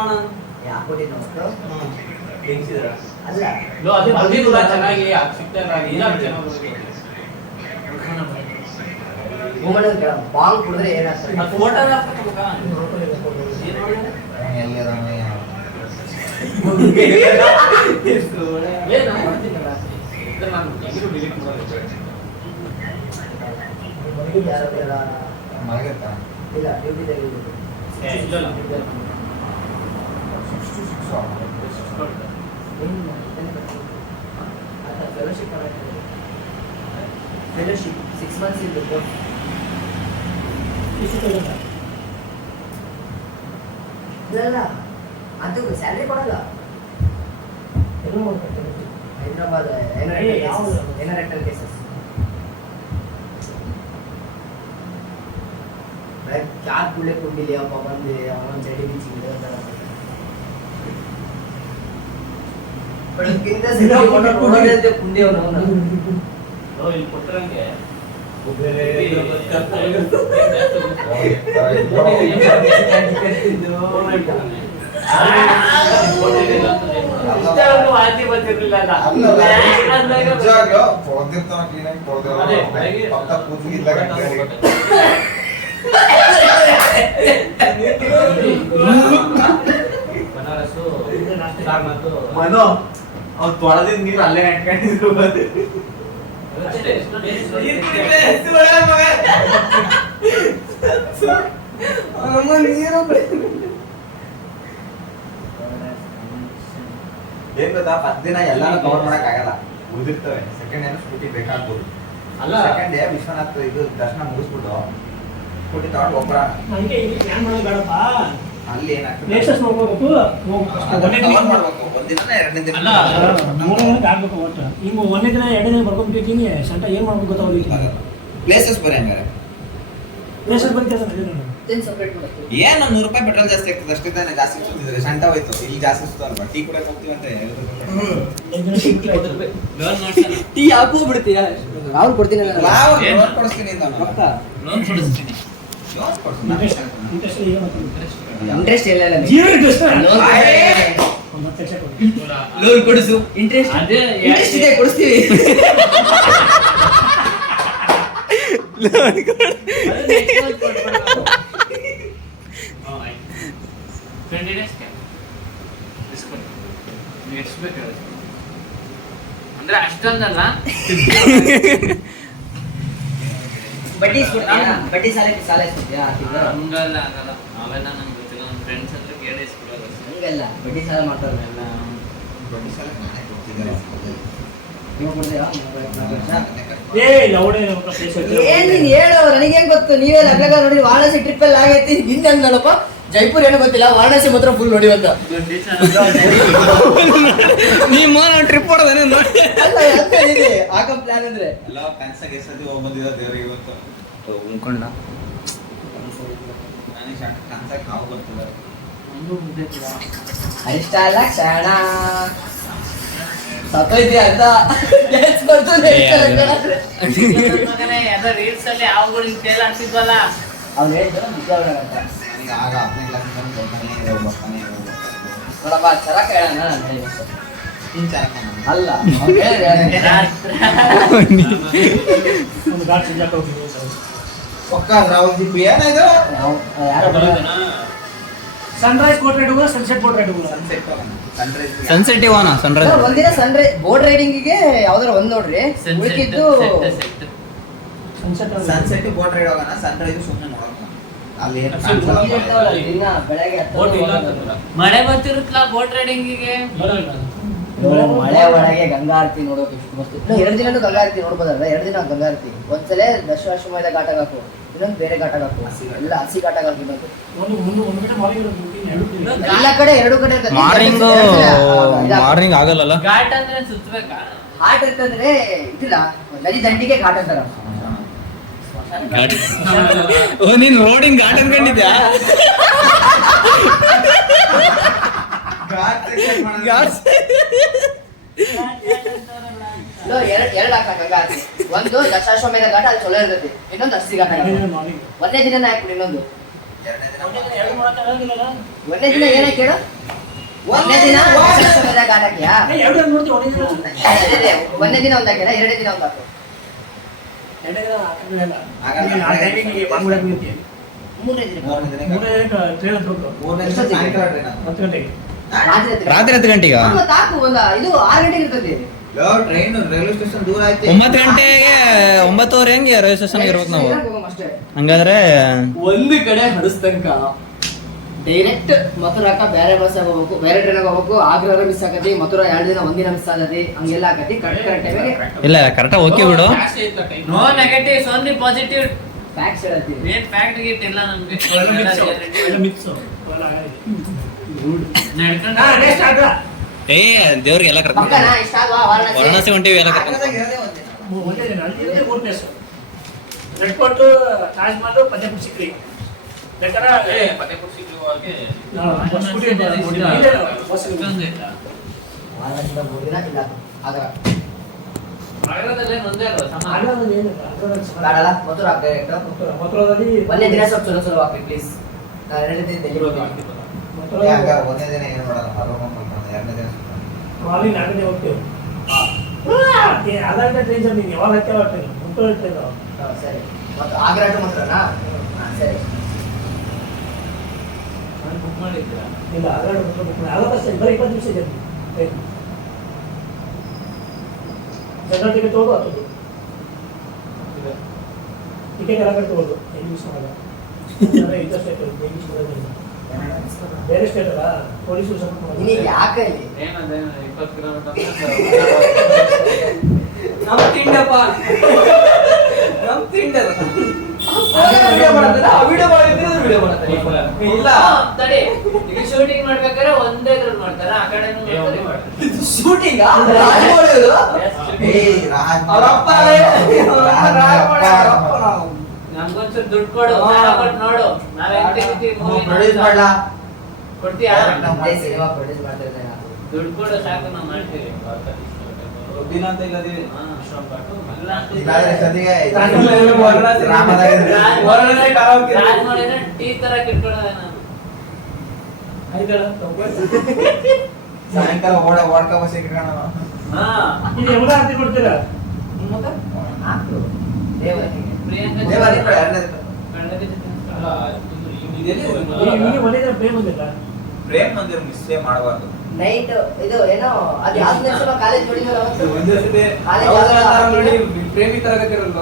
ಯಾಕೊಟ್ಟಿದ್ದು ಅಲ್ಲ ಅದು ಬಂದಿಲ್ಲ ಚೆನ್ನಾಗಿ ಅದು ಸಿಗ್ತಾ ಇಲ್ಲ ಚೆನ್ನಾಗಿ ಓಮನ್ ಬಾಂಗ್ ಕುಡಿದ್ರೆ ಏನಾಗ್ತದೆ ಅದು ಫೋಟೋ ಹಾಕ್ಬೇಕಲ್ಲ ಇಲ್ಲ ಡ್ಯೂಟಿ ಫೆಲೋಶಿಪ್ 6 months ಇರ್ಬೇಕು ಇಲ್ಲ ಅದು ಸ್ಯಾಲರಿ ಕೊಡಲ್ಲ ಹೈದರಾಬಾದ್ ಎನ್ಆರ್ಎಕ್ಟಲ್ ಕೇಸಸ್ ಕ್ಯಾಬ್ ಕುಳ್ಳೆ ಕೊಟ್ಟಿಲ್ಲ ಅಪ್ಪ ಬಂದು ಅವನ ಚಳಿ ಬೀಚಿಗೆ ಬೆಳಗ್ಗಿಂದ ಪುಣ್ಯವನು ಇಲ್ಲಿ ಕೊಟ್ಟರಂಗೆ ಇಷ್ಟೊಂದು ವಾಂತಿ ಬರ್ತಿರ್ಲಿಲ್ಲ ಅಲ್ಲ. ಅಂದಾಗ ನಿಜವಾಗ್ಲೂ ತೊಳ್ದಿರ್ತಾನ ಕ್ಲೀನಾಗಿ ಅದೇ, ತೊಳ್ದಿರೋ ಪಕ್ಕ ಕೂದಲಿದ್ದಾಗ ಬನಾರಸ್ಸು ಸಾರ್ ಮತ್ತು ಮನು ಅವ್ನು ತೊಳೆದಿದ್ ನೀರು ಅಲ್ಲೇ ಇಟ್ಕೊಂಡಿದ್ರು ಏನ್ ಗೊತ್ತಾ ಫಸ್ಟ್ ದಿನ ಎಲ್ಲಾನು ಕವರ್ ಮಾಡಕ್ ಆಗಲ್ಲ, ಉಳಿದಿರ್ತವೆ. ಸೆಕೆಂಡ್ ಏನೋ ಸ್ಕೂಟಿ ಬೇಕಾಗ್ಬೋದು. ಅಲ್ಲ. ಸೆಕೆಂಡ್ ಡೇ ವಿಶ್ವನಾಥ್ ಇದು ದರ್ಶನ ಮುಗಿಸ್ಬಿಟ್ಟು ಸ್ಕೂಟಿ ತಗೊಂಡು ಒಬ್ಬರ ನನಗೆ ಇಲ್ಲಿ ಪ್ಲಾನ್ ಮಾಡೋದು ಬೇಡಪ್ಪ. ಅಲ್ಲಿ ಏನಾಗ್ತದೆ ಪ್ಲೇಸಸ್ ನೋಡ್ಕೋಬೇಕು. ಒಂದೇ ದಿನ ಮಾಡ್ಬೇಕು. ಒಂದಿನ ಎರಡನೇ ದಿನ ಅಲ್ಲ. ಮೂರನೇ ದಿನಕ್ಕೆ ಆಗ್ಬೇಕು ಒಟ್ಟು. ಹಿಂಗೆ ಒಂದೇ ದಿನ ಎರಡನೇ ದಿನ ಬರ್ಕೊಂಡ್ಬಿಟ್ಟಿದ್ದೀನಿ. ಸಂಟ ಏನ್ ಮಾಡ್ಬೇಕು ಗೊತ್ತಾಗಲಿಲ್ಲ. ಪ್ಲೇಸಸ್ ಬರೀ ಹಂಗಾರೆ ಪ್ಲೇಸಸ್ ಬಂದಿದೆ ನಾನು. ಏನು ಸಪ್ರೇಟ್ ಮಾಡ್ತೀವಿ? ಏನ್ ಒಂದ್ ₹100 ಪೆಟ್ರೋಲ್ ಜಾಸ್ತಿ ಆಗ್ತದೆ ಅಷ್ಟೇ ತಾನೇ. ಜಾಸ್ತಿ ಸುತ್ತಿದ್ರೆ ಸಂಟ ಹೋಯ್ತು. ಇಲ್ಲಿ ಜಾಸ್ತಿ ಸುತ್ತಲ್ವಾ, ಟೀ ಕುಡಿಯಕ್ಕೆ ಹೋಗ್ತೀವಿ ಅಂತ ಟೀ ಹಾಕು ಬಿಡ್ತೀಯಾ? ಅವ್ರು ಕೊಡ್ತೀನಿ ನಾನು. ಲೋನ್ ಕೊಡಿಸ್ತೀನಿ ಅಂತ ಅವ್ನು. ಪಕ್ಕ. ಲೋನ್ ಕೊಡಿಸ್ತೀನಿ. ಲೋನ್ ಕೊಡ್ತೀನಿ. ಇಂಟ್ರೆಸ್ಟ್ ಏನು ಮಾತಾಡ್ತೀನಿ. ಇಂಟ್ರೆಸ್ಟ್ ಇಲ್ಲ ಇಲ್ಲ. ಜೀರೋ ಇಂಟ್ರೆಸ್ಟ್ ಲೋನ್ ಒಂದು 10 ಲಕ್ಷ ಕೊಡಿ. ಲೋನ್ ಕೊಡಿಸು. ಇಂಟ್ರೆಸ್ಟ್ ಅದೇ ಇಂಟ್ರೆಸ್ಟ್ ಇದೆ, ಕೊಡಿಸ್ತೀವಿ. ಅಂದ್ರೆ ಅಷ್ಟೊಂದಲ್ಲ. ಬಡ್ಡಿ ಇಸ್ಕೊಡ್ತೀಯಾ? ಬಡ್ಡಿ ಸಾಲ ಇಸ್ಕೊಡ್ತೀಯಾ? ಹಂಗಲ್ಲ ಆಗಲ್ಲ, ಅವೆಲ್ಲ ನಂಗೆ ಗೊತ್ತಿಲ್ಲ. ನನ್ನ ಫ್ರೆಂಡ್ಸ್ ಹತ್ರ ಕೇಳಿ ಇಸ್ಕೊಡೋದು ಅಷ್ಟೇ. ಹಂಗಲ್ಲ, ಬಡ್ಡಿ ಸಾಲ ಮಾಡ್ತಾರೆ. ಎಲ್ಲ ಬಡ್ಡಿ ಸಾಲ ನಾನೇ ಕೊಡ್ತಿದ್ದೆ. ನೀವು ಕೊಡ್ತೀರಾ? 4 ವರ್ಷ? ಏ ಲೌಡೆ ನಮ್ಮ ಪ್ಲೇಸ್ ಏನ್ ನೀನ್ ಹೇಳು, ನನಗೇನ್ ಗೊತ್ತು? ನೀವೇ ಲಗ್ನ ನೋಡಿ ವಾರಣಾಸಿ ಟ್ರಿಪ್ ಅಲ್ಲಿ ಆಗೈತಿ. ಹಿಂದೆ ನೋಡಪ್ಪ, ಜೈಪುರ್ ಏನೋ ಗೊತ್ತಿಲ್ಲ, ವಾರಣಾಸಿ ಮಾತ್ರ ಫುಲ್ ನೋಡಿ ಬಂದ. ನಿಮ್ಮ ಟ್ರಿಪ್ ಹೊಡೆದೇನೆ ನೋಡಿ. ಅಲ್ಲ, ಅಂತ ಇದೆ ಆಗೋ ಪ್ಲಾನ್ ಅಂದ್ರೆ. ಎಲ್ಲ ಕನ್ಸಾಗ ಎಷ್ಟೊತ್ತಿ ಹೋಗಿ ಬಂದಿರೋ ದೇವ್ರಿಗೆ ಇವತ್ತು. ಉಳ್ಕೊಂಡ ನನಗೆ ಕನ್ಸಾಗ ಹಾವು ಬರ್ತಿಲ್ಲ. ಅರಿಷ್ಟಲ್ಲ ಕ್ಷಣ ಸತ್ತೋಯ್ತಿ ಅಂತ ಡ್ಯಾನ್ಸ್ ಬರ್ತಾನೆ. ಮಗನೇ ಯಾವ್ದೋ ರೀಲ್ಸ್ ಅಲ್ಲಿ ಯಾವ್ಗಳು ತೇಲ್ ಆಗ್ತಿದ್ವಲ್ಲ. ಅವ್ನು ಹೇಳಿದ್ರು ನಿಜ ಅಂತ. ನನಗೆ ಆಗ 10ನೇ ಕ್ಲಾಸಿಂದ ಬರ್ತಾನೆ ಇರೋ ಬರ್ತಾನೆ ಇರೋ. ನೋಡಪ್ಪ, ಚೆನ್ನಾಗಿ ಹೇಳೋಣ ನಾನು ಹೇಳಿದ್ದು. ನೀನ್ ಚೆನ್ನಾಗಿ ಅಲ್ಲ, ಅವ್ನು ಹೇಳಿದ್ರೆ ಒಂದು ಗಾಡಿ ಚೇಂಜ್ ಹೋಗ್ತೀನಿ. ಪಕ್ಕ ರಾಹುಲ್ ಜಿಪ್ಪು ಏನಾಯ್ತು? ಸನ್ರೈಸ್ ಬೋಟ್ ರೈಡ್ ಹೋಗೋದು, ಸನ್ಸೆಟ್ ಬೋಟ್ ರೈಡ್ ಹೋಗೋದು. ಸನ್ಸೆಟ್ ಸನ್ರೈಸ್ ಸನ್ಸೆಟ್ ಇವನ ಸನ್ರೈಸ್ ಒಂದಿನ ಬೋಟ್ ರೈಡಿಂಗಿಗೆ ಯಾವ್ದಾರ ಒಂದ್ ನೋಡ್ರಿ, ಉಳಿಕಿದ್ದು ಸನ್ಸೆಟ್ ಸನ್ಸೆಟ್ ಬೋಟ್ ರೈಡ್ ಹೋಗೋಣ. ಸನ್ರೈಸ್ ಸುಮ್ಮನೆ ನೋಡೋಣ. ಅಲ್ಲಿ ಏನು ಇರ್ತಾವಲ್ಲ, ದಿನ ಬೆಳಗ್ಗೆ ಬೋಟ್ ಇಲ್ಲ ಅಂತಂದ್ರ. ಮಳೆ ಬರ್ತಿರುತ್ತಲ್ಲ ಬೋಟ್ ರೈಡಿಂಗಿಗೆ. ಬರಲ್ಲ. ಮಳೆ ಒಳಗೆ ಗಂಗಾ ಆರತಿ ನೋಡೋಕೆ ಎಷ್ಟು ಮಸ್ತ್. 2 ದಿನನೂ ಗಂಗಾ ಆರತಿ ನೋಡ್ಬೋದಲ್ಲ? 2 ದಿನ ಗಂಗಾ ಆರತಿ. ಒಂದ್ಸಲ ದಶಾಶ್ವಮೇಧ ಘಾಟಕ್ಕೆ ಹಾಕು, ಇನ್ನೊಂದು ಬೇರೆ ಘಾಟಕ್ಕೆ ಹಾಕು, ಎಲ್ಲ ಹಸಿ ಘಾಟಕ್ಕೆ ಹಾಕಿ. ಇನ್ನೊಂದು ಒಂದು ಗಂಟೆ ಮಾರ್ನಿಂಗ್ ಇರೋದು. ಎಲ್ಲ ಕಡೆ 2 ಕಡೆ ಮಾರ್ನಿಂಗ್ ಆಗಲ್ಲ. ಘಾಟ್ ಅಂದ್ರೆ ಸುತ್ತಬೇಕಾ? ಘಾಟ್ ಅಂತಂದ್ರೆ ಇದಿಲ್ಲ, ನದಿ ದಂಡಿಗೆ ಘಾಟ್ ಅಂತಾರ. ನೀನ್ ರೋಡಿನ ಘಾಟ್ ಅನ್ಕೊಂಡಿದ್ಯಾ? ಎರಡು ಹಾಕ ಗಂಗಾ ಆರತಿ. ಒಂದು ದಶಾಶ್ವಮೇಧ ಘಾಟ, ಅಲ್ಲಿ ಚಲೋ ಇರ್ತೈತಿ. ಇನ್ನೊಂದು ಹಸಿ ಘಾಟ. ಮಾರ್ನಿಂಗ್ ಒಂದೇ ದಿನ ಹಾಕ್ಬಿಡಿ. ಇನ್ನೊಂದು ಎರಡನೇ ದಿನ ಎರಡು ಮಾಡಕ್ಕೆ ಆಗಂಗಿಲ್ಲಲ್ಲ? ಒಂದೇ ದಿನ ಏನೇ ಕೇಳು, ಒಂದೇ ದಿನ ದಶಾಶ್ವಮೇಧ ಘಾಟ ಹಾಕಿಯಾ? ಎರಡು ನೋಡ್ತೀವಿ ಒಂದೇ ದಿನ. ಒಂದೇ ದಿನ ಒಂದು ಹಾಕಿಲ್ಲ, 2 ದಿನ ಒಂದು ಹಾಕು. ಎರಡೇ ದಿನ ಹಾಕಂಗಿಲ್ಲ. ಆ ಟೈಮಿಗೆ ಬಾಂಗ್ಲಾ ಬೀಳ್ತೀವಿ. 3ನೇ ದಿನ ಮೂರನೇ ದಿನ ಮೂರನೇ ದಿನ ಟ್ರೈನ್ ಹತ್ರ ಹೋಗ್ಬೇಕು. ಮೂರನೇ ದಿನ ಸಾಯಂಕಾಲ ಟ್ರೈನ್ ಅದು. 10 ಗಂಟೆಗೆ. ರಾತ್ರಿ 10 ಗಂಟೆಗ ಮತ್ತೆ ಹಾಕು, ಇದು 6 ಗಂಟೆಗೆ ಇರ್ತದೆ. ಟ್ರೈನ್ ರೈಲ್ವೆ ಸ್ಟೇಷನ್ ದೂರ ಆಯ್ತು. 9 ಗಂಟೆಗೆ 9:30 ಹೆಂಗೆ ರೈಲ್ವೆ ಸ್ಟೇಷನ್ ಇರ್ಬೇಕು ನಾವು. ಅಷ್ಟೇ. ಹಂಗಾದ್ರೆ ಒಂದು ಕಡೆ ಹಡಸ್ತನಕ ಡೈರೆಕ್ಟ್ ಮಥುರಾಕ ಬೇರೆ ಬಸ್ ಹೋಗ್ಬೇಕು, ಬೇರೆ ಟ್ರೈನ್ ಹೋಗ್ಬೇಕು. ಆಗ್ರಾ ಮಿಸ್ ಆಗತಿ, ಮಥುರಾ 2 ದಿನ 1 ದಿನ ಮಿಸ್ ಆಗತಿ, ಹಂಗೆಲ್ಲ ಆಗತಿ. ಕರೆಕ್ಟ್ ಟೈಮಿಗೆ ಇಲ್ಲ ಕರೆಕ್ಟಾಗಿ ಓಕೆ ಬಿಡು. No negatives, only positive. Facts ಹೇಳ್ತೀವಿ. ಏನ್ ಫ್ಯಾಕ್ಟ್ ಗಿಟ್ ಇಲ್ಲ ನಮ್ಗೆ. ಎಲ್ಲ ಮಿಕ್ಸ್. ಅವೆಲ್ಲ ಆಗಲ್ಲ. ನಡ್ಕೊಂಡು ನೆಕ್ಸ್ಟ್ ಆಗ್ರಾ. ಏ ದೇವ್ರಿಗೆಲ್ಲ ಕರ್ಕೊಂಡು ಪಕ್ಕನಾ ಇಷ್ಟ ಅಲ್ವಾ ವಾರಣಾಸಿ? ವಾರಣಾಸಿ ಹೊಂಟಿವಿ ಎಲ್ಲ ಕರ್ಕೊಂಡು. ಆಗದಾಗ ಇರೋದೇ ಒಂದಿನ. ಒಂದೇ ದಿನ ಅಲ್ಲಿ ಮೂರು place. Red fort, Taj Mahal, Fatehpur Sikri. ಬೇಕಾದ್ರೆ ಫತೇಪುರ್ ಸಿಕ್ರಿ ಹೋಗಕ್ಕೆ ಬಸ್ ಸ್ಕೂಟಿ ಇದೆ. ಬಸ್ ಇದೆ. ವಾರಣಾಸಿಯಿಂದ 3 ದಿನ ಇಲ್ಲ ಆಗ್ರಾ. ಆಗ್ರಾದಲ್ಲೇ ಒಂದೇ ಅಲ್ವಾ ಸಮಾನ? ಆಗ್ರಾದಲ್ಲಿ ಏನಿಲ್ಲ. ಆಗ್ರಾದಲ್ಲಿ ಸಮಾನ. ಬೇಡಲ್ಲ, ಮಥುರಾ ಡೈರೆಕ್ಟ್. ಮಥುರಾದಲ್ಲಿ ಒಂದೇ ದಿನ ಸ್ವಲ್ಪ ಚಲೋ ಚಲೋ ಹಾಕಿ ಪ್ಲೀಸ್. ನಾನು 2 ದಿನ ಡೆಲ್ಲಿ ಹೋಗ್ತೀನಿ. ಹಂಗಾರೆ ಒಂದೇ ದಿನ ಏನು ಮಾಡಲ್ಲ ಹಬ್ಬ ಮಾಡ್ಕೊಂಡು ಎರಡನೇ ದಿನ ಮಾರ್ನಿಂಗ್ 4 ಹೋಗ್ತೇವೆ ಆಧಾರ್ ಕಾರ್ಡ್ ಟ್ರೈನ್ ನೀನು ಯಾವಾಗ ಹತ್ತೇವ ಟ್ರೈನ್ ಮುಟ್ಟು ಇರ್ತೇವೆ ಸರಿ ಮತ್ತು ಆಗ್ರಾ ಟು ಮಾತ್ರನಾ ಸರಿ ನಾನು ಬುಕ್ ಮಾಡಿದ್ದೀರಾ ಇಲ್ಲ ಆಧಾರ್ ಕಾರ್ಡ್ ಬುಕ್ ಮಾಡಿ ಆಗತ್ತಷ್ಟೇ ಬರೀ 20 ನಿಮಿಷ ಇದೆ ಟ್ರೈನ್ ಜನರಲ್ ಟಿಕೆಟ್ ತಗೋದು ಅದು ಟಿಕೆಟ್ ಎಲ್ಲ ಕಡೆ ತಗೋದು ಏನು ಯೂಸ್ ಮಾಡಲ್ಲ ಇದು ಸ್ಟೇಟ್ ಯೂಸ್ ಮಾಡೋದಿಲ್ಲ ಬೇರೆ ಸ್ಟೇಟ್ ಅಲ್ಲ ಪೊಲೀಸರು ಸಪೋರ್ಟ್ ಮಾಡೋದು ನಿನಗೆ ಯಾಕೆ ಇಲ್ಲಿ ಏನಂದ್ರೆ 20 ಕಿಲೋಮೀಟರ್ ನಮ್ಮ ತಿಂಡಪ್ಪ ನಮ್ಮ ತಿಂಡದ ವಿಡಿಯೋ ಮಾಡ್ತಾರೆ ಇಲ್ಲ ತಡಿ ಈಗ ಶೂಟಿಂಗ್ ಮಾಡ್ಬೇಕಾದ್ರೆ ಒಂದೇ ಇದ್ರಲ್ಲಿ ಮಾಡ್ತಾರೆ ಆ ಕಡೆ ಶೂಟಿಂಗ್ ಅವರಪ್ಪ ನಮ್ಗೊಂಚೂರು ದುಡ್ಡು ಕೊಡು ಕೊಟ್ಟು ನೋಡು ನಾಳೆ ಪ್ರೊಡ್ಯೂಸ್ ಮಾಡ್ಲಾ ಕೊಡ್ತೀಯಾ ಸಿನಿಮಾ ಪ್ರೊಡ್ಯೂಸ್ ಮಾಡ್ತಾ ಇದ್ದೇನೆ ದುಡ್ಡು ಕೊಡು ಸಾಕು ನಾವು ಮಾಡ್ತೀವಿ ದಿನ ಅಂತ ಇಲ್ಲದಿವಿ ಟೀ ತರ ಕಿಟ್ಕೊಳ್ಳೋದ ಸಾಯಂಕಾಲ ಓಡ್ಕ ಬಸ್ ಇಟ್ಕೋಣ ಇದು ಎಲ್ಲ ಆರ್ತಿ ಕೊಡ್ತೀರಾ ಈಗ ಮನೆಯಿಂದ ಪ್ರೇಮ್ ಬಂದಿಲ್ಲ ಪ್ರೇಮ್ ಮಂದಿರ ಮಿಸ್ಸೇ ಮಾಡಬಾರ್ದು ನೈಟ್ ಇದು ಏನೋ ಅದು ಯಾವ್ದು ಕಾಲೇಜ್ ನೋಡಿದ್ವಲ್ಲ ನೋಡಿ ಪ್ರೇಮಿ ತರಗತಿರಲ್ವ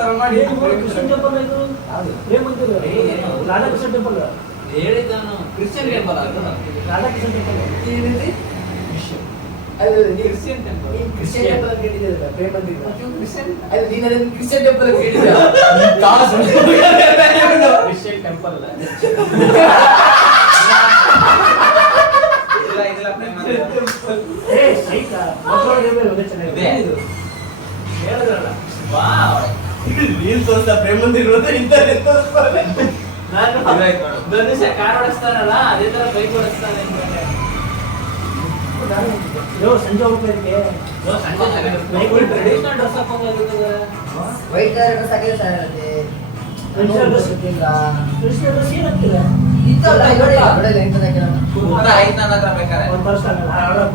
ತರ ಮಾಡಿ ಕ್ರಿಶ್ಚಿಯನ್ ಟೆಂಪಲ್ ಇದು ಪ್ರೇಮ್ ಬಂದಿಲ್ಲ ರಾಧಾಕೃಷ್ಣ ಟೆಂಪಲ್ ಹೇಳಿದ್ದಾನು ಕ್ರಿಶ್ಚಿಯನ್ ಟೆಂಪಲ್ ಅದು ರಾಧಾಕೃಷ್ಣ ಟೆಂಪಲ್ ಅದು ಕ್ರಿಶ್ಚಿಯನ್ ಟೆಂಪಲ್ ಕ್ರಿಶ್ಚಿಯನ್ ಟೆಂಪಲ್ ಕೇಳಿದ್ರಲ್ಲ ಪ್ರೇಮ್ ಬಂದಿಲ್ಲ ಕ್ರಿಶ್ಚಿಯನ್ ಅದು ನೀನು ಅದನ್ನ ಕ್ರಿಶ್ಚಿಯನ್ ಟೆಂಪಲ್ ಕೇಳಿದ್ದ ಕ್ರಿಶ್ಚಿಯನ್ ಟೆಂಪಲ್ ಅಲ್ಲ ಇಲ್ಲ ಪ್ರೇಮ್ ಮಂದಿರ ಏ ಸೈಕ ಮಕ್ಕಳ ದೇವರು ಒಂದೇ ಚೆನ್ನಾಗಿದೆ ಇದು ಹೇಳಿದ್ರಲ್ಲ ವಾವ್ ರೀಲ್ ತೋರಿಸ್ತಾ ಪ್ರೇಮ್ ಬಂದಿರೋದು ಇಂತಾರೆ ತೋರಿಸ್ತಾರೆ ನಾನು ಇದಾಯ್ತು ನೋಡು. ಧನುಷ ಕಾರ್ ಓಡಿಸ್ತಾನಲ್ಲ ಅದೇ ತರ ಬೈಕ್ ಓಡಿಸ್ತಾನೆ ಅಂದ್ಕೊಂಡೆ. ಯೋ ಸಂಜೆ ಹೋಗ್ಬೇಕು ಟ್ರೆಡಿಷನಲ್ ಡ್ರೆಸ್ ಹಾಕೊಂಡ್ಬಂದಿದ್ದಾರೆ. ವೈಟ್ ಕಲರ್ ಡ್ರೆಸ್ ಹಾಕಿದ್ರೆ ಚೆನ್ನಾಗಿರುತ್ತೆ Traditional dress ಇಲ್ಲ ಕೃಷ್ಣ ಡ್ರೆಸ್ ಏನಾಗ್ತಿಲ್ಲ ಇತ್ತಲ್ಲ ನೋಡಿ ನೋಡಿ ಲೆಂತ್ ಹಾಕಿಲ್ಲ ಊಟ ಆಯ್ತು ನನ್ನ ಹತ್ರ ಬೇಕಾರೆ ಒಂದು ವರ್ಷ ಆಗಲ್ಲ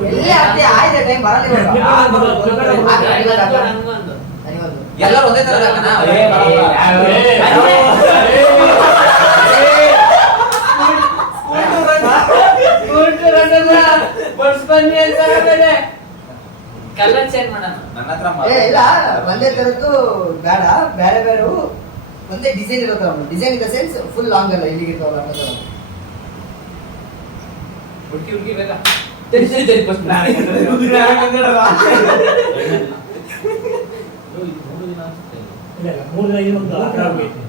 ಎಲ್ಲಿ ಆಗ್ತಿ ಆಯ್ತು ಟೈಮ್ ಬರಲ್ಲ ಇವಾಗ ನನ್ಗೊಂದು ನನಗೊಂದು ಎಲ್ಲರೂ ಒಂದೇ ತರ ಹಾಕೋಣ? ಕಲರ್ ಚೇಂಜ್ ಮಾಡೋಣ. ನನ್ನ ಹತ್ರ ಏ ಇಲ್ಲ ಒಂದೇ ತರದ್ದು ಬೇಡ ಬೇರೆ ಬೇರೆ ಒಂದೇ ಡಿಸೈನ್ ಇರೋ ತರ design in the sense full long ಅಲ್ಲ ಇಲ್ಲಿಗೆ ಇರ್ತಾವಲ್ಲ ಅಂತ ತರ ಹುಡುಗಿ ಬೇಕಾ ಇಲ್ಲ ಇಲ್ಲ 3 ದಿನ ಇನ್ನೊಂದು ಆಟ ಆಗೈತೆ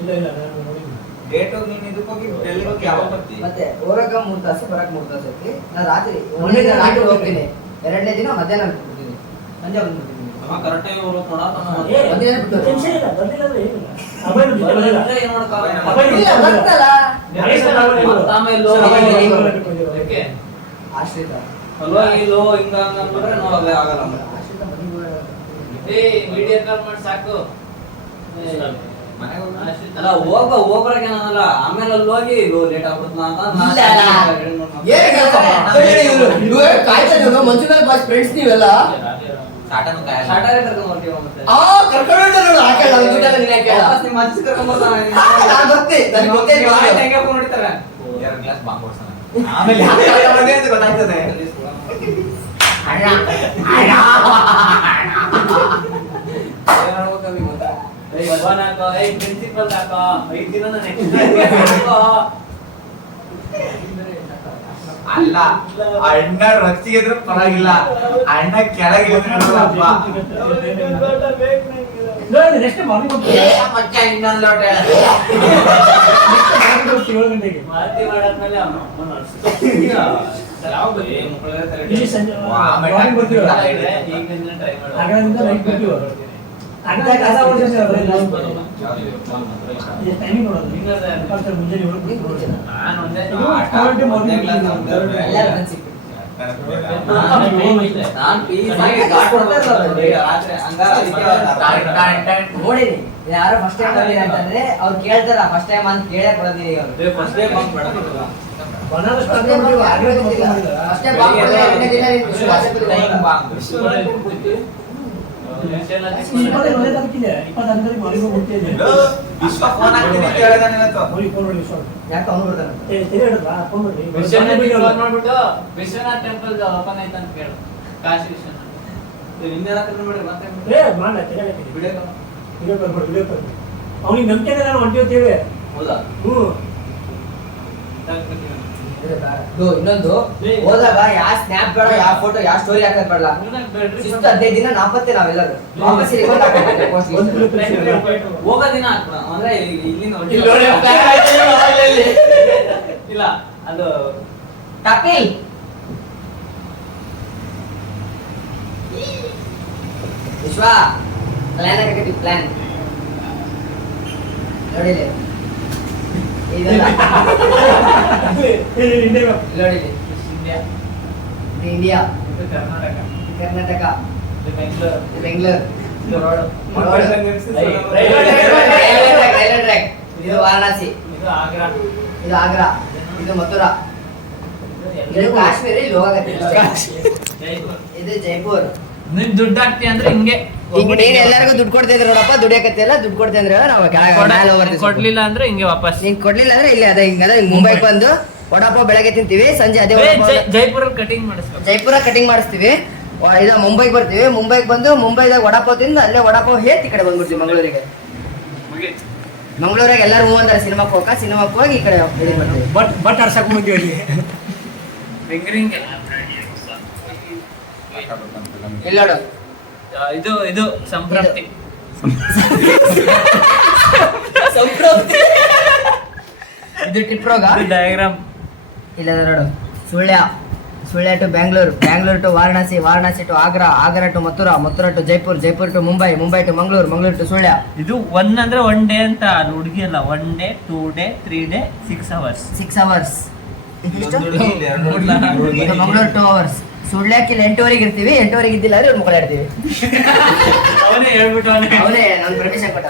ಇಲ್ಲ ಇಲ್ಲ ನಾನು ನೋಡಿದ್ದೀನಿ ಡೇಟ್ ನೀನು ಇದಕ್ಕೆ ಹೋಗಿ ಡೆಲ್ಲಿಗೆ ಹೋಗಿ ಯಾವಾಗ ಬರ್ತೀವಿ? ಮತ್ತೆ ಹೋಗಕ್ಕ 3 ತಾಸು ಬರಕ್ 3 ತಾಸು ಐತಿ ನಾನು ರಾತ್ರಿ ಒಂದೇ ದಿನ ರಾತ್ರಿ ಹೋಗ್ತೀನಿ ಎರಡನೇ ದಿನ ಮಧ್ಯಾಹ್ನ ಬಿಡ್ತೀನಿ ಸಂಜೆ ಬಂದ್ಬಿಡ್ತೀನಿ ಕರೆಕ್ಟಾಗಿ ಹೋಗ್ಬೇಕು ನೋಡ ಏ ಒಂದೇ ದಿನ ಬಿಟ್ಟು ಟೆನ್ಷನ್ ಇಲ್ಲ ಬಂದಿಲ್ಲ ಅಂದ್ರೆ ಏನಿಲ್ಲ ಅಭಯ ಬಂದಿಲ್ಲ ಏನ್ ಮಾಡ್ಕೊಳ್ಳೋದು? ಅಭಯ ಇಲ್ಲ ಬರ್ತಲ್ಲ ಯಾಕೆ? ಆಶ್ರಿತ ಅಲ್ವಾ ಇಲ್ಲೋ ಹಿಂಗ ಹಂಗ ಅಂದ್ಬಿಟ್ರೆ ನಾವು ಅಲ್ಲೇ ಆಗಲ್ಲ ನಮ್ಗೆ. ಆಶ್ರಿತ ಮನೆಗೆ ಏ ವಿಡಿಯೋ ಕಾಲ್ ಮಾಡಿ ಸಾಕು ಮನೆಗೆ ಹೋಗಿ ಅಲ್ಲ ಹೋಗ್ಬರಕ್ಕೆ ಏನಲ್ಲ ಆಮೇಲೆ ಅಲ್ಲಿ ಹೋಗಿ ಲೇಟ್ ಆಗ್ಬಿಡುತ್ತ ಮಂಚು ಮೇಲೆ ಬಾಸ್ ಫ್ರೆಂಡ್ಸ್ ನೀವೆಲ್ಲ ಸಾಟನು ಕಾಯಲ್ಲ. ಶಾಟಾರೆ ಕರ್ಕೊಂಡ್ ಬರ್ತೀವಿ ಮತ್ತೆ ಕರ್ಕೊಂಡು ಹಾಕಲ್ಲ ದುಡ್ಡೆಲ್ಲ ನೀನ್ ಹಾಕಲ್ಲ ವಾಪಸ್ ನಿಮ್ಮ ಅಜ್ಜಿ ಕರ್ಕೊಂಡ್ ಬರ್ತಾನೆ. ನಾನು ಗೊತ್ತೇ ನನಗೆ ಗೊತ್ತೇ ನೀವು ಆಯ್ತು ಹೆಂಗೆ ಫೋನ್ ಹೊಡಿತಾರೆ? 2 ಗ್ಲಾಸ್ ಬಾಂಬ್ ಹೊಡ್ಸೋಣ. ಆಮೇಲೆ ಯಾಕೆ ಕರ್ಕೊಂಡ್ ಬಂದೆ ಅಂತ ಗೊತ್ತಾಗ್ತದೆ. ಏನ್ ಮಾಡ್ಬೇಕವಿ ಗೊತ್ತಾ? ಏಯ್ ಫೋನ್ ಹಾಕೋ, ಏಯ್ ಪ್ರಿನ್ಸಿಪಲ್ ಹಾಕೋ, 5 ದಿನ ನೆಕ್ಸ್ಟ್ ಅಲ್ಲ ಅಣ್ಣ ರೊಚ್ಚಿಗೆದ್ರು ಪರವಾಗಿಲ್ಲ, ಅಣ್ಣ ಕೆಳಗಿಳಿದ್ರಪ್ಪ ನೋಡಿ ನೆಕ್ಸ್ಟ್ ಮಾರ್ನಿಂಗ್ ಮಚ್ಚ ಇನ್ನೊಂದು ಲೋಟ ಹೇಳ. 7 ಗಂಟೆಗೆ ಮಾತಿ ಮಾಡಾದ್ಮೇಲೆ ಅವನು ಯಾವ ಬಗ್ಗೆ ಇಲ್ಲಿ ಸಂಜೆ ಆಮೇಲೆ ಮಾರ್ನಿಂಗ್ ಬರ್ತೀವಿ ಈಗಿಂದ ಟ್ರೈ ಮಾಡು. ಆಗದಿಂದ ನೈಟ್ ಬರ್ತೀವಿ ಅರ್ಧ ಕಸ ಹೊಡ್ಸಿದ್ರೆ ಟೈಮಿಂಗ್ ನೋಡೋದು ಮುಂಜಾನೆ ನಾನು ಒಂದೇ ಇದು ಆಟ quality ಒಂದೇ morning class meeting ಒಂದೇ third class. ಎಲ್ಲರೂ ಫ್ರೆಂಡ್ಸ್ ನಾನ್ ಪೀಸ್ ಆಗಿ ಘಾಟ್ ಹೊಡ್ದೆ ರಾತ್ರಿ ಹಂಗಾರ ಅದಕ್ಕೆ ನೋಡಿನಿ ಯಾರು ಫಸ್ಟ್ ಟೈಮ್ ಬಂದಿರ ಅಂತಂದ್ರೆ ಅವ್ರು ಕೇಳ್ತಾರ ಫಸ್ಟ್ ಟೈಮ್ ಅಂತ ಕೇಳೇ ಕೊಡೋದಿನಿ ಅವ್ರು ಫಸ್ಟ್ ಡೇ ಬಂಕ್ ಮಾಡೋದಿಲ್ಲ. ಬನಾರಸ್ ಸ್ಟಾರ್ಟ್ ಮಾಡಿ ಆಗ್ಲೇ ಮತ್ತೆ ಮಾಡಿದ ಫಸ್ಟ್ ಟೈಮ್ ಬಾಂಬ್ ಕೊಡೋದು ಎರಡನೇ ದಿನ ನೀನು ಟೈಮ್ ಬಾಂಬ್. ಇಪ್ಪತ್ತೈದು ಮನೆ ತಲುಪಿಲ್ಲ 26 ಮನೆಗೆ ಹೋಗ್ತಿದ್ದೆ ವಿಶ್ವ ಫೋನ್ ಹಾಕ್ತೀನಿ ಅಂತ ಹೇಳಿದ ನಿನ್ನತ್ತು. ನೋಡಿ ಫೋನ್ ಮಾಡಿ ವಿಶ್ವ ಯಾಕೆ ಅವನು ಬರ್ತಾನೆ ತೆರೆ ಹಿಡಿದ್ರಾ ಫೋನ್ ಮಾಡಿ ಮಾಡ್ಬಿಟ್ಟು ವಿಶ್ವನಾಥ್ ಟೆಂಪಲ್ ಓಪನ್ ಆಯ್ತು ಅಂತ ಕೇಳು. ಕಾಶಿ ವಿಶ್ವನಾಥ್ ಇನ್ನೇನ ಮಾಡಿ ಮತ್ತೆ ಏ ಮಾಡ ತೆರೆ ಹಾಕಿದ್ವಿ ವಿಡಿಯೋ ವಿಡಿಯೋ ಕಾಲ್ ಅವನಿಗೆ ನಂಬಿಕೆ ಇದೆ ನಾನು ಹೊಂಟಿ ಹೋಗ್ತೇವೆ ಹೌದಾ? ಇನ್ನೊಂದು ಹೋದಾಗ ಯಾವ ಸ್ನ್ಯಾಪ್ ಬೇಡ ಯಾವ ಫೋಟೋ ಯಾವ ಸ್ಟೋರಿ ಹಾಕೋದ್ ಬೇಡ ಶಿಸ್ತು 15 ದಿನ ನಾಪತ್ತೆ ನಾವೆಲ್ಲರೂ ವಾಪಸ್ ಇಲ್ಲಿ ಬಂದು ಹಾಕ್ಬೇಕು post list. ಹೋಗೋ ದಿನ ಹಾಕ್ಬಿಡ ಅಂದ್ರೆ ಇಲ್ಲಿಂದ ಇಲ್ಲಿ ನೋಡಿ, plan ಆಯ್ತು ಹೇಳು ಅವಾಗ್ಲೇ. ಇಲ್ಲ ಅದು ಕಪಿಲ್ ವಿಶ್ವ ಪ್ಲಾನ್ ಹಾಕಿ ಪ್ಲಾನ್ ನೋಡಿಲಿ ಇದೆಲ್ಲ ನೋಡಿಲಿ ಇಂಡಿಯಾ, ಇದು ಇಂಡಿಯಾ, ಇದು ಕರ್ನಾಟಕ, ಕರ್ನಾಟಕ, ಇದು ಬೆಂಗಳೂರು, ಇದು ಬೆಂಗಳೂರು, ಇದು ರೋಡ್, ರೈಲ್ವೆ ಟ್ರ್ಯಾಕ್, ಇದು ವಾರಣಾಸಿ, ಇದು ಆಗ್ರಾ, ಇದು ಆಗ್ರಾ, ಇದು ಮಥುರಾ, ಇದು ಕಾಶ್ಮೀರ, ಇಲ್ಲಿ ಹೋಗತ್ತೆ ಜೈಪುರ್. ಇದು ಜೈಪುರ್. ನೀನ್ ದುಡ್ಡು ಹಾಕ್ತಿ ಅಂದ್ರೆ ಹಿಂಗೆ ಈಗ ನೀನ್ ಎಲ್ಲರಿಗೂ ದುಡ್ಡು ಕೊಡ್ತಿದ್ರು ನೋಡಪ್ಪ, ದುಡಿಯಕತ್ತಿಲ್ಲ ದುಡ್ಡು ಕೊಡ್ತಿ ಅಂದ್ರೆ ನಾವು ಕೊಡ್ಲಿಲ್ಲ ಅಂದ್ರೆ ಹಿಂಗೆ ವಾಪಸ್. ನೀನ್ ಕೊಡ್ಲಿಲ್ಲ ಅಂದ್ರೆ ಇಲ್ಲಿ ಅದ ಹಿಂಗದ ಮುಂಬೈಗೆ ಬಂದು ವಡಾಪಾವ್ ಬೆಳಗ್ಗೆ ತಿಂತೀವಿ, ಸಂಜೆ ಅದೇ ಜೈಪುರಲ್ಲಿ ಕಟಿಂಗ್ ಮಾಡಿಸ್ಬೇಕು. ಜೈಪುರ ಕಟಿಂಗ್ ಮಾಡಿಸ್ತೀವಿ. ಇದ ಮುಂಬೈಗೆ ಬರ್ತೀವಿ, ಮುಂಬೈಗೆ ಬಂದು ಮುಂಬೈದಾಗ ವಡಾಪಾವ್ ತಿಂದು ಅಲ್ಲೇ ವಡಾಪಾವ್ ಹೇತ್ ಈ ಕಡೆ ಬಂದ್ಬಿಡ್ತೀವಿ ಮಂಗಳೂರಿಗೆ. ಮಂಗಳೂರಾಗ ಎಲ್ಲರೂ ಹೂ ಅಂತಾರೆ ಸಿನಿಮಾಕ್ಕೆ ಹೋಗಿ ಈ ಕಡೆ ಇದು ಮಾಡ್ತೀವಿ. ಬಟ್ ಆಡ್ಸಕ್ ಬಂದಿವಿ ಅಲ್ಲಿ ಬೆಂಗ್ರಿಂಗೆ ಇಲ್ಲಿ ನೋಡು ಇದು ಸಂಪ್ರಾಪ್ತಿ. ಇದು ಟಿಟ್ರೋಗ ಡಯಾಗ್ರಾಮ್. ಇಲ್ಲ ನೋಡು, Sullia to Bangalore to Varanasi to Agra to Mathura to Jaipur to Mumbai to Mangaluru to Sullia. ಇದು 1 ಅಂದ್ರೆ 1 ಡೇ ಅಂತ ಅದು ಹುಡುಗಿ ಅಲ್ಲ. 1 day 2 day 3 day 6 hours. 6 hours. ಇದಿಷ್ಟು ನೋಡ್ಲಾ? ಇದು ಮಂಗಳೂರು 2 hours. ಸುಳ್ಯಕ್ಕೆ 8:30 ಇರ್ತೀವಿ, 8:30 ಇದ್ದಿಲ್ಲ ಅಂದ್ರೆ ಇವ್ರು ಮುಖಾಡ್ತೀವಿ. ಅವನೇ ಹೇಳ್ಬಿಟ್ಟು ಅವನೇ ನಾನು ಪರ್ಮಿಷನ್ ಕೊಟ್ಟ.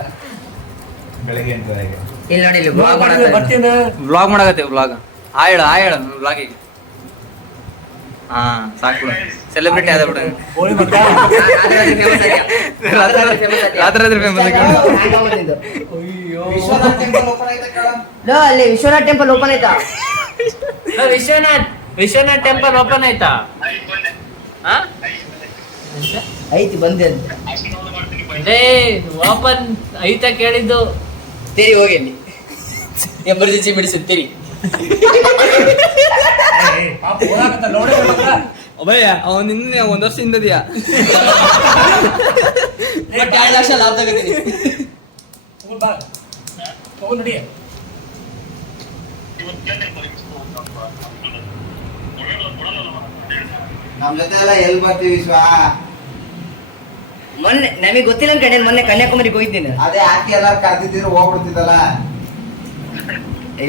ಬೆಳಗ್ಗೆ 8:30 ಇಲ್ಲಿ ನೋಡಿ, ಇಲ್ಲಿ vlog ಮಾಡ್ತಾ ಇದ್ದೀನಿ. ಬರ್ತೀನಿ ವ್ಲಾಗ್ ಮಾಡಕತ್ತೀವಿ ವ್ಲಾಗ್. ಆಯಳ ವ್ಲಾಗಿಗೆ. ಹಾ ಸಾಕು ಬಿಡು, ಸೆಲೆಬ್ರಿಟಿ ಆದ ಬಿಡು. ಹೋಳಿ ಬರ್ತಾ ರಾತ್ರಿ ಫೇಮಸ್ ವಿಶ್ವನಾಥ್ ಟೆಂಪಲ್ ಓಪನ್ ಆಯ್ತಾ ಕೇಳ? ಅಲ್ಲಿ ವಿಶ್ವನಾಥ್ ಟೆಂಪಲ್ ಓಪನ್ ಆಯ್ತಾ? ವಿಶ್ವನಾಥ್ ಟೆಂಪಲ್ ಓಪನ್ ಆಯ್ತಾ? ಐತಿ ಬಂದೆ ಅಂತ ಓಪನ್ ಐತಾ ಕೇಳಿದ್ದು. ತೇರಿ ಹೋಗಿ ಅಲ್ಲಿ ಎಮರ್ಜೆನ್ಸಿ ಬಿಡಿಸುತ್ತೀರಿ. ಅಭಯ ಅವನ್ ನಿನ್ನೆ 1 ವರ್ಷದಿಂದ ಇದೆಯಾ? 2 ಲಕ್ಷ ಲಾಭ ತಗೋತೀನಿ. ನೋಡಿ ನಮ್ ಜೊತೆ ಎಲ್ಲ ಎಲ್ಲಿ ಬರ್ತೀವಿ ವಿಶ್ವ? ಮೊನ್ನೆ ನಮಗೆ ಗೊತ್ತಿಲ್ಲ ಕಡೆ ಮೊನ್ನೆ ಕನ್ಯಾಕುಮಾರಿಗೆ ಹೋಗಿದ್ದೀನಿ. ಅದೇ ಹಾಕಿ ಎಲ್ಲಾರು ಕರ್ತಿದ್ರು ಹೋಗ್ಬಿಡ್ತಿದ್ದಲ್ಲ.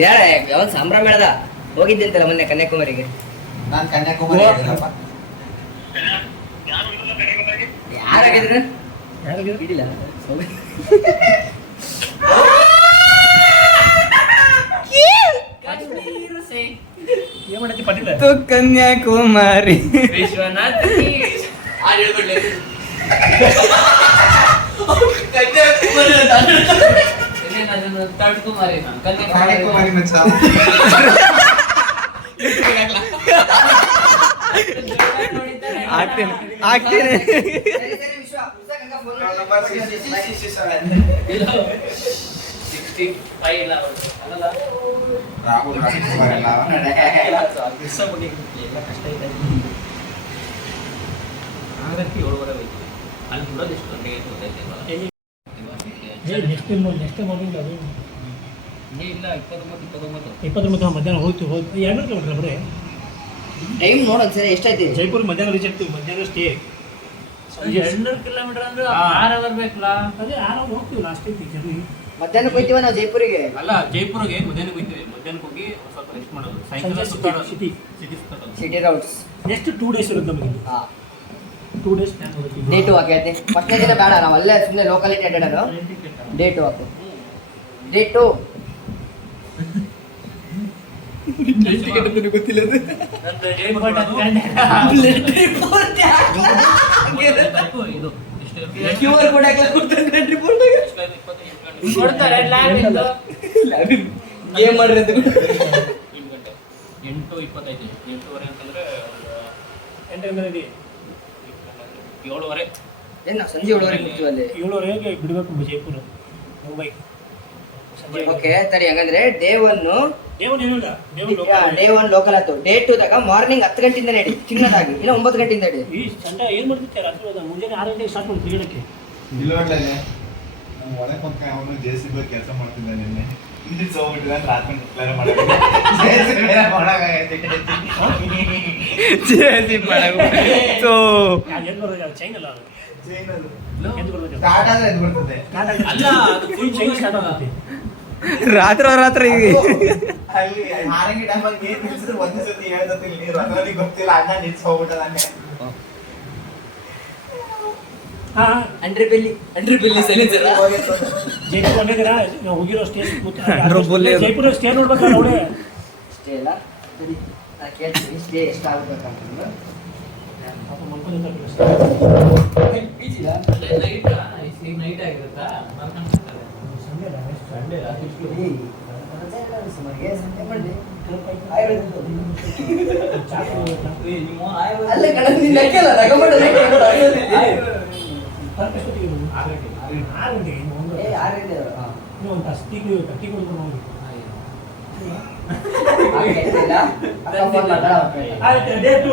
ಯಾರ ಯಾವನ್ ಸಂಭ್ರಮ ಹೇಳ್ದ ಹೋಗಿದ್ದಂತಲ್ಲ ಮೊನ್ನೆ ಕನ್ಯಾಕುಮಾರಿಗೆ. ನಾನ್ ಕನ್ಯಾಕುಮಾರಿ ಹೋಗಿಲ್ಲಪ್ಪ. ಯಾರಾಗಿದ್ರು ಇಡಿಲ್ಲ ಏನ್ ಮಾಡತ್ತಿ ಪಟ್ಟಿಲ್ಲ ತು ಕನ್ಯಾಕುಮಾರಿ ವಿಶ್ವನಾಥ್ ತಡ್ಕುಮಾರಿ ಕನ್ಯಾಕುಮಾರಿ ಮಚ್ಚ. ಆಗ್ತೀನಿ ನಂಬರ್ 67. ರಾಹುಲ್ ರಾಜ್ಕುಮಾರ್ ಎಲ್ಲ ಅವನೇ. ನೆಕ್ಸ್ಟ್ ಮಾರ್ನಿಂಗ್ ಅದು 29 ಮಧ್ಯಾಹ್ನ ಹೋಯ್ತು 2 ಕಿಲೋಮೀಟರ್ ಬರೀ. ಟೈಮ್ ನೋಡೋದು ಎಷ್ಟೈತಿ? ಜೈಪುರ್ ಮಧ್ಯಾಹ್ನ ರೀಚ್ ಆಗ್ತೀವಿ, ಮಧ್ಯಾಹ್ನ ಸ್ಟೇ. 200 ಕಿಲೋಮೀಟರ್ ಅಂದ್ರೆ 6 ಅವರ್ ಬೇಕಲ್ಲ. ಅದೇ ಆರಾಮ್ ಹೋಗ್ತೀವಿ ಲಾಸ್ಟ್ ಟೈಮ್ ಮಧ್ಯಾಹ್ನಕ್ಕೆ ಹೋಗ್ತೀವ ನಾವು ಜೈಪುರಿಗೆ. ಅಲ್ಲ ಜೈಪುರಿಗೆ ಮಧ್ಯಾಹ್ನಕ್ಕೆ ಹೋಗ್ತೀವಿ. ಮಧ್ಯಾಹ್ನಕ್ಕೆ ಹೋಗಿ ಸ್ವಲ್ಪ ರೆಸ್ಟ್ ಮಾಡೋದು. ಸಾಯಂಕಾಲ ಸುತ್ತಾಡೋದು. ಸಿಟಿ ಸುತ್ತಾಡೋದು. ಸಿಟಿ ರೌಂಡ್ಸ್ ನೆಕ್ಸ್ಟ್ 2 ಡೇಸ್ ಇರುತ್ತೆ ನಮಗೆ. ಹಾ 2 ಡೇಸ್ ಪ್ಲಾನ್ ಮಾಡುತ್ತೀವಿ. ಡೇ 2 ಹಾಕಿ. ಫಸ್ಟ್ನೇ ದಿನ ಬೇಡ, ನಾವು ಅಲ್ಲೇ ಸುಮ್ಮನೆ ಲೋಕಲಿಟಿ ಅಡ್ಡಾಡೋದು. ಡೇ 2 ಹಾಕು. ಡೇ 2 ಗೊತ್ತಿಲ್ಲ ಇದು QR ಕೋಡ್ ಕೊಡ್ತಾರೆ ಗೇಮ್ ಮಾಡ್ರಿ ಅಂತ 8:25 8:30 ಅಂತಂದ್ರೆ 8:30 7:30. ಏನು ನಾವು ಸಂಜೆ 7:30 ಬಿಡ್ತೀವಿ ಅಲ್ಲಿ. 7:30ಗೆ ಬಿಡಬೇಕು ಜೈಪುರ ಮುಂಬೈ. ಓಕೆ ಸರಿ, ಹಂಗಂದ್ರೆ ಡೇ 1 ಏನಿಲ್ಲ ಡೇ 1 ಲೋಕಲ್ ಆಯ್ತು. ಡೇ 2 ದಾಗ ಮಾರ್ನಿಂಗ್ 10 ಗಂಟೆಯಿಂದ ನಡಿ ಚಿನ್ನದಾಗಿ, ಇಲ್ಲ 9 ಗಂಟೆಯಿಂದ ನಡಿ. ಈ ಸಂಡೆ ಏನು ಮಾಡ್ತಿರ್ತಾರೆ ರಾತ್ರಿ ಹೋದ ಮುಂಜಾನೆ 6 ಗಂಟೆಗೆ ಸ್ಟಾರ್ಟ್ ಮಾಡ್ತೀವಿ ಹೇಳಕ್ಕೆ. ಇಲ್ಲೋಡ್ಲೇ ನಾನು ಒಳಗೆ ಕುಂತ್ಕ ಅವನು JCB ಕೆಲಸ ಮಾಡ್ತಿದ್ದ ನಿನ್ನೆ. ಇಲ್ಲಿ ಹೋಗ್ಬಿಟ್ಟಿದ ರಾತ್ರಿ ಕ್ಲಿಯರ್ ಮಾಡೋದು. JCB ಮಾಡಾಗೈತೆ. ಸೊ ಏನು ಬರೋದು ಚೈನ್ ಅಲ್ಲ ಅದು. ಜೈನದು ಎಂದು ಬರೋದು ಸ್ಟಾರ್ಟ್ ಆದ್ರೆ ಇದು ಬರ್ತದೆ. ಅಲ್ಲ ಅದು ಫುಲ್ ಚೈನ್ ಸ್ಟಾರ್ಟ್ ಆಗುತ್ತೆ. ರಾತ್ರಿ ಅಲ್ಲಿ ಹಾರಂಗಿ ಟೈಮಲ್ಲಿ ನೀರು ನಿಲ್ಸಿದ್ರೆ ಒಂದೇ ಸತಿ ಹೇಳ್ದತ್ತಿಲ್ಲ ನೀರು, ಅದರಲ್ಲಿ ಗೊತ್ತಿಲ್ಲ ಅಣ್ಣ ನಿಲ್ಸಿ ಹೋಗ್ಬಿಟ್ಟದ ಹಂಗೆ. ಹಾಂ ಅಂಡ್ರಿ ಬಿಲ್ಲಿ ಸೈಲೆನ್ಸರ್ ಜೈಪುರ ಒಂದೇ ದಿನ ನಾವು ಹೋಗಿರೋ ಸ್ಟೇಜ್ ಡ್ರೊಬ್ಬಲ್ಲಿ ಅದು. ಜೈಪುರ ಸ್ಟೇ ನೋಡ್ಬೇಕಲ್ಲ ಅವಳೆ. ಸ್ಟೇ ಇಲ್ಲ ಸರಿ, ನಾನು ಕೇಳ್ತೀನಿ ಸ್ಟೇ ಎಷ್ಟು ಆಗ್ಬೇಕಂತ. ನೈಟ್ ಆಗಿರುತ್ತಾ ಅಲ್ಲ ಕಣ ನಿನ್ನ ಲೆಕ್ಕಲ್ಲ ರಗಮಡ ಲೆಕ್ಕ ನೋಡು, ಅಲ್ಲಲ್ಲಿ. ಏ, 6 ಗಂಟೆ ಅಲ್ಲ. ಒಂದು ಟೀ ಕುಡ್ಕೊಂಡು ಹೋಗಿ. ಇಲ್ಲ, ಅಕ್ಕ ಫೋನ್ ಮಾತಾಡ ಆಯ್ತು ಡೇ ಟು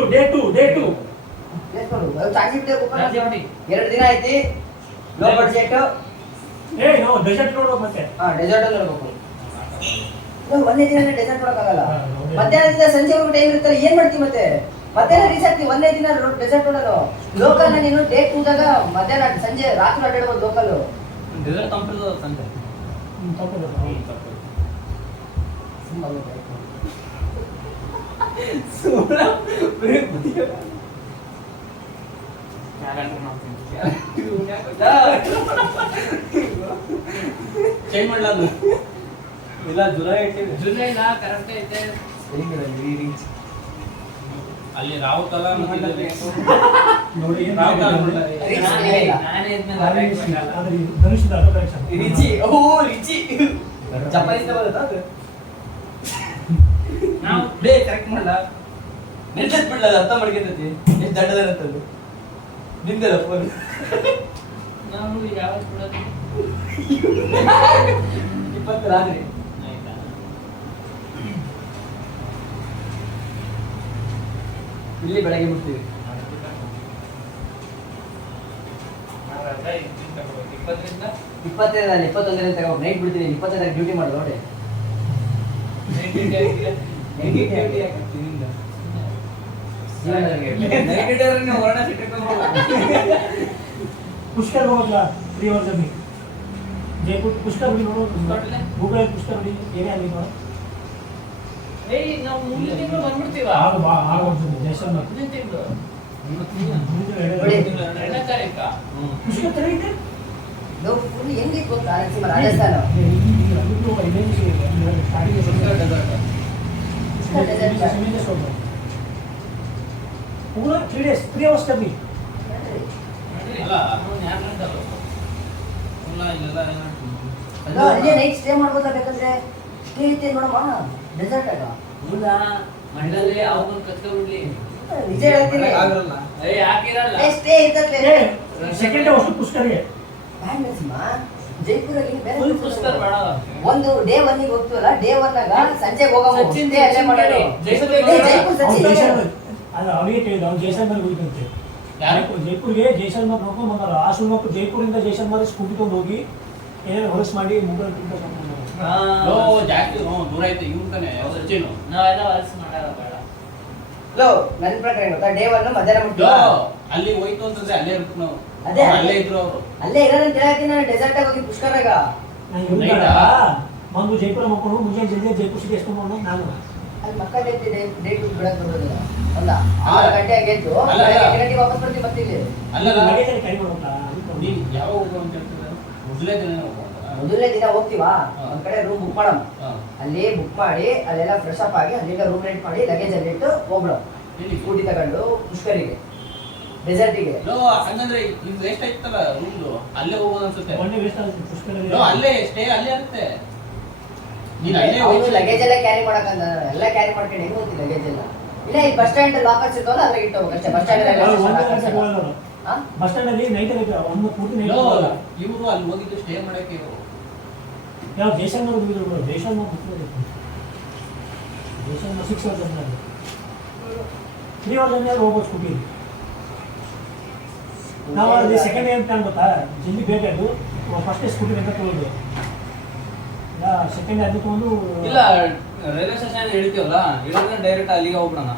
ಎಷ್ಟು ನೋಡು, ಅದು ಚಾಕ್ಸಿ ಬಿಟ್ಟೆ open ಮಾಡ್ತೀವಿ. 2 ದಿನ ಐತಿ, ಲೋ ಬಡ್ಜೆಟ್. ನಾವು ಡೆಸರ್ಟ್ ನೋಡ್ಬೇಕು ಮತ್ತೆ. ಡೆಸರ್ಟ್ ನೋಡ್ಬೇಕು. ನಾವು ಒಂದೇ ದಿನ ಡೆಸರ್ಟ್ ನೋಡಕ್ಕಾಗಲ್ಲ. ಹಾ, ಹೌದು. ಮಧ್ಯಾಹ್ನದಿಂದ ಸಂಜೆವರೆಗೂ ಟೈಮ್ ಇರುತ್ತಲ್ಲ, ಏನ್ ಮಾಡ್ತೀವಿ ಮತ್ತೆ? ಮಧ್ಯಾಹ್ನ ರೀಚ್ ಆಗ್ತೀವಿ, ಒಂದೇ ದಿನ ಡೆಸರ್ಟ್ ನೋಡೋದು. ಲೋಕಲ್ ನೀನು ಡೇ 2 ದಾಗ ಮಧ್ಯಾಹ್ನ ಸಂಜೆ ರಾತ್ರಿ ಅಡ್ಡಾಡ್ಬೋದು ಲೋಕಲ್. ಡೆಸರ್ಟ್ ತಂಪಿರೋದು ಸಂತೆ. ಚೇಂಜ್ ಮಾಡಲ ಅದು ಇಲ್ಲ ಜುಲೈ ಇಲ್ಲ ಕರೆಕ್ಟ್ ಐತೆ. ಅಲ್ಲಿ ರಾವುತಲ ನೋಡಿ ರಿಚಿ, ಓ ರಿಚಿ ಜಪಾನೀಸ್ ಬರುತ್ತಾ ಅದು? ನಾವು ಡೇ ಕರೆಕ್ಟ್ ಮಾಡಲ್ಲ, ನೆನ್ಸತ್ ಬಿಡ್ಲ, ಅದು ಅರ್ಥ ಮಾಡ್ಕೊಂತೈತಿ ಎಷ್ಟು ದಡ್ಡದನಂತದ್ದು. ನಿಂದಲ್ಲ ಫೋನ್. ನಾವು ಯಾವಾಗ ಬಿಡೋದು 20 ರಾತ್ರಿ. ಆಯ್ತಾ ಇಲ್ಲಿ ಬೆಳಗ್ಗೆ ಬಿಡ್ತೀವಿ. 20ರಿಂದ 25 ನಾನು 21 ತಗೋ ನೈಟ್ ಬಿಡ್ತೀನಿ. 25 ಡ್ಯೂಟಿ ಮಾಡಿ ನೋಡಿ. पुष्कर ಹೋಗೋದ್ಲ 3 ಅವರ್ಸ್ ಅಲ್ಲಿ ಜೈಪುರ ಪುಷ್ಕರ್ ಬಿ ನೋಡೋದು. ಗೂಗಲ್ ಪುಷ್ಕರ್ ಬಿ ಏನೇ ಅಲ್ಲಿ ನೋಡು. ಏಯ್ ನಾವು ಮುಂದಿನ ತಿಂಗಳು ಬಂದ್ಬಿಡ್ತೀವ. ಆಗ ಜೈಸಲ್ಮರ್ ಮುಂದಿನ ತಿಂಗಳು ನೋಡಿ. 2ನೇ ತಾರೀಕ. ಪುಷ್ಕರ್ ತೆರೆಯಿದೆ. ನಾವು ಫುಲ್ ಹೆಂಗೆ ಗೊತ್ತಾ ರಾಜಸ್ಥಾನ पूरा 3 days 3 hours करनी. ಅಲ್ಲ ಅವ್ನು ಯಾರು ಅಂತಾರೋ ಇಲ್ಲ ಇಲ್ಲೆಲ್ಲ ಅಲ್ಲೇ ನೈಟ್ ಸ್ಟೇ ಮಾಡ್ಬೋದಾ? ಬೇಕಂದ್ರೆ ಸ್ಟೇ ಐತೆ ನೋಡಮ್ಮ ಡೆಸರ್ಟ್ ಆಗ. ಹೌದಾ ಮಂಡಲೇ ಅವ್ನು ಕತ್ಕೊಂಡ್ಬಿಡ್ಲಿ. ನಿಜ ಹೇಳ್ತೀನಿ. ಏಯ್ ಹಾಕಿರಲ್ಲ ಸ್ಟೇ ಇರ್ತದೆ. ಸೆಕೆಂಡ್ ಅವರ್ಸ್ ಪುಷ್ಕರ್ ಗೆ ಜೈಪುರಲ್ಲಿ ಬೇರೆ ಫುಲ್ ಪುಸ್ತರ್ ಬೇಡ. ಒಂದು ಡೇ 1 ಗೆ ಹೋಗ್ತೀವಲ್ಲ, ಡೇ 1 ನಾಗ ಸಂಜೆ ಹೋಗಮ್ಮ. ಸಚಿನ್ stay ಅಲ್ಲೇ ಮಾಡೋದು. ಜೈಪುರ್ ಜೈಪುರ್ ಸಚಿನ್ ಜೈಸಲ್ಮರ್ ಅಲ್ಲ ಅವನಿಗೆ ಕೇಳಿದ ಅವ್ನು ಜೈಸಲ್ಮರ್ ಹೋಗಿದಂತೆ. ಜೈಪುರ್ಗೆ ಜೈಸಲ್ಮರ್ ನೋಡ್ಕೊಂಡು ಬಂದಾರ. ಆ ಸುಮ್ಮನೆ ಜೈಪುರಿಂದ ಜೈಸಲ್ಮರ್ ಸ್ಕೂಟಿ ತಗೊಂಡು ಹೋಗಿ ಏನೇನು ಹೊಲಸು ಮಾಡಿ ಮೂಗಲ್ ಲೋ ಜಾಸ್ತಿ ದೂರ ಐತೆ ಇವ್ನು ತಾನೆ ಸಚಿನ್. ನಾವೆಲ್ಲ ವರ್ಸ್ ಮಾಡಲ್ಲ ಬೇಡ. ಲೋ ನನ್ನ ಪ್ರಕಾರ ಏನು ಗೊತ್ತಾ, ಡೇ 1 ಮಧ್ಯಾಹ್ನ ಲೋ ಮುಟ್ತೀವಿ. ಅಲ್ಲಿ ಹೋಯ್ತು ಅಂತಂದ್ರೆ ಅಲ್ಲೇ ಇರ್ಬೇಕು ನಾವು. ಅದೇ ಅಲ್ಲೇ ಇದ್ರು ಅವರು. ಅಲ್ಲೇ ಇರೋದಂತ ಹೇಳ್ತೀನಿ ನಾನು. ಡೆಸರ್ಟ್ ಆಗಿ ಹೋಗಿ ಪುಷ್ಕರಾಗ ಒಂದು ಜೈಪುರ ಮಕ್ಕಳು ಮುಂಜಾನೆ ಜಲ್ದಿ ಜೈಪುರ ಸಿಟಿ ಎಷ್ಟು ಮಾಡೋದು ನಾನು ಅಲ್ಲಿ ಮಕ್ಕಳ ಡೇಟ್ ಬಿಡಕ್ ಬರೋದಿಲ್ಲ ಅಲ್ಲ 6 ಗಂಟೆ ಆಗಿದ್ದು ಅಲ್ಲ, ಅಲ್ಲ. 2 ಗಂಟೆಗೆ ವಾಪಸ್ ಬರ್ತೀವಿ ಬರ್ತೀವಿ ಅಲ್ಲ ಲಗೇಜಲ್ಲಿ ಕಡಿಮೆ ಹೋಗ್ತಾ ನೀನ್ ಯಾವಾಗ ಹೋಗು ಅಂತ ಹೇಳ್ತಿದ್ದಾರೆ ಮೊದಲೇ ದಿನ ಹೋಗುವ ಮೊದಲನೇ ದಿನ ಹೋಗ್ತೀವಾ ಹಾ. ಒಂದ್ ಕಡೆ ರೂಮ್ ಬುಕ್ ಮಾಡೋಣ ಹಾ. ಅಲ್ಲಿ ಬುಕ್ ಮಾಡಿ ಅಲ್ಲೆಲ್ಲ ಫ್ರೆಶ್ ಅಪ್ ಆಗಿ ಅಲ್ಲಿಂದ ರೂಮ್ ರೆಂಟ್ ಮಾಡಿ ಲಗೇಜ್ ಅಲ್ಲಿ ಇಟ್ಟು ಹೋಗ್ಬಿಡೋಣ ಎಲ್ಲಿ? ಸ್ಕೂಟಿ ತಗೊಂಡು ಪುಷ್ಕರಿಗೆ ಡೆಸರ್ಟಿಗೆ ಲೋ ಹಂಗಂದ್ರೆ ಈಗ ವೇಸ್ಟ್ ಆಯ್ತಲ್ಲ ರೂಮ್ದು ಅಲ್ಲೇ ಹೋಗೋದು ಅನ್ಸುತ್ತೆ ಮೊನ್ನೆ ವೇಸ್ಟ್ ಆಗುತ್ತೆ ಪುಷ್ಕರಲ್ಲಿ ಲೋ ಅಲ್ಲೇ ಸ್ಟೇ ಅಲ್ಲೇ ಆಗುತ್ತೆ ನೀನ್ ಅಲ್ಲೇ ಅವನು ಹೋಗಿ ಲಗೇಜ್ ಎಲ್ಲ ಕ್ಯಾರಿ ಮಾಡಕಂದ ಎಲ್ಲ ಕ್ಯಾರಿ ಮಾಡ್ಕೊಂಡು ಹೆಂಗ್ ಹೋಗ್ತಿ ಲಗೇಜ್ ಎಲ್ಲ ಇಲ್ಲ ಈ ಬಸ್ ಸ್ಟ್ಯಾಂಡ್ ಲಾಕರ್ಸ್ ಇರ್ತಾವಲ್ಲ ಅದ್ರಾಗ ಇಟ್ಟು ಹೋಗ್ಬೇಕು ಅಷ್ಟೇ ಬಸ್ ಸ್ಟ್ಯಾಂಡ್ ಬಸ್ ಸ್ಟ್ಯಾಂಡ್ ಅಲ್ಲಿ ನೈಟ್ ಒಂದು ಪೂರ್ತಿ ನೈಟ್ ಲೋ ಇವರು ಅಲ್ಲಿ ಹೋಗಿದ್ದು ಸ್ಟೇ ಮಾಡಕ್ಕೆ ಇವ್ರು. ಯಾವ ದೇಶನ ಹೋಗಿದ್ರು ದೇಶನ ದೇಶನ 6 ಅವರ್ಸ್ ಅಂತ 3 ಅವರ್ಸ್ ಅಂದ್ರೆ ಹೋಗ್ಬೋದು ಸ್ಕೂಟಿ ನಾವು ಅಲ್ಲಿ ಸೆಕೆಂಡ್ ಏನ್ ಪ್ಲಾನ್ ಗೊತ್ತಾ ಜಲ್ದಿ ಬೇಕಾದ್ರು ಫಸ್ಟ್ ಸ್ಕೂಟಿ ಅಂತ ತಗೊಳ್ಳೋದು ಸೆಕೆಂಡ್ ಅದು ತಗೊಂಡು ಇಲ್ಲ ರೈಲ್ವೆ ಸ್ಟೇಷನ್ ಇಳಿತೀವಲ್ಲ ಇಳಿದ್ರೆ ಡೈರೆಕ್ಟ್ ಅಲ್ಲಿಗೆ ಹೋಗ್ಬಿಡೋಣ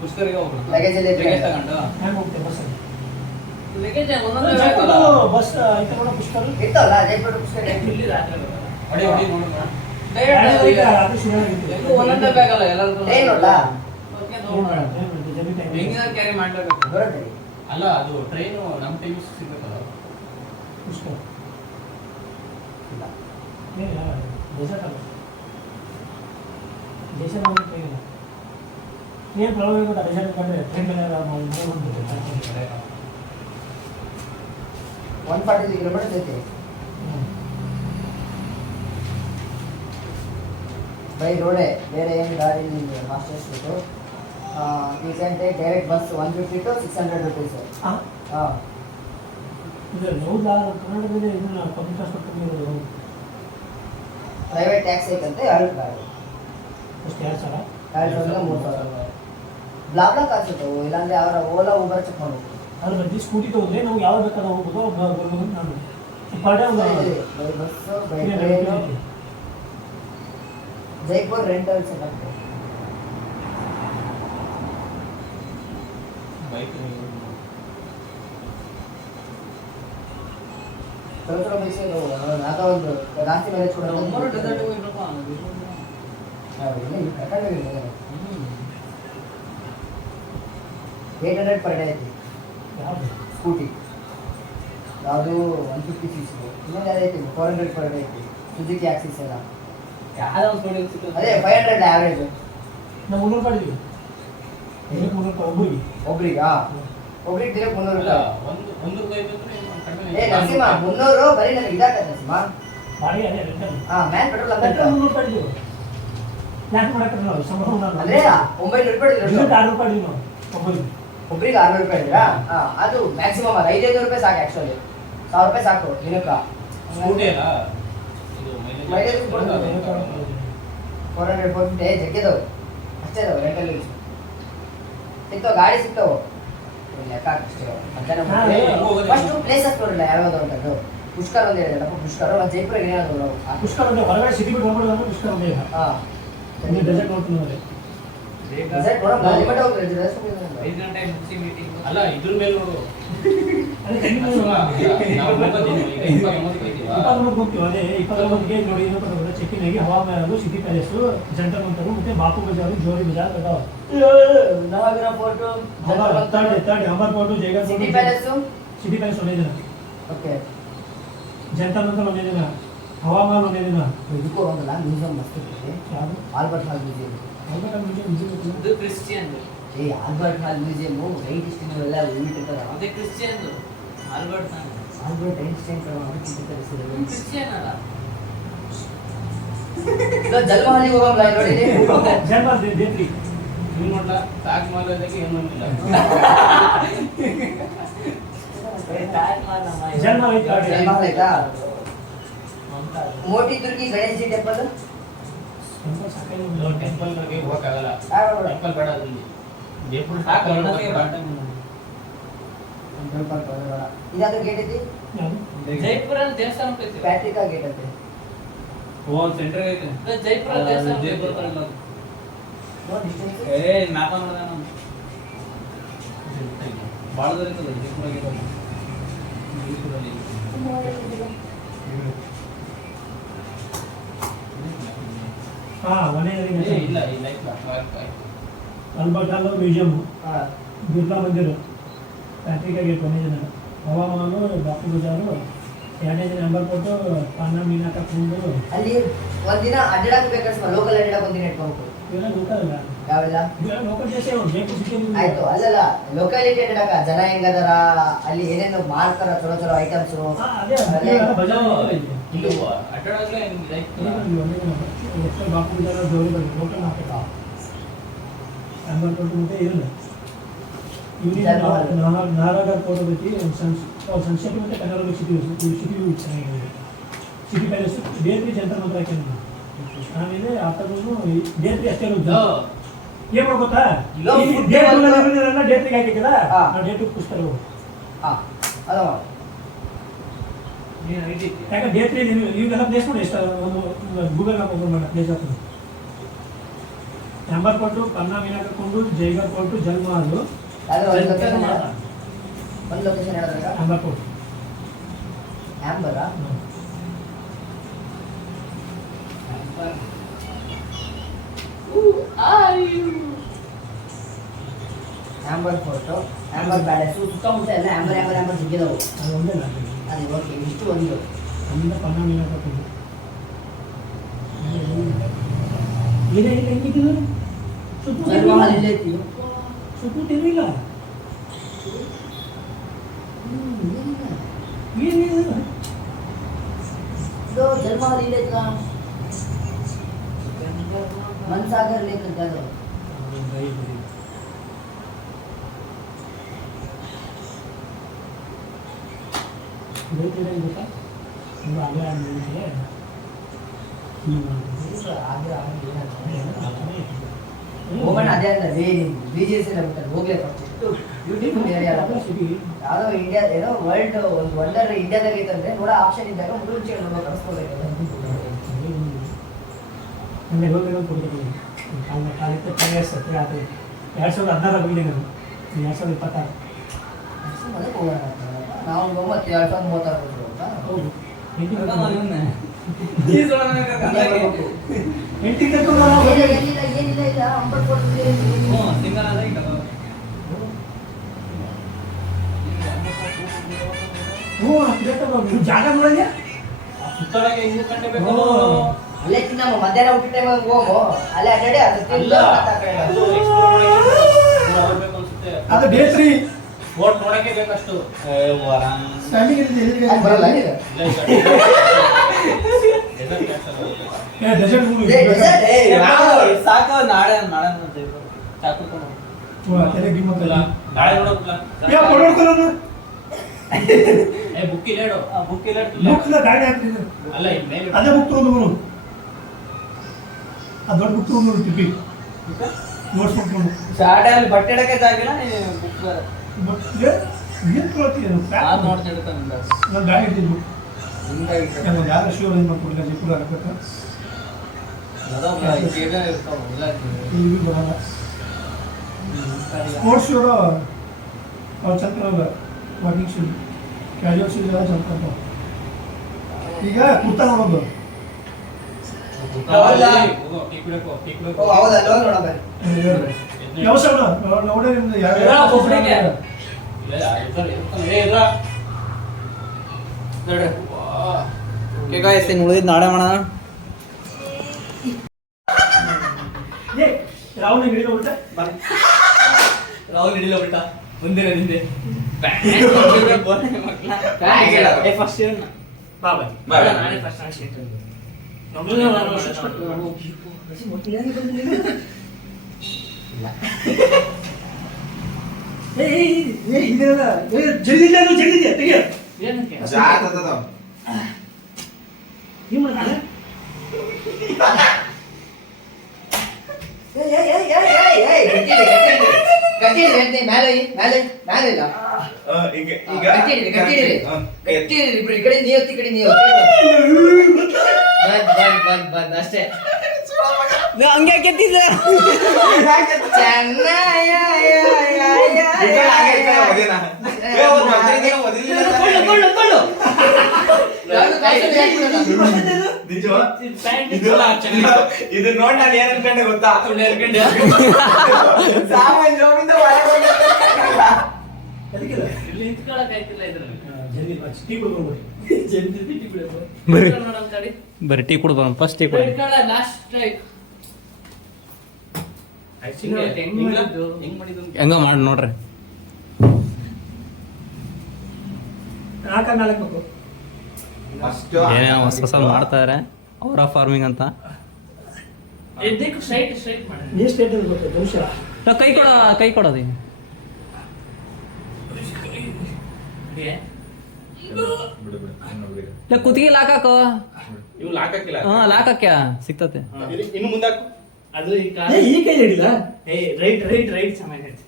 ಪುಷ್ಕರಿಗೆ ಹೋಗ್ಬಿಡೋಣ Luggage ಎಲ್ಲ ಇದ್ರೆ. ಲಗೇಜ್ ತಗೊಂಡು ಹ್ಯಾಂಗ ಹೋಗ್ತೇವೆ ಬಸ್ಸಲ್ಲಿ ಲಗೇಜ್ ಒಂದೊಂದೇ ಬೇಕಲ್ಲ ಬಸ್ ಐತೆ ನೋಡೋ ಪುಷ್ಕರ ಇರ್ತಾವಲ್ಲ ಜೈಪುರ ಪುಷ್ಕರ ಇಲ್ಲಿ ರಾತ್ರಿ ಹೊಡಿ ಹೊಡಿ ನೋಡೋಣ ಡೈರೆಕ್ಟ್ ರಾತ್ರಿ ಶುರುವಾಗಿತ್ತು ಎಲ್ಲೂ ಒಂದೊಂದೇ ಬೇಕಲ್ಲ ಎಲ್ಲರೂ ಟ್ರೈನ್ ನೋಡ್ಲಾ ಹೆಂಗಿನ ಕ್ಯಾರಿ ಮಾಡ್ಲೇಬೇಕು ಬರುತ್ತೆ ಅಲ್ಲ ಅದು ಟ್ರೈನು ನಮ್ಮ ಟೈಮ್ ಸಿಗ್ಬೇಕಲ್ಲ ಪುಷ್ಕರ ಇಲ್ಲ ಡೆಸರ್ಟ್ ಅಲ್ಲ ಡೆಸರ್ಟ್ ಅಂದ್ರೆ ಟ್ರೈನ್ ಇಲ್ಲ ಏನು ಪ್ರಾಬ್ಲಮ್ ಗೊತ್ತಾ ಡೆಸರ್ಟ್ ಕಂಡ್ರೆ ಟ್ರೈನ್ ಮೇಲೆ 143 ಕಿಲೋಮೀಟರ್ ಐತಿ ಬೈ ರೋಡೇ ಬೇರೆ ಏನು ಗಾಡಿ ನಿಮಗೆ master street you can take direct bus 150 to 600 rupees ಹಾಂ ಹಾಂ ಇದು ಹೌದಾ ಕರ್ನಾಟಕದಲ್ಲಿ ಇದನ್ನ ಪಬ್ಲಿಕ್ ಟ್ರಾನ್ಸ್ಪೋರ್ಟ್ ಕಮ್ಮಿ ಇರೋದು ಪ್ರೈವೇಟ್ ಟ್ಯಾಕ್ಸ್ ಐತಂತೆ 2 ಗಾಡಿ ಅಷ್ಟು 2,000 2,000 ಬ್ಲಾಬ್ಲಾ ಕಾಸು ಇರ್ತವೆ ಇಲ್ಲಾಂದ್ರೆ ಅವರ ಓಲಾ ಊಬರ್ ಚೆಕ್ ಮಾಡಬೇಕು ಅದ್ರ ಬಗ್ಗೆ ಸ್ಕೂಟಿ ತಗೊಂಡ್ರೆ ನಾವು ಯಾವಾಗ ಬೇಕಾದ ಹೋಗ್ಬೋದು ಬರ್ಬೋದು ಅಂತ ನಾನು ಪರ್ ಡೇ ಒಂದು by bus by train Jaipur rental setup bike ಥೋड़ा पैसे दो आता ಒಂದು ರಾತ್ರಿ ಮೇಲೆ ಮೂರು छोड़ ಡೆಸರ್ಟ್ ಹೋಗ್ಬೇಕು ಇಲ್ಲ ಕಟ್ಟಡ 800 per day ಐತಿ ಯಾವುದು ಸ್ಕೂಟಿ ಯಾವುದು 150 cc ಇನ್ನೊಂದು ಯಾವ್ದು ಐತಿ 400 per day ಐತಿ ಸುಜುಕಿ ಆಕ್ಸಿಸ್ ಎಲ್ಲ ಯಾವ್ದೋ ಒಂದು ಸ್ಟೋರಿ ಸಿಕ್ತು ಅದೇ 500 ಆವರೇಜ್ ನಾವು 300 ರೂಪಾಯಿ ಇದ್ದೀವಿ 300 ರೂಪಾಯಿ ಒಬ್ಬರಿಗೆ ಒಬ್ರಿಗೆ ದಿನಕ್ಕೆ 300 ಅಲ್ಲ ರೂಪಾಯಿ ಒಂದು ರೂಪಾಯಿ ಇದ್ರೆ ಕಡಿಮೆ ಏ ನರಸಿಂಹ 300 ಬರೀ ನನಗೆ ಇದಾಗ್ತದೆ ನರಸಿಂಹ ಬಾಡಿಗೆ ಅದೇ ರೆಂಟಲ್ ಮ್ಯಾನ್ ಪೆಟ್ರೋಲ್ ರೆಂಟಲ್ ಅಂತ 300 ರೂಪಾಯಿ ಇದ್ದೀವಿ ಪ್ಲಾನ್ ಮಾಡಕ್ಕೆ ನಾವು ಸಂಬಳ ಅಂದ್ರೆ 900 ರೂಪಾಯಿ ಇದ್ರು 6 ರೂಪಾಯಿ ಇದ್ದೀವಿ ನಾವು ಒಬ್ಬರಿಗೆ ಒಬ್ರಿಗೆ 600 ರೂಪಾಯಿ ಇದ್ದೀರಾ ಅದು ಮ್ಯಾಕ್ಸಿಮಮ್ ಅದು 500 ರೂಪಾಯಿ ಸಾಕು ಆಕ್ಚುಲಿ 1000 ರೂಪಾಯಿ ಸಾಕು ದಿನಕ್ಕೆ ಸ್ಕೂಟಿ ಅಲ್ಲ ಇದು ಮೈಲೇಜ್ ಮೈಲೇಜ್ 400 450 ಜಗ್ಗಿದವು ಅಷ್ಟೇ ಅದಾವೆ ರೆಂಟಲ್ ಸಿಗ್ತಾವ ಗಾಡಿ ಸಿಗ್ತಾವು ಲೆಕ್ಕ ಅಷ್ಟೇ ಫಸ್ಟ್ ಪ್ಲೇಸಸ್ ನೋಡಿಲ್ಲ ಯಾವ್ಯಾವ್ದು ಅಂತದ್ದು ಪುಷ್ಕರ ಒಂದು ಹೇಳಿದಪ್ಪ ಪುಷ್ಕರ ಮತ್ತು ಜೈಪುರ ಏನಾದ್ರು ನಾವು ಪುಷ್ಕರ ಅಂದ್ರೆ ಹೊರಗಡೆ ಸಿಟಿ ಬಿಟ್ಟು ಹೋಗ್ಬಿಡೋದು ಅಂದ್ರೆ ಪುಷ್ಕರ ಒಂದೇ ಇಲ್ಲ ಹಾಂ ನೀವು ಡೆಸರ್ಟ್ ನೋಡ್ತೀನಿ ನೋಡಿ ರಿಸಲ್ಟ್ ನೋಡೋಣ ಲಿಮಿಟ್ ಹೋಗ್ರಿ 5 ಗಂಟೆ ಮುಗಿಸಿ ಮೀಟಿಂಗ್ ಅಲ್ಲ ಇದ್ರ ಮೇಲೆ ನೋಡು ಅದೇ ಕಡಿಮೆ ನಾವು ಹೋಗೋದಿಲ್ಲ ಈಗ 29 ಹೋಗ್ತೀವಾ 29 ಹೋಗ್ತೀವಿ ಅದೇ 29ಗೆ ನೋಡಿ ಇನ್ನೊಂದು ಚೆಕ್ಕಿನ್ ಆಗಿ ಹವಾಮಹಲು ಸಿಟಿ ಪ್ಯಾಲೇಸು ಜಂಟರ್ ಮಂತರು ಮತ್ತೆ ಬಾಪು ಬಜಾರು ಜೋರಿ ಬಜಾರ್ ಅದಾವ ನವಗ್ರಹ fort third Amber fort Jaigarh city palace city palace ಒಂದೇ ದಿನ ಓಕೆ ಜಂಟರ್ ಮಂತರ್ ಒಂದೇ ದಿನ ಹವಾಮಹಲ್ ಒಂದೇ ದಿನ ಇದಕ್ಕೂ ಹೋಗಲ್ಲ ಮ್ಯೂಸಿಯಂ ಮಸ್ತ್ ಇರ್ತದೆ ಯಾವುದು ಆಲ್ಬರ್ಟ್ ಹಾಲ್ ಮ್ಯೂಸಿಯಂ ಇದು ಕ್ರಿಶ್ಚಿಯನ್ ಈ ಆಲ್ಬರ್ಟ್ ಹಾಲ್ ಮ್ಯೂಸಿಯಂ ಸೈಂಟಿಸ್ಟ್ ಎಲ್ಲ ಇಟ್ಟಿರ್ತಾರೆ ಅದೇ Christian Albert Albert Einstein Christian ಅಲ್ಲ ಈಗ ಜನ್ಮಹಳ್ಳಿಗೆ ಹೋಗಲ್ಲ ನೋಡಿ ಜನ್ಮ ದೇತ್ರಿ ನೀವು ನೋಡ್ಲಾ ತಾಜ್ ಮಹಲ್ ಅದಕ್ಕೆ ಏನು ಅಂತಿಲ್ಲ ಜನ್ಮ ಐತೆ ಜನ್ಮಹಲ್ ಆಯ್ತಾ ಮೋಟಿ ದುರ್ಗಿ ಗಣೇಶ್ ಜಿ ಟೆಂಪಲ್ ಟೆಂಪಲ್ ಗೆ ಹೋಗಕ್ಕಾಗಲ್ಲ ಯಾವ ಟೆಂಪಲ್ ಬೇಡ ಅಲ್ಲಿ ಜೈಪುರ ಸಾಕು ಇದಾದ್ರೂ ಗೇಟ್ ಐತಿ ಜೈಪುರ ದೇವಸ್ಥಾನ ಐತಿ ಪ್ಯಾಟ್ರಿಕಾ ಗೇಟ್ ಐತಿ ಓ ಸೆಂಟರ್ ಐತಿ ಜೈಪುರ ದೇವಸ್ಥಾನ ಜೈಪುರ ನೋ ಡಿಸ್ಟೆನ್ಸ್ ಏ ಮ್ಯಾಪ್ ನೋಡ್ದ ನಾನು ಭಾಳ ದೂರ ಇರ್ತದೆ ಜೈಪುರ ಗೇಟ್ ಜೈಪುರಲ್ಲಿ ಹಾ ಮನೆ ಇಲ್ಲ ಇಲ್ಲ ಅಲ್ಬರ್ಟ್ ಹಾಲ್ ಮ್ಯೂಸಿಯಂ, ಹಾ. ಬಿರ್ಲಾ ಮಂದಿರ, ಪ್ಯಾಟ್ರಿಕಾ ಗೇಟ್ ಒಂದೇ ಜನ, ಹವಾಮಾನು, ಬಾಪು ಬಜಾರು, ಎರಡನೇ ದಿನ ಅಂಬರ್ಕೋಟು, ಪಾನ ಮೀನಾಟ ಕುಂಡು, ಅಲ್ಲಿ ಒಂದಿನ ಅಡ್ಡಾಡಕ್ ಬೇಕಾದ್ರೆ ಲೋಕಲ್ ಅಡ್ಡಾಡಕ್ ಒಂದಿನ ಇಟ್ಕೊಬೇಕು. ಇವೆಲ್ಲ ಲೋಕಲ್ ಯಾವೆಲ್ಲ ಇವೆಲ್ಲ ಲೋಕಲ್ ದೇಶ ಬೇಕು ಸಿಟಿಯಲ್ಲಿ. ಆಯ್ತು, ಅಲ್ಲಲ್ಲ ಲೊಕಾಲಿಟಿ ಅಡ್ಡಾಡಕ ಜನ ಹೆಂಗದಾರ, ಅಲ್ಲಿ ಏನೇನು ಮಾಡ್ತಾರ ಚಲೋ ಚಲೋ ಐಟಮ್ಸ್. ಅದೇ ಬಜಾರ್ ಇದು ಅಡ್ಡಾಡಕ್ಕೆ like Bapu Bazaar Johari Bazaar local market ಅಂಬರ್ಕೋಟು ಮತ್ತೆ ಇರಲ್ಲ. ನಾರಾಗರ್ ಕೋಟ ಐತಿ, ಸಂಶೇಟಿ ಮತ್ತೆ ಕನ್ನಡ ಸಿಟಿ ಚೆನ್ನಾಗಿದೆ. ಸಿಟಿ ಪ್ಯಾಲೇಸ್ ಬೇತ್ರಿ ಜಂತರ್ ಮಂತ್ರ ಹಾಕ್ಯಾನ. ಆಮೇಲೆ ಆತನು ಬೇತ್ರಿ ಅಷ್ಟೇ ಏನ್ ಮಾಡ್ಕೊತಾ ಡೇಟ್ರಿಗೆ ಹಾಕಿದ್ದೀರ ಡೇಟಿಗೆ ಪುಸ್ತಕ ಹಾ ಅದ ಯಾಕೆ ಡೇಟ್ರಿ ಇವೆಲ್ಲ ಪ್ಲೇಸ್ ಮಾಡಿ ಎಷ್ಟು ಒಂದು ಗೂಗಲ್ ಮ್ಯಾಪ್ ಓಪನ್ ಮಾಡಿ ಪ್ಲೇಸ್ ಆಗ್ತದೆ. ನಂಬರ್ ಕೊಟ್ಟು ಪನ್ನಾ ಮೀನಾಗ ಕೊಂಡು ಜೈಗರ್ ಕೊಟ್ಟು ಜನ್ಮ ಅದು ಒಂದು ಲೊಕೇಶನ್ ಹೇಳಿದ್ರೆ ನಂಬರ್ ಕೊಟ್ಟು ಆಂಬರ ಆಂಬರ್ ಫೋಟೋ, ಆಂಬರ್ ಪ್ಯಾಲೇಸು, ಸುತ್ತಮುತ್ತ ಎಲ್ಲ ಆಂಬರ್ ಆಂಬರ್ ಆಂಬರ್ ಸಿಕ್ಕಿದವು. ಅದು ಒಂದೇ ಅಲ್ಲ ಅದು ಓಕೆ, ಇಷ್ಟು ಒಂದು ಅಲ್ಲಿಂದ ಪನ್ನಾ ಮೀನಾಗ ಕೊಂಡು ಏನೇ ಇಲ್ಲ ಹೆಂಗಿದ್ದು ಜಲ್ಮಹಲ್ ಇಲ್ಲೇ ಐತಿ. ಸುತ್ತು ತಿರುವಿಲ್ಲ ಏನಿಲ್ಲ ಇದು ಜಲ್ಮಹಲ್ ಇಲ್ಲೇ ಐತ. ಮನ್ಸಾಗರ್ ಲೇಕ್ ಅಂತ ಅದು. ಗೊತ್ತಾ ನೀವು ಅಲ್ಲೇ ಆಗಿದೆ ಹೋಗೋಣ ಅದೇ ಅಂತ BGS ಎಲ್ಲ ಬಿಟ್ಟರೆ ಹೋಗ್ಲೇ ಫಸ್ಟ್ ಬ್ಯೂಟಿಫುಲ್ ಏರಿಯಾ ಯಾವುದೋ ಇಂಡಿಯಾ ಏನೋ ವರ್ಲ್ಡ್ ಒಂದು ವಂಡರ್ ಇಂಡಿಯಾದಾಗ ಐತಂದ್ರೆ ನೋಡೋ ಆಪ್ಷನ್ ಇದ್ದಾಗ ಮುಂಚೆ ನೋಡೋ ಕಳಿಸ್ಕೋಬೇಕು. ನಮಗೆ ಹೋಗಿ ಕೊಡ್ತೀನಿ ಕಾಲಿತ್ತು ಸತ್ಯ ಅದು 2016 ಬಂದಿದೆ ನಾನು 2026 ಅದಕ್ಕೆ ಹೋಗೋಣ ನಾವು ಮತ್ತೆ 2036 ಅಂತ ಹೌದು ಏನಿಲ್ಲ ಇಲ್ಲ ಅಂಬರ್ ಕೊಡ್ತೀವಿ. ಜಾಗ ನೋಡಿದ್ಯಾ ಸುತ್ತೊಳಗೆ ಇನ್ನೂ ಗಂಟೆ ಬೇಕು. ಅಲ್ಲೇ ತಿನ್ನಮ್ಮ ಮಧ್ಯಾಹ್ನ ಊಟ ಟೈಮ್ ಹೋಗು, ಅಲ್ಲೇ ಅಡ್ಡಾಡಿ ಅದು ತಿಂದು ಮತ್ತೆ ಆ ಕಡೆ ಅದು explore ಮಾಡಕ್ಕೆ ಹೋಗ್ಬೇಕು ಅನ್ಸುತ್ತೆ. ಅದು ಡೇ 3 ಸ್ಪೋರ್ಟ್ ನೋಡಕ್ಕೆ ಬೇಕಷ್ಟು. ಸ್ಟ್ಯಾಂಡಿಂಗ್ ಇದೆ ಅಲ್ಲಿ ಬರಲ್ಲ ಇದು. ಡೆಸರ್ಟ್ ಮೂವಿ ಸಾಕು ನಾಳೆ ನಾಳೆ ಸಾಕು ತೆರೆ ಗಿಮ್ಮತ್ತಲ್ಲ ನಾಳೆ ನೋಡೋದಿಲ್ಲ. ಯಾ ಪಡೋಡ್ಕೊಳ್ಳೋಣ ಏ ಬುಕ್ ಇಲ್ಲ ಇಡು. ಆ ಬುಕ್ ಇಲ್ಲ ಇಡು. ಬುಕ್ನ ಗಾಡಿ ಹಾಕ್ತಿದ್ರು ಅಲ್ಲ ಈ ಮೇಲೆ ಅದೇ ಬುಕ್ ತಗೊಂಡು ಆ ದೊಡ್ಡ ಬುಕ್ ತಗೊಂಡು ಟಿಪಿ ನೋಟ್ಸ್ ಮಾಡ್ಕೊಂಡು ಶಾಡೆ ಅಲ್ಲಿ ಬಟ್ಟೆ ಇಡಕ್ಕೆ ಜಾಗಿಲ್ಲ ಬುಕ್ ಮತ್ತೆ ಏನು ಕೊಡ್ತೀಯ ನಾನು ನೋಡ್ತಾ ಇಡ್ತಾನೆ ನಾನು ಗಾಡಿ ಇಟ್ಟಿದ್ದು ಹಿಂಗಾಗಿ ಒಂದು ಯಾರು ಶಿವರ್ ಏನು ಮಾಡ್ಕೊಡ್ಲಿಲ್ಲ ಜಿಪ್ಪುರ ಹಾಕಕ್ಕೆ ಈಗ ಇರ್ತಾವ ಎಲ್ಲ ಟಿ ವಿ ಬರಲ್ಲ ಸ್ಪೋರ್ಟ್ಸ್ ಶೂರು ಅವ್ರು ಚಂದ್ರ ವಾಕಿಂಗ್ ಶೂಸ್ ಕ್ಯಾಜುವಲ್ ಶೂಸ್ ಎಲ್ಲ ಚಂದ್ರ ಈಗ ಕುರ್ತಾ ನೋಡೋದು ಹೌದಾ? ಹೋಗೋ ಟಿಕ್ ಬೇಕು ಟಿಕ್ ಬೇಕು. ಓ ಹೌದಾ ಲೋ ನೋಡಮ್ಮ. ಯಾವ ಸೌಂಡ್ ನೋಡೇ ನಿಮ್ದು ಇಲ್ಲ, ಒಬ್ಬೊಬ್ರಿಗೆ. ಇಲ್ಲ ಇರ್ತಾರೆ ಇರ್ತಾನೆ. ಏ ಇಲ್ಲ ನೋಡ್ರಿ ಓಕೆ ಗಾಯ್ಸ್ ಇನ್ನು ಉಳಿದಿದ್ದು ನಾಳೆ ಮಾಡೋಣ. ಏ ರಾಹುಲ್ ಹಿಡಿದ ಉಲ್ಟ ರಾಹುಲ್ ಹಿಡಿಲ ಬಿಟ್ಟ ಮುಂದಿನ ಹಿಂದೆ ಫಸ್ಟ್ ಬಾ ಬಾಯ್ ಬಾಯ್. ನಾನೇ ಫಸ್ಟ್ ಆನ್ಸರ್ ಇದೆಲ್ಲ ಜಲ್ದಿಲ್ಲ ಜಲ್ದಿದೆ ತೆಗಿಯ ಏನಕ್ಕೆ ನೀವು ಮಾಡ್ತಾರೆ ಗಟ್ಟಿರಿ ಮೇಲೆ ಮೇಲೆ ಇಲ್ಲ ಗಟ್ಟಿರಿ ಇಬ್ರು ಈ ಕಡೆ ನೀವು ಈ ಕಡೆ ನೀವು ಬಂದ್ ಅಷ್ಟೇ ಹಂಗೆ ಕೆತ್ತಿದ್ದ ಕೊಳ್ಳು ನಿಜ ಪ್ಯಾಂಟ್ ಇದು ನೋಡ್ ನಾನು ಏನ್ ಅನ್ಕೊಂಡೆ ಗೊತ್ತಾ ಸಾಮಾನ್ ಜೋಬಿಂದ ಒಳಗೆ ಹೋಗಿದ್ದಲ್ಲ. ಅದಕ್ಕಿಲ್ಲ ಇಲ್ಲಿ ನಿಂತ್ಕೊಳಕ್ಕಾಯ್ತಿಲ್ಲ ಇದ್ರಲ್ಲಿ. ಜಲ್ದಿ ಟೀ ಕುಡ್ಕೊಂಡು ಜಲ್ದಿ ಟೀ ಕುಡಿಯೋದು. ಬರ್ರಿ. ನೋಡೋಣ ತಡಿ. ಬರೀ ಟೀ ಕುಡ್ದು ಫಸ್ಟ್ ಟೀ ಕುಡಿ. ಇಟ್ಕೊಳ್ಳ, last try. ಹೆಂಗ್ ಮಾಡಿದ್ದು? ಹೆಂಗ್ ಮಾಡಿದ್ದು ಅಂತ. ಹೆಂಗ ಮಾಡಿ ನೋಡ್ರಿ. ನಾಲ್ಕು ಫಸ್ಟ್ ಏನೇನೋ ಹೊಸ ಹೊಸ ಮಾಡ್ತಾರೆ ಅವರ ಫಾರ್ಮಿಂಗ್ ಅಂತ. ಎದ್ದಕ್ಕೆ straight ಮಾಡಿ. ನೀ ಸ್ಟೇಟ್ ಗೊತ್ತು ಬಹುಶಃ ಕೈ ಕೊಡೋದು ಈಗ. ಹೀಗೆ. ಬಿಡು ಇನ್ನು ಬಿಡು. ಕುತ್ತಿಗೆ ಲಾಕಾಕು. ಇವು ಲಾಕಕ್ಕಿಲ್ಲ. ಹಾ ಲಾಕಕ್ಕೆ ಸಿಗ್ತತೆ. ಇನ್ನು ಮುಂದಾಕು. ಅದು ಈ ಕಾಲ ಈ ಕೈ ಹಿಡಿಲ್ಲ ರೈಟ್ ಚೆನ್ನಾಗೈತೆ.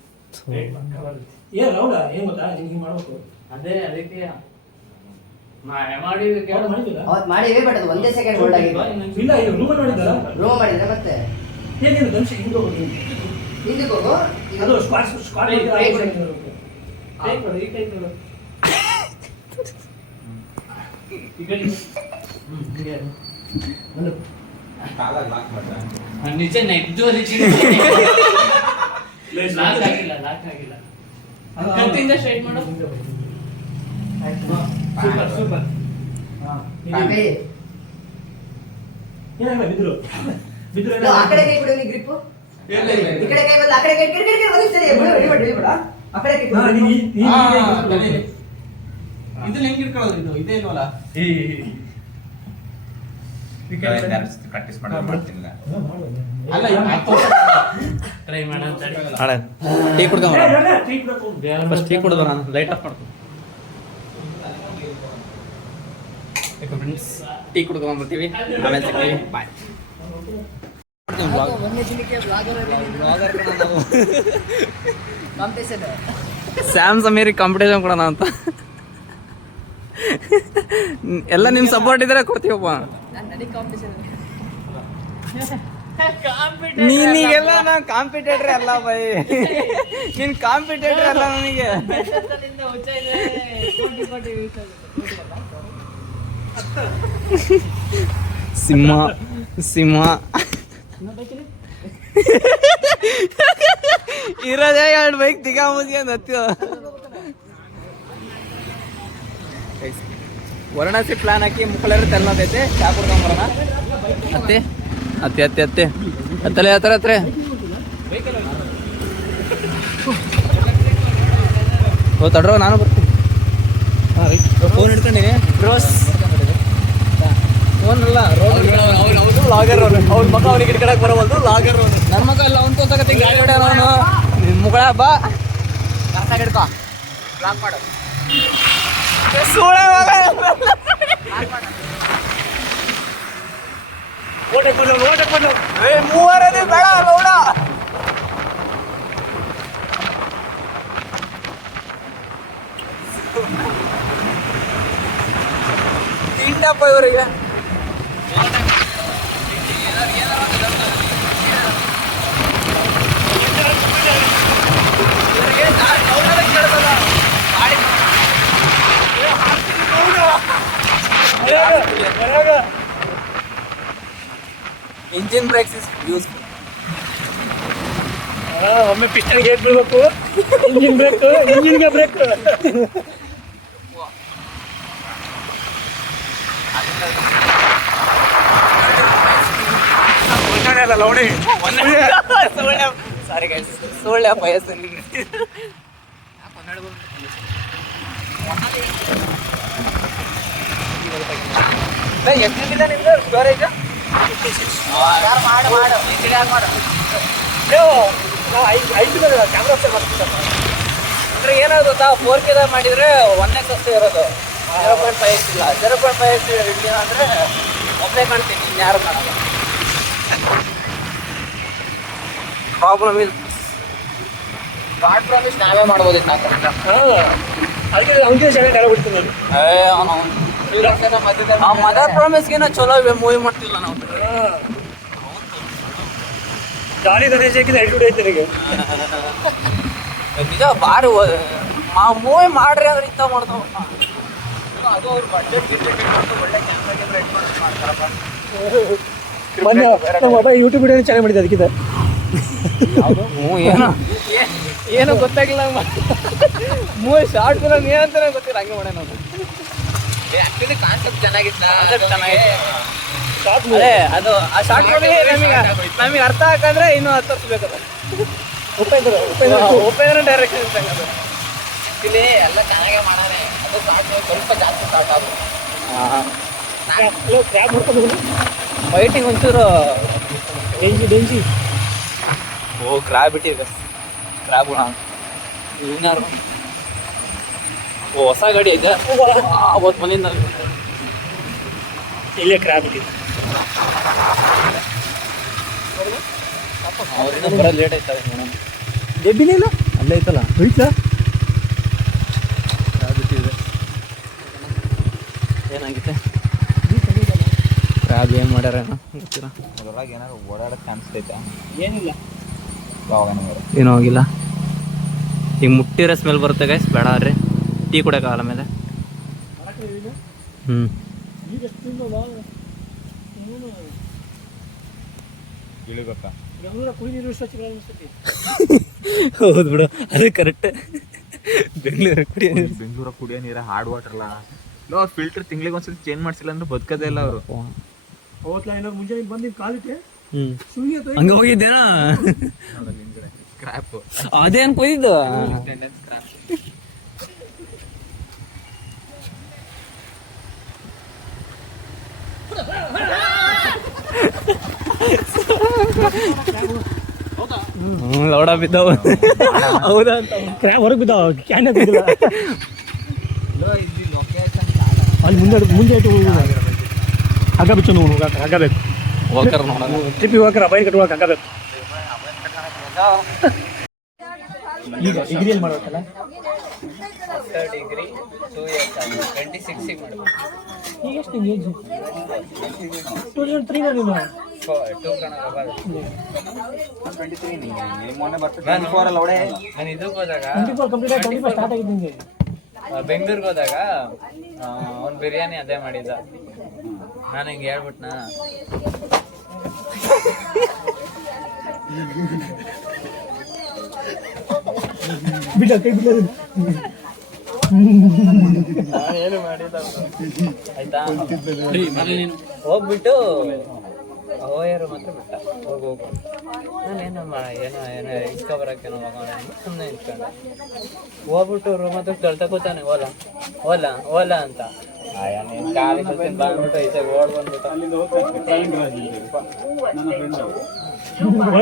ರೈಟ್ ಪಕ್ಕ ಬರುತ್ತೆ. ರೌಡ ಏನ್ ಗೊತ್ತಾ ಹಿಂಗೆ ಮಾಡ್ಬೇಕು ಅದೇ ಅದಕ್ಕೆ ಮಾಡಿದ್ರೆ ಅವ್ರು ಮಾಡಿದ್ದಿಲ್ಲ ಅವತ್ತು ಮಾಡಿದ್ವಿ ಬಟ್ ಅದು ಒಂದೇ ಸೆಕೆಂಡ್ ಹೋಲ್ಡ್ ಆಗಿತ್ತು. ಇಲ್ಲ ಇದು ರೂಮಲ್ಲಿ ಮಾಡಿದ್ದಲ್ಲ ರೋ ಮಾಡಿದ್ರೆ ಮತ್ತೆ ಏನಿಲ್ಲ ದಂಶ ಹಿಂಗೆ ಹೋಗೋದು ಹಿಂದಕ್ಕೆ ಹೋಗು. ಅದು ಸ್ಕ್ವಾಟ್ ಕೈ ಕೊಡು, ಈ ಕೈ ಕೊಡು. ಈ ಕಡೆ ಹೀಗೆ. ಕಾಲ ಲಾಕ್ ಮಾಡ್ದ. ನಿಜ ನೆಗ್ದು ಲಾಕ್ ಆಗಿಲ್ಲ ಕತ್ತಿಂದ ಸ್ಟ್ರೈಟ್ ಮಾಡು. ಸೂಪರ್ ಕೈ. ಏನಾಗಲ್ಲ ಬಿದ್ರು ಇದು ಆ ಕಡೆ ಕೈ ಬಿಡು ನೀ ಗ್ರಿಪ್. ಈ ಕಡೆ ಕೈ ಬಂದು ಆ ಕಡೆ ಕೈ ಕಿಡಿ ಒಂದು ಸರಿ ಬಿಡು. ಆ ಕಡೆ ಕೈ ಬಿಡು. ಇದು ಹೆಂಗ್ ಇಟ್ಕೊಳ್ಳೋದು? ಇದು ಇದೇ ಇಲ್ವಲ್ಲ. ಪ್ರಾಕ್ಟೀಸ್ ಮಾಡೋದು ಮಾಡ್ತಿಲ್ಲ. ಅಲ್ಲ ಟ್ರೈ ಮಾಡೋಣ. ಟೀ ಕುಡ್ಕೊಂಬ. ಟೀ ಕುಡ್ಬೇಕು ಫಸ್ಟ್ ಟೀ ಕುಡ್ದು ನಾನು ಲೈಟ್ ಆಫ್ ಮಾಡ್ತೀನಿ. ಫ್ರೆಂಡ್ಸ್ ಟೀ ಕುಡ್ಕೊಂಬರ್ತೀವಿ ಆಮೇಲೆ ಸಿಗ್ತೀವಿ. ಬಾಯ್. ಸ್ಯಾಮ್ ಸಮೀರಿ ಕಾಂಪಿಟೇಷನ್ ಕೊಡೋಣ ಅಂತ. ಎಲ್ಲ ನಿಮ್ ಸಪೋರ್ಟ್ ಇದ್ರೆ ಕೊಡ್ತೀವಪ್ಪ. ನೀನಿಗೆಲ್ಲ ನಾ ಕಾಂಪಿಟೇಟರ್ ಅಲ್ಲ ಬೈ. ನೀನ್ ಕಾಂಪಿಟೇಟರ್ ಅಲ್ಲ ನನಗೆ. ಸಿಂಹ ಇರೋದೇ 2 ಬೈಕ್ ದಿಗಾ ಮುಗಿಯೋದು ಹತ್ತಿದ. ವಾರಣಾಸಿ ಪ್ಲಾನ್ ಹಾಕಿ ಮುಕ್ಕಳರ ತೆಲ್ಲದೈತೆ. ಚಾ ಕುಡ್ಕೊಂಬರೋಣ. ಅತ್ತೆ ಅತ್ತೆ ಅತ್ತೆ ಅತ್ತೆ ಹತ್ತಲೆ ಹತ್ರ ಓ ತಡ್ರೋ ನಾನು ಬರ್ತೀನಿ. ಫೋನ್ ಹಿಡ್ಕೊಂಡಿನಿ ಬ್ರೋಸ್. ಫೋನ್ ಅಲ್ಲ ಲಾಗರ್ ಅವ್ನ ಮಗ ಅವ್ನಿಗೆ ಹಿಡ್ಕೊಳಕ್ ಬರೋವಲ್ದು. ಲಾಗರ್ ನನ್ನ ಮಗ ಎಲ್ಲ ಅವ್ನು ತೋರ್ಸಕತ್ತಿ ಗಾಡಿ ಹೊಡ್ಯಾರ ಅವನು. ಮುಗಳ ಬಾ ಕರೆಕ್ಟಾಗಿ ಹಿಡ್ಕೊ. ಬ್ಲಾಕ್ ಮಾಡು. ಮೂವರನೇ ಬೇಡ ಲೌಡ. ತಿಂಡಪ್ಪ ಇವರಿಗೆ. Engine brakes is useful. ಒಮ್ಮೆ ಪಿಸ್ಟನ್ ಗೇಟ್ ಬಿಡ್ಬೇಕು. ಇಂಜಿನ್ಗೆ ಬ್ರೇಕ್. ಲೌಡಿ ಸಾರಿ ಗೈಸ್ ಸುಳ್ಳೆ ಬಯಸ್ತೀನಿ. ಎಷ್ಟಿಲ್ಲ ನಿಮ್ದು ಸ್ಟೋರೇಜ್? ಮಾಡು ಕ್ಯಾಮ್ರಾ ಬರ್ತಿದ್ದಪ್ಪ. ಅಂದ್ರೆ ಏನಾದ್ರು ಗೊತ್ತಾ 4K ಮಾಡಿದ್ರೆ 1x ಅಷ್ಟೇ ಇರೋದು. 0.5x ಇಲ್ಲ. 0.5x ಇಲ್ಲ ಅಂದ್ರೆ ಒಬ್ಬನೇ ಕಾಣ್ತೀನಿ, ಇನ್ಯಾರು ಕಾಣಲ್ಲ. ಪ್ರಾಬ್ಲಮ್ ಇಲ್ಲ. ಗಾಡ್ ಪ್ರಾಮಿಸ್ ನಾವೇ ಮಾಡ್ಬೋದಿತ್ತು. ಅದಕ್ಕೆ ಅವ್ನಿಗೆ ಚೆನ್ನಾಗಿ ಡೈಲಾಗ್ ಬಿಡ್ತೀನಿ ನಾನು. ಮದರ್ ಪ್ರಾಮಿಸ್ಗಿನ ಚಲೋ ಮೂವಿ ಮಾಡ್ತಿಲ್ಲ ನಾವು. ಗಾಳಿ ಗಣೇಶ್ ಹಾಕಿದ್ರೆ ಎಲ್ಟುಡ್ ಐತೆ ನನಗೆ. ನಿಜ ಭಾರಿ ಮೂವಿ ಮಾಡ್ರಿ ಅಂದ್ರೆ ಇಂಥ ಮಾಡ್ತಾವ. ಅದು ಅವ್ರು ಬಡ್ಜೆಟ್ ಒಳ್ಳೆ ಕ್ಯಾಮ್ರಾ ಮಾಡ್ತಾರಪ್ಪ. ಮೊನ್ನೆ ನಮ್ಮ ಅಪ್ಪ ಯೂಟ್ಯೂಬ್ ವಿಡಿಯೋ ಚೆನ್ನಾಗಿ ಮಾಡಿದ್ದೆ ಅದಕ್ಕಿಂತ. ಏನೋ ಗೊತ್ತಾಗಿಲ್ಲ ಮೂವಿ ಶಾರ್ಟ್ ಫಿಲಮ್ ಏನಂತಾನೆ ಗೊತ್ತಿಲ್ಲ, ಹಂಗೆ ಮಾಡೋಣ ನಾವು. ಆಕ್ಚುಲಿ ಕಾನ್ಸೆಪ್ಟ್ ಚೆನ್ನಾಗಿತ್ತು, ಅದೇ ಅದು ಆ ಶಾರ್ಟ್ ನಮಗೆ ಅರ್ಥ ಹಾಕಂದ್ರೆ ಇನ್ನೂ 10 ವರ್ಷ ಬೇಕಲ್ಲ. ಉಪೇಂದ್ರ ಡೈರೆಕ್ಷನ್ ಅದು ಇಲ್ಲಿ ಎಲ್ಲ ಚೆನ್ನಾಗೇ ಮಾಡಾರೆ. ಅದು ಶಾರ್ಟ್ ಸ್ವಲ್ಪ ಜಾಸ್ತಿ ಸ್ಟಾರ್ಟ್ ಆಗೋದು. ಕ್ರ್ಯಾಬ್ ನೋಡ್ಕೊಂಡು ಫೈಟಿಂಗ್ ಒಂಚೂರು ಡೆಂಜಿ ಓ ಕ್ರ್ಯಾಬ್ ಬಿಟ್ಟಿದೆ, ಕ್ರ್ಯಾಬ್ ಇನ್ಯಾರು ಓ ಹೊಸ ಗಾಡಿ ಐತೆ ಅವತ್ತು ಬಂದಿದ್ದ ಇಲ್ಲೇ ಕ್ರ್ಯಾಬ್ ಬಿಟ್ಟಿದೆ. ಅವ್ರಿಂದ ಬರೋದು ಲೇಟ್ ಆಯ್ತದೆ ಮೇಡಮ್. ಡೆಬ್ಬಿನೇ ಇಲ್ಲ ಅಲ್ಲೇ ಐತಲ್ಲ ಹೋಯ್ತಾ ಕ್ರ್ಯಾಬ್ ಬಿಟ್ಟಿದೆ. ಏನಾಗಿದೆ ಕ್ರ್ಯಾಬ್ ಏನು ಮಾಡ್ಯಾರ ಏನೋ ಗೊತ್ತಿಲ್ಲ. ಅದ್ರೊಳಗೆ ಏನಾದ್ರು ಓಡಾಡೋದು ಕಾಣಿಸ್ತೈತಾ? ಏನಿಲ್ಲ. ಏನೂ ಹೋಗಿಲ್ಲ. ಈಗ ಮುಟ್ಟಿರೋ ಸ್ಮೆಲ್ ಬರುತ್ತೆ ಗೈಸ್, ಬೇಡ ರೀ ಟೀ ಕುಡಿಯೋಕ್ಕಾಗಲ್ಲ ಮೇಲೆ. ಇಳಿಬೇಕಾ? ಕುಡಿ ನೀರು ಅನಿಸ್ತೈತಿ. ಹೌದು ಬಿಡು, ಅದು ಕರೆಕ್ಟ್. ಬೆಂಗಳೂರ ಕುಡಿಯೋ ನೀರ ಹಾರ್ಡ್ ವಾಟರ್ ಅಲ್ಲ, ಫಿಲ್ಟರ್ ತಿಂಗಳಿಗೆ ಒಂದ್ಸತಿ ಚೇಂಜ್ ಮಾಡ್ಸಿಲ್ಲ ಅಂದ್ರೆ ಬದುಕದೇ ಇಲ್ಲ ಅವರು. ಅವತ್ಲ ಏನಾದ್ರು ಮುಂಜಾನೆ ಬಂದು ಕಾಲಿಟ್ಟೆ ಹಂಗ ಹೋಗಿದ್ದೇನಾ? ಕ್ರ್ಯಾಪ್ ಅದೇನು ಕೊಯ್ದಿದ್ದು ಲೌಡ ಬಿದ್ದಾವ. ಹೌದಾ ಅಂತ ಕ್ರ್ಯಾಬ್ ಹೊರಗೆ ಬಿದ್ದಾವ, ಕ್ಯಾನ್ ಬಿದ್ದಿಲ್ಲ. ಅಲ್ಲಿ ಮುಂದೆ ಆಯ್ತು ಹಗ್ಗ ಬಿಚ್ಚು ಹೋಗಕ್ಕೆ ಹಗ್ಗ ಬೇಕು. ಹೋಗ್ತಾರ ನೋಡೋಣ. ಟ್ರಿಪ್ಪಿಗೆ ಹೋಗ್ತಾರೆ ಅಬಾಯಿ ಕಟ್ಟುವಾಗ ಹಗ್ಗ ಬೇಕು. ಈಗ ಡಿಗ್ರಿಯಲ್ಲಿ ಮಾಡ್ಬೇಕಲ್ಲ. ಡಿಗ್ರಿ 2 years 26 ಮಾಡ್ಬೇಕು. ಈಗ ಎಷ್ಟು ನಿಂಗೆ ಏಜ್? 2003 ನೀನು 24 ಇದಕ್ಕೆ ಹೋದಾಗ 24 ಕಂಪ್ಲೀಟ್ ಆಗಿ 25 ಸ್ಟಾರ್ಟ್ ಆಗಿದ್ದು ನಿಂಗೆ. ಬೆಂಗಳೂರಿಗೆ ಹೋದಾಗ ಅವ್ನು ಬಿರಿಯಾನಿ ಅದೇ ಮಾಡಿದ್ದ. ನಾನು ಹಿಂಗೆ ಹೇಳ್ಬಿಟ್ನಾ, ಬಿಡ ಕೈ ಬಿಡ. ಏನು ಮಾಡಿದ ಆಯ್ತಾ. ಹೋಗ್ಬಿಟ್ಟು ಹೋಯರು ಮಾತ್ರ ಬಿಟ್ಟ, ಹೋಗು ನಾನೇನು ಏನೋ ಇಸ್ಕೊಬರಕ್ಕೇನೋ ಹೋಗೋಣ ಸುಮ್ಮನೆ ನಿಂತ್ಕೊಂಡೆ. ಹೋಗ್ಬಿಟ್ಟು ರೂಮ್ ಹತ್ರ ತಳ್ತಕೋತಾನೆ ಓಲ ಅಂತ. ಕಾಲಿ ಬಂದ್ಬಿಟ್ಟು ಈಚೆ ಓಡ್ ಬಂದ್ಬಿಟ್ಟು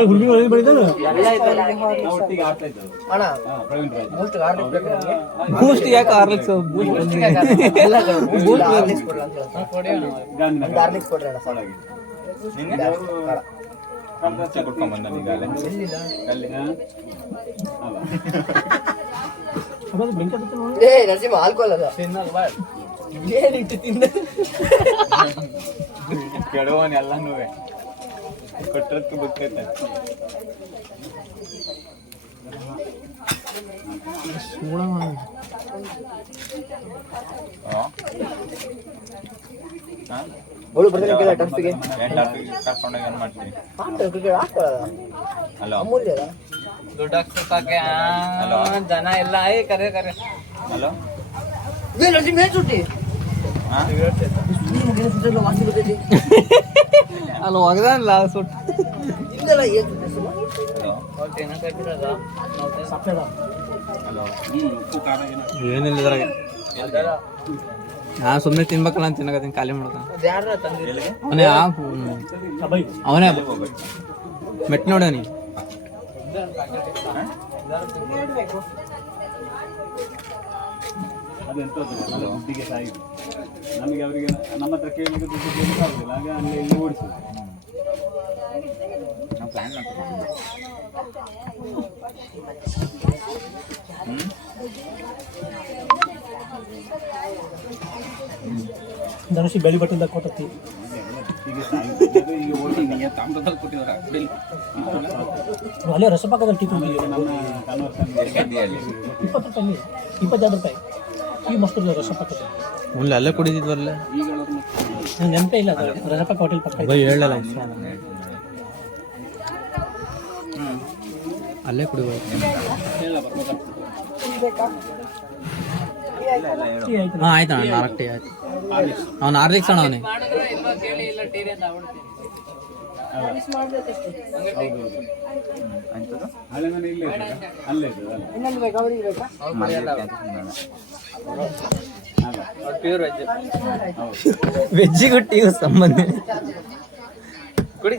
ಹುಡುಗಿ ಒಳಗೆ ಬೆಳಿತಾನ. ಬೂಸ್ಟ್ ಯಾಕೆ ಹಾರ್ಲಿಕ್ಸ್ ನರಸಿಂಹ ಆಲ್ಕೋಲ್ ಅದ ಕೆಡವನ್ ಎಲ್ಲಾನು ಕೊಟ್ಟರತ್ತು ಗೊತ್ತೈತೆ. ಟರ್ಫಿಗೆ ಕರ್ಕೊಂಡೋಗಿ ಏನ್ ಮಾಡ್ತೀನಿ? ಹಲೋ ಅಮೂಲ್ಯ ದುಡ್ಡು ಹಾಕ್ಸಕ್ಕೆ ಜನ ಎಲ್ಲ ಕರೆ ಹಲೋ ನರಸಿಂಹ ಏನ್ ಸುಟ್ಟಿ ವಾಸಿ ಗೊತ್ತೈತಿ ಅಲ್ಲಿ ಒಗದಲ್ಲ ಸುಟ್ಟು ಹಿಂದೆಲ್ಲ ಏನ್ ಏನಿಲ್ಲ ಇದ್ರಾಗ. ನಾ ಸುಮ್ಮನೆ ತಿನ್ಬೇಕಲ್ಲ ಅಂತ ತಿನ್ನಕತ್ತೀನಿ, ಖಾಲಿ ಮಾಡ್ತಾನ ಅವನೇ ಮೆಟ್ ನೋಡನಿ. ದುಡ್ಡಿಗೆ ಸಾಯಿತು ನಮಗೆ ಅವರಿಗೆ ನಮ್ಮ ಹತ್ರ ಕೇಳಲಿಕ್ಕೆ ದುಡ್ಡು ಕೇಳಲಿಕ್ಕೆ ಆಗುದಿಲ್ಲ. ಹಾಗೆ ಅಲ್ಲಿ ಇಲ್ಲಿ ಓಡಿಸುದು. ಧನುಷಿ ಬೆಳಿ ಬಟ್ಟಿಂದ ಕೊಟ್ಟತಿ. ಈಗ ಓಡಿ ತಾಮ್ರದಲ್ಲಿ ಕೊಟ್ಟಿದ್ದಾರೆ ಅಲ್ಲೇ ರಸಪಾಕದಲ್ಲಿ ಟೀ ಕುಡಿದ್ವಿ. ನಮ್ಮ ಕನ್ವರ್ಷನ್ 20 ರೂಪಾಯಿ 22 ರೂಪಾಯಿ ಈ ಮಕ್ಕಳು ರಸಪಕ್ಕ ಮುಂದೆ ಅಲ್ಲೇ ಕುಡಿದಿದ್ವಲ್ಲ ನಂಗೆ ನೆನಪೇ ಇಲ್ಲ ಅದು ರಸಪಕ್ಕ ಹೋಟೆಲ್ ಪಕ್ಕ ಇದೆ. ಹೇಳಲ್ಲ ಅಲ್ಲೇ ಕುಡಿಬೋದು ಟೀ ಆಯ್ತು ಹಾಂ ಆಯ್ತು ಅಣ್ಣ 4 ಟೀ ಆಯ್ತು ಅವ್ನು ಹಾರ್ಲಿಕ್ಸ್ ಅಣ್ಣ ಅವನಿಗೆ ವೆಜ್ಜಿಗೂ ಟೀಗೂ ಸಂಬಂಧ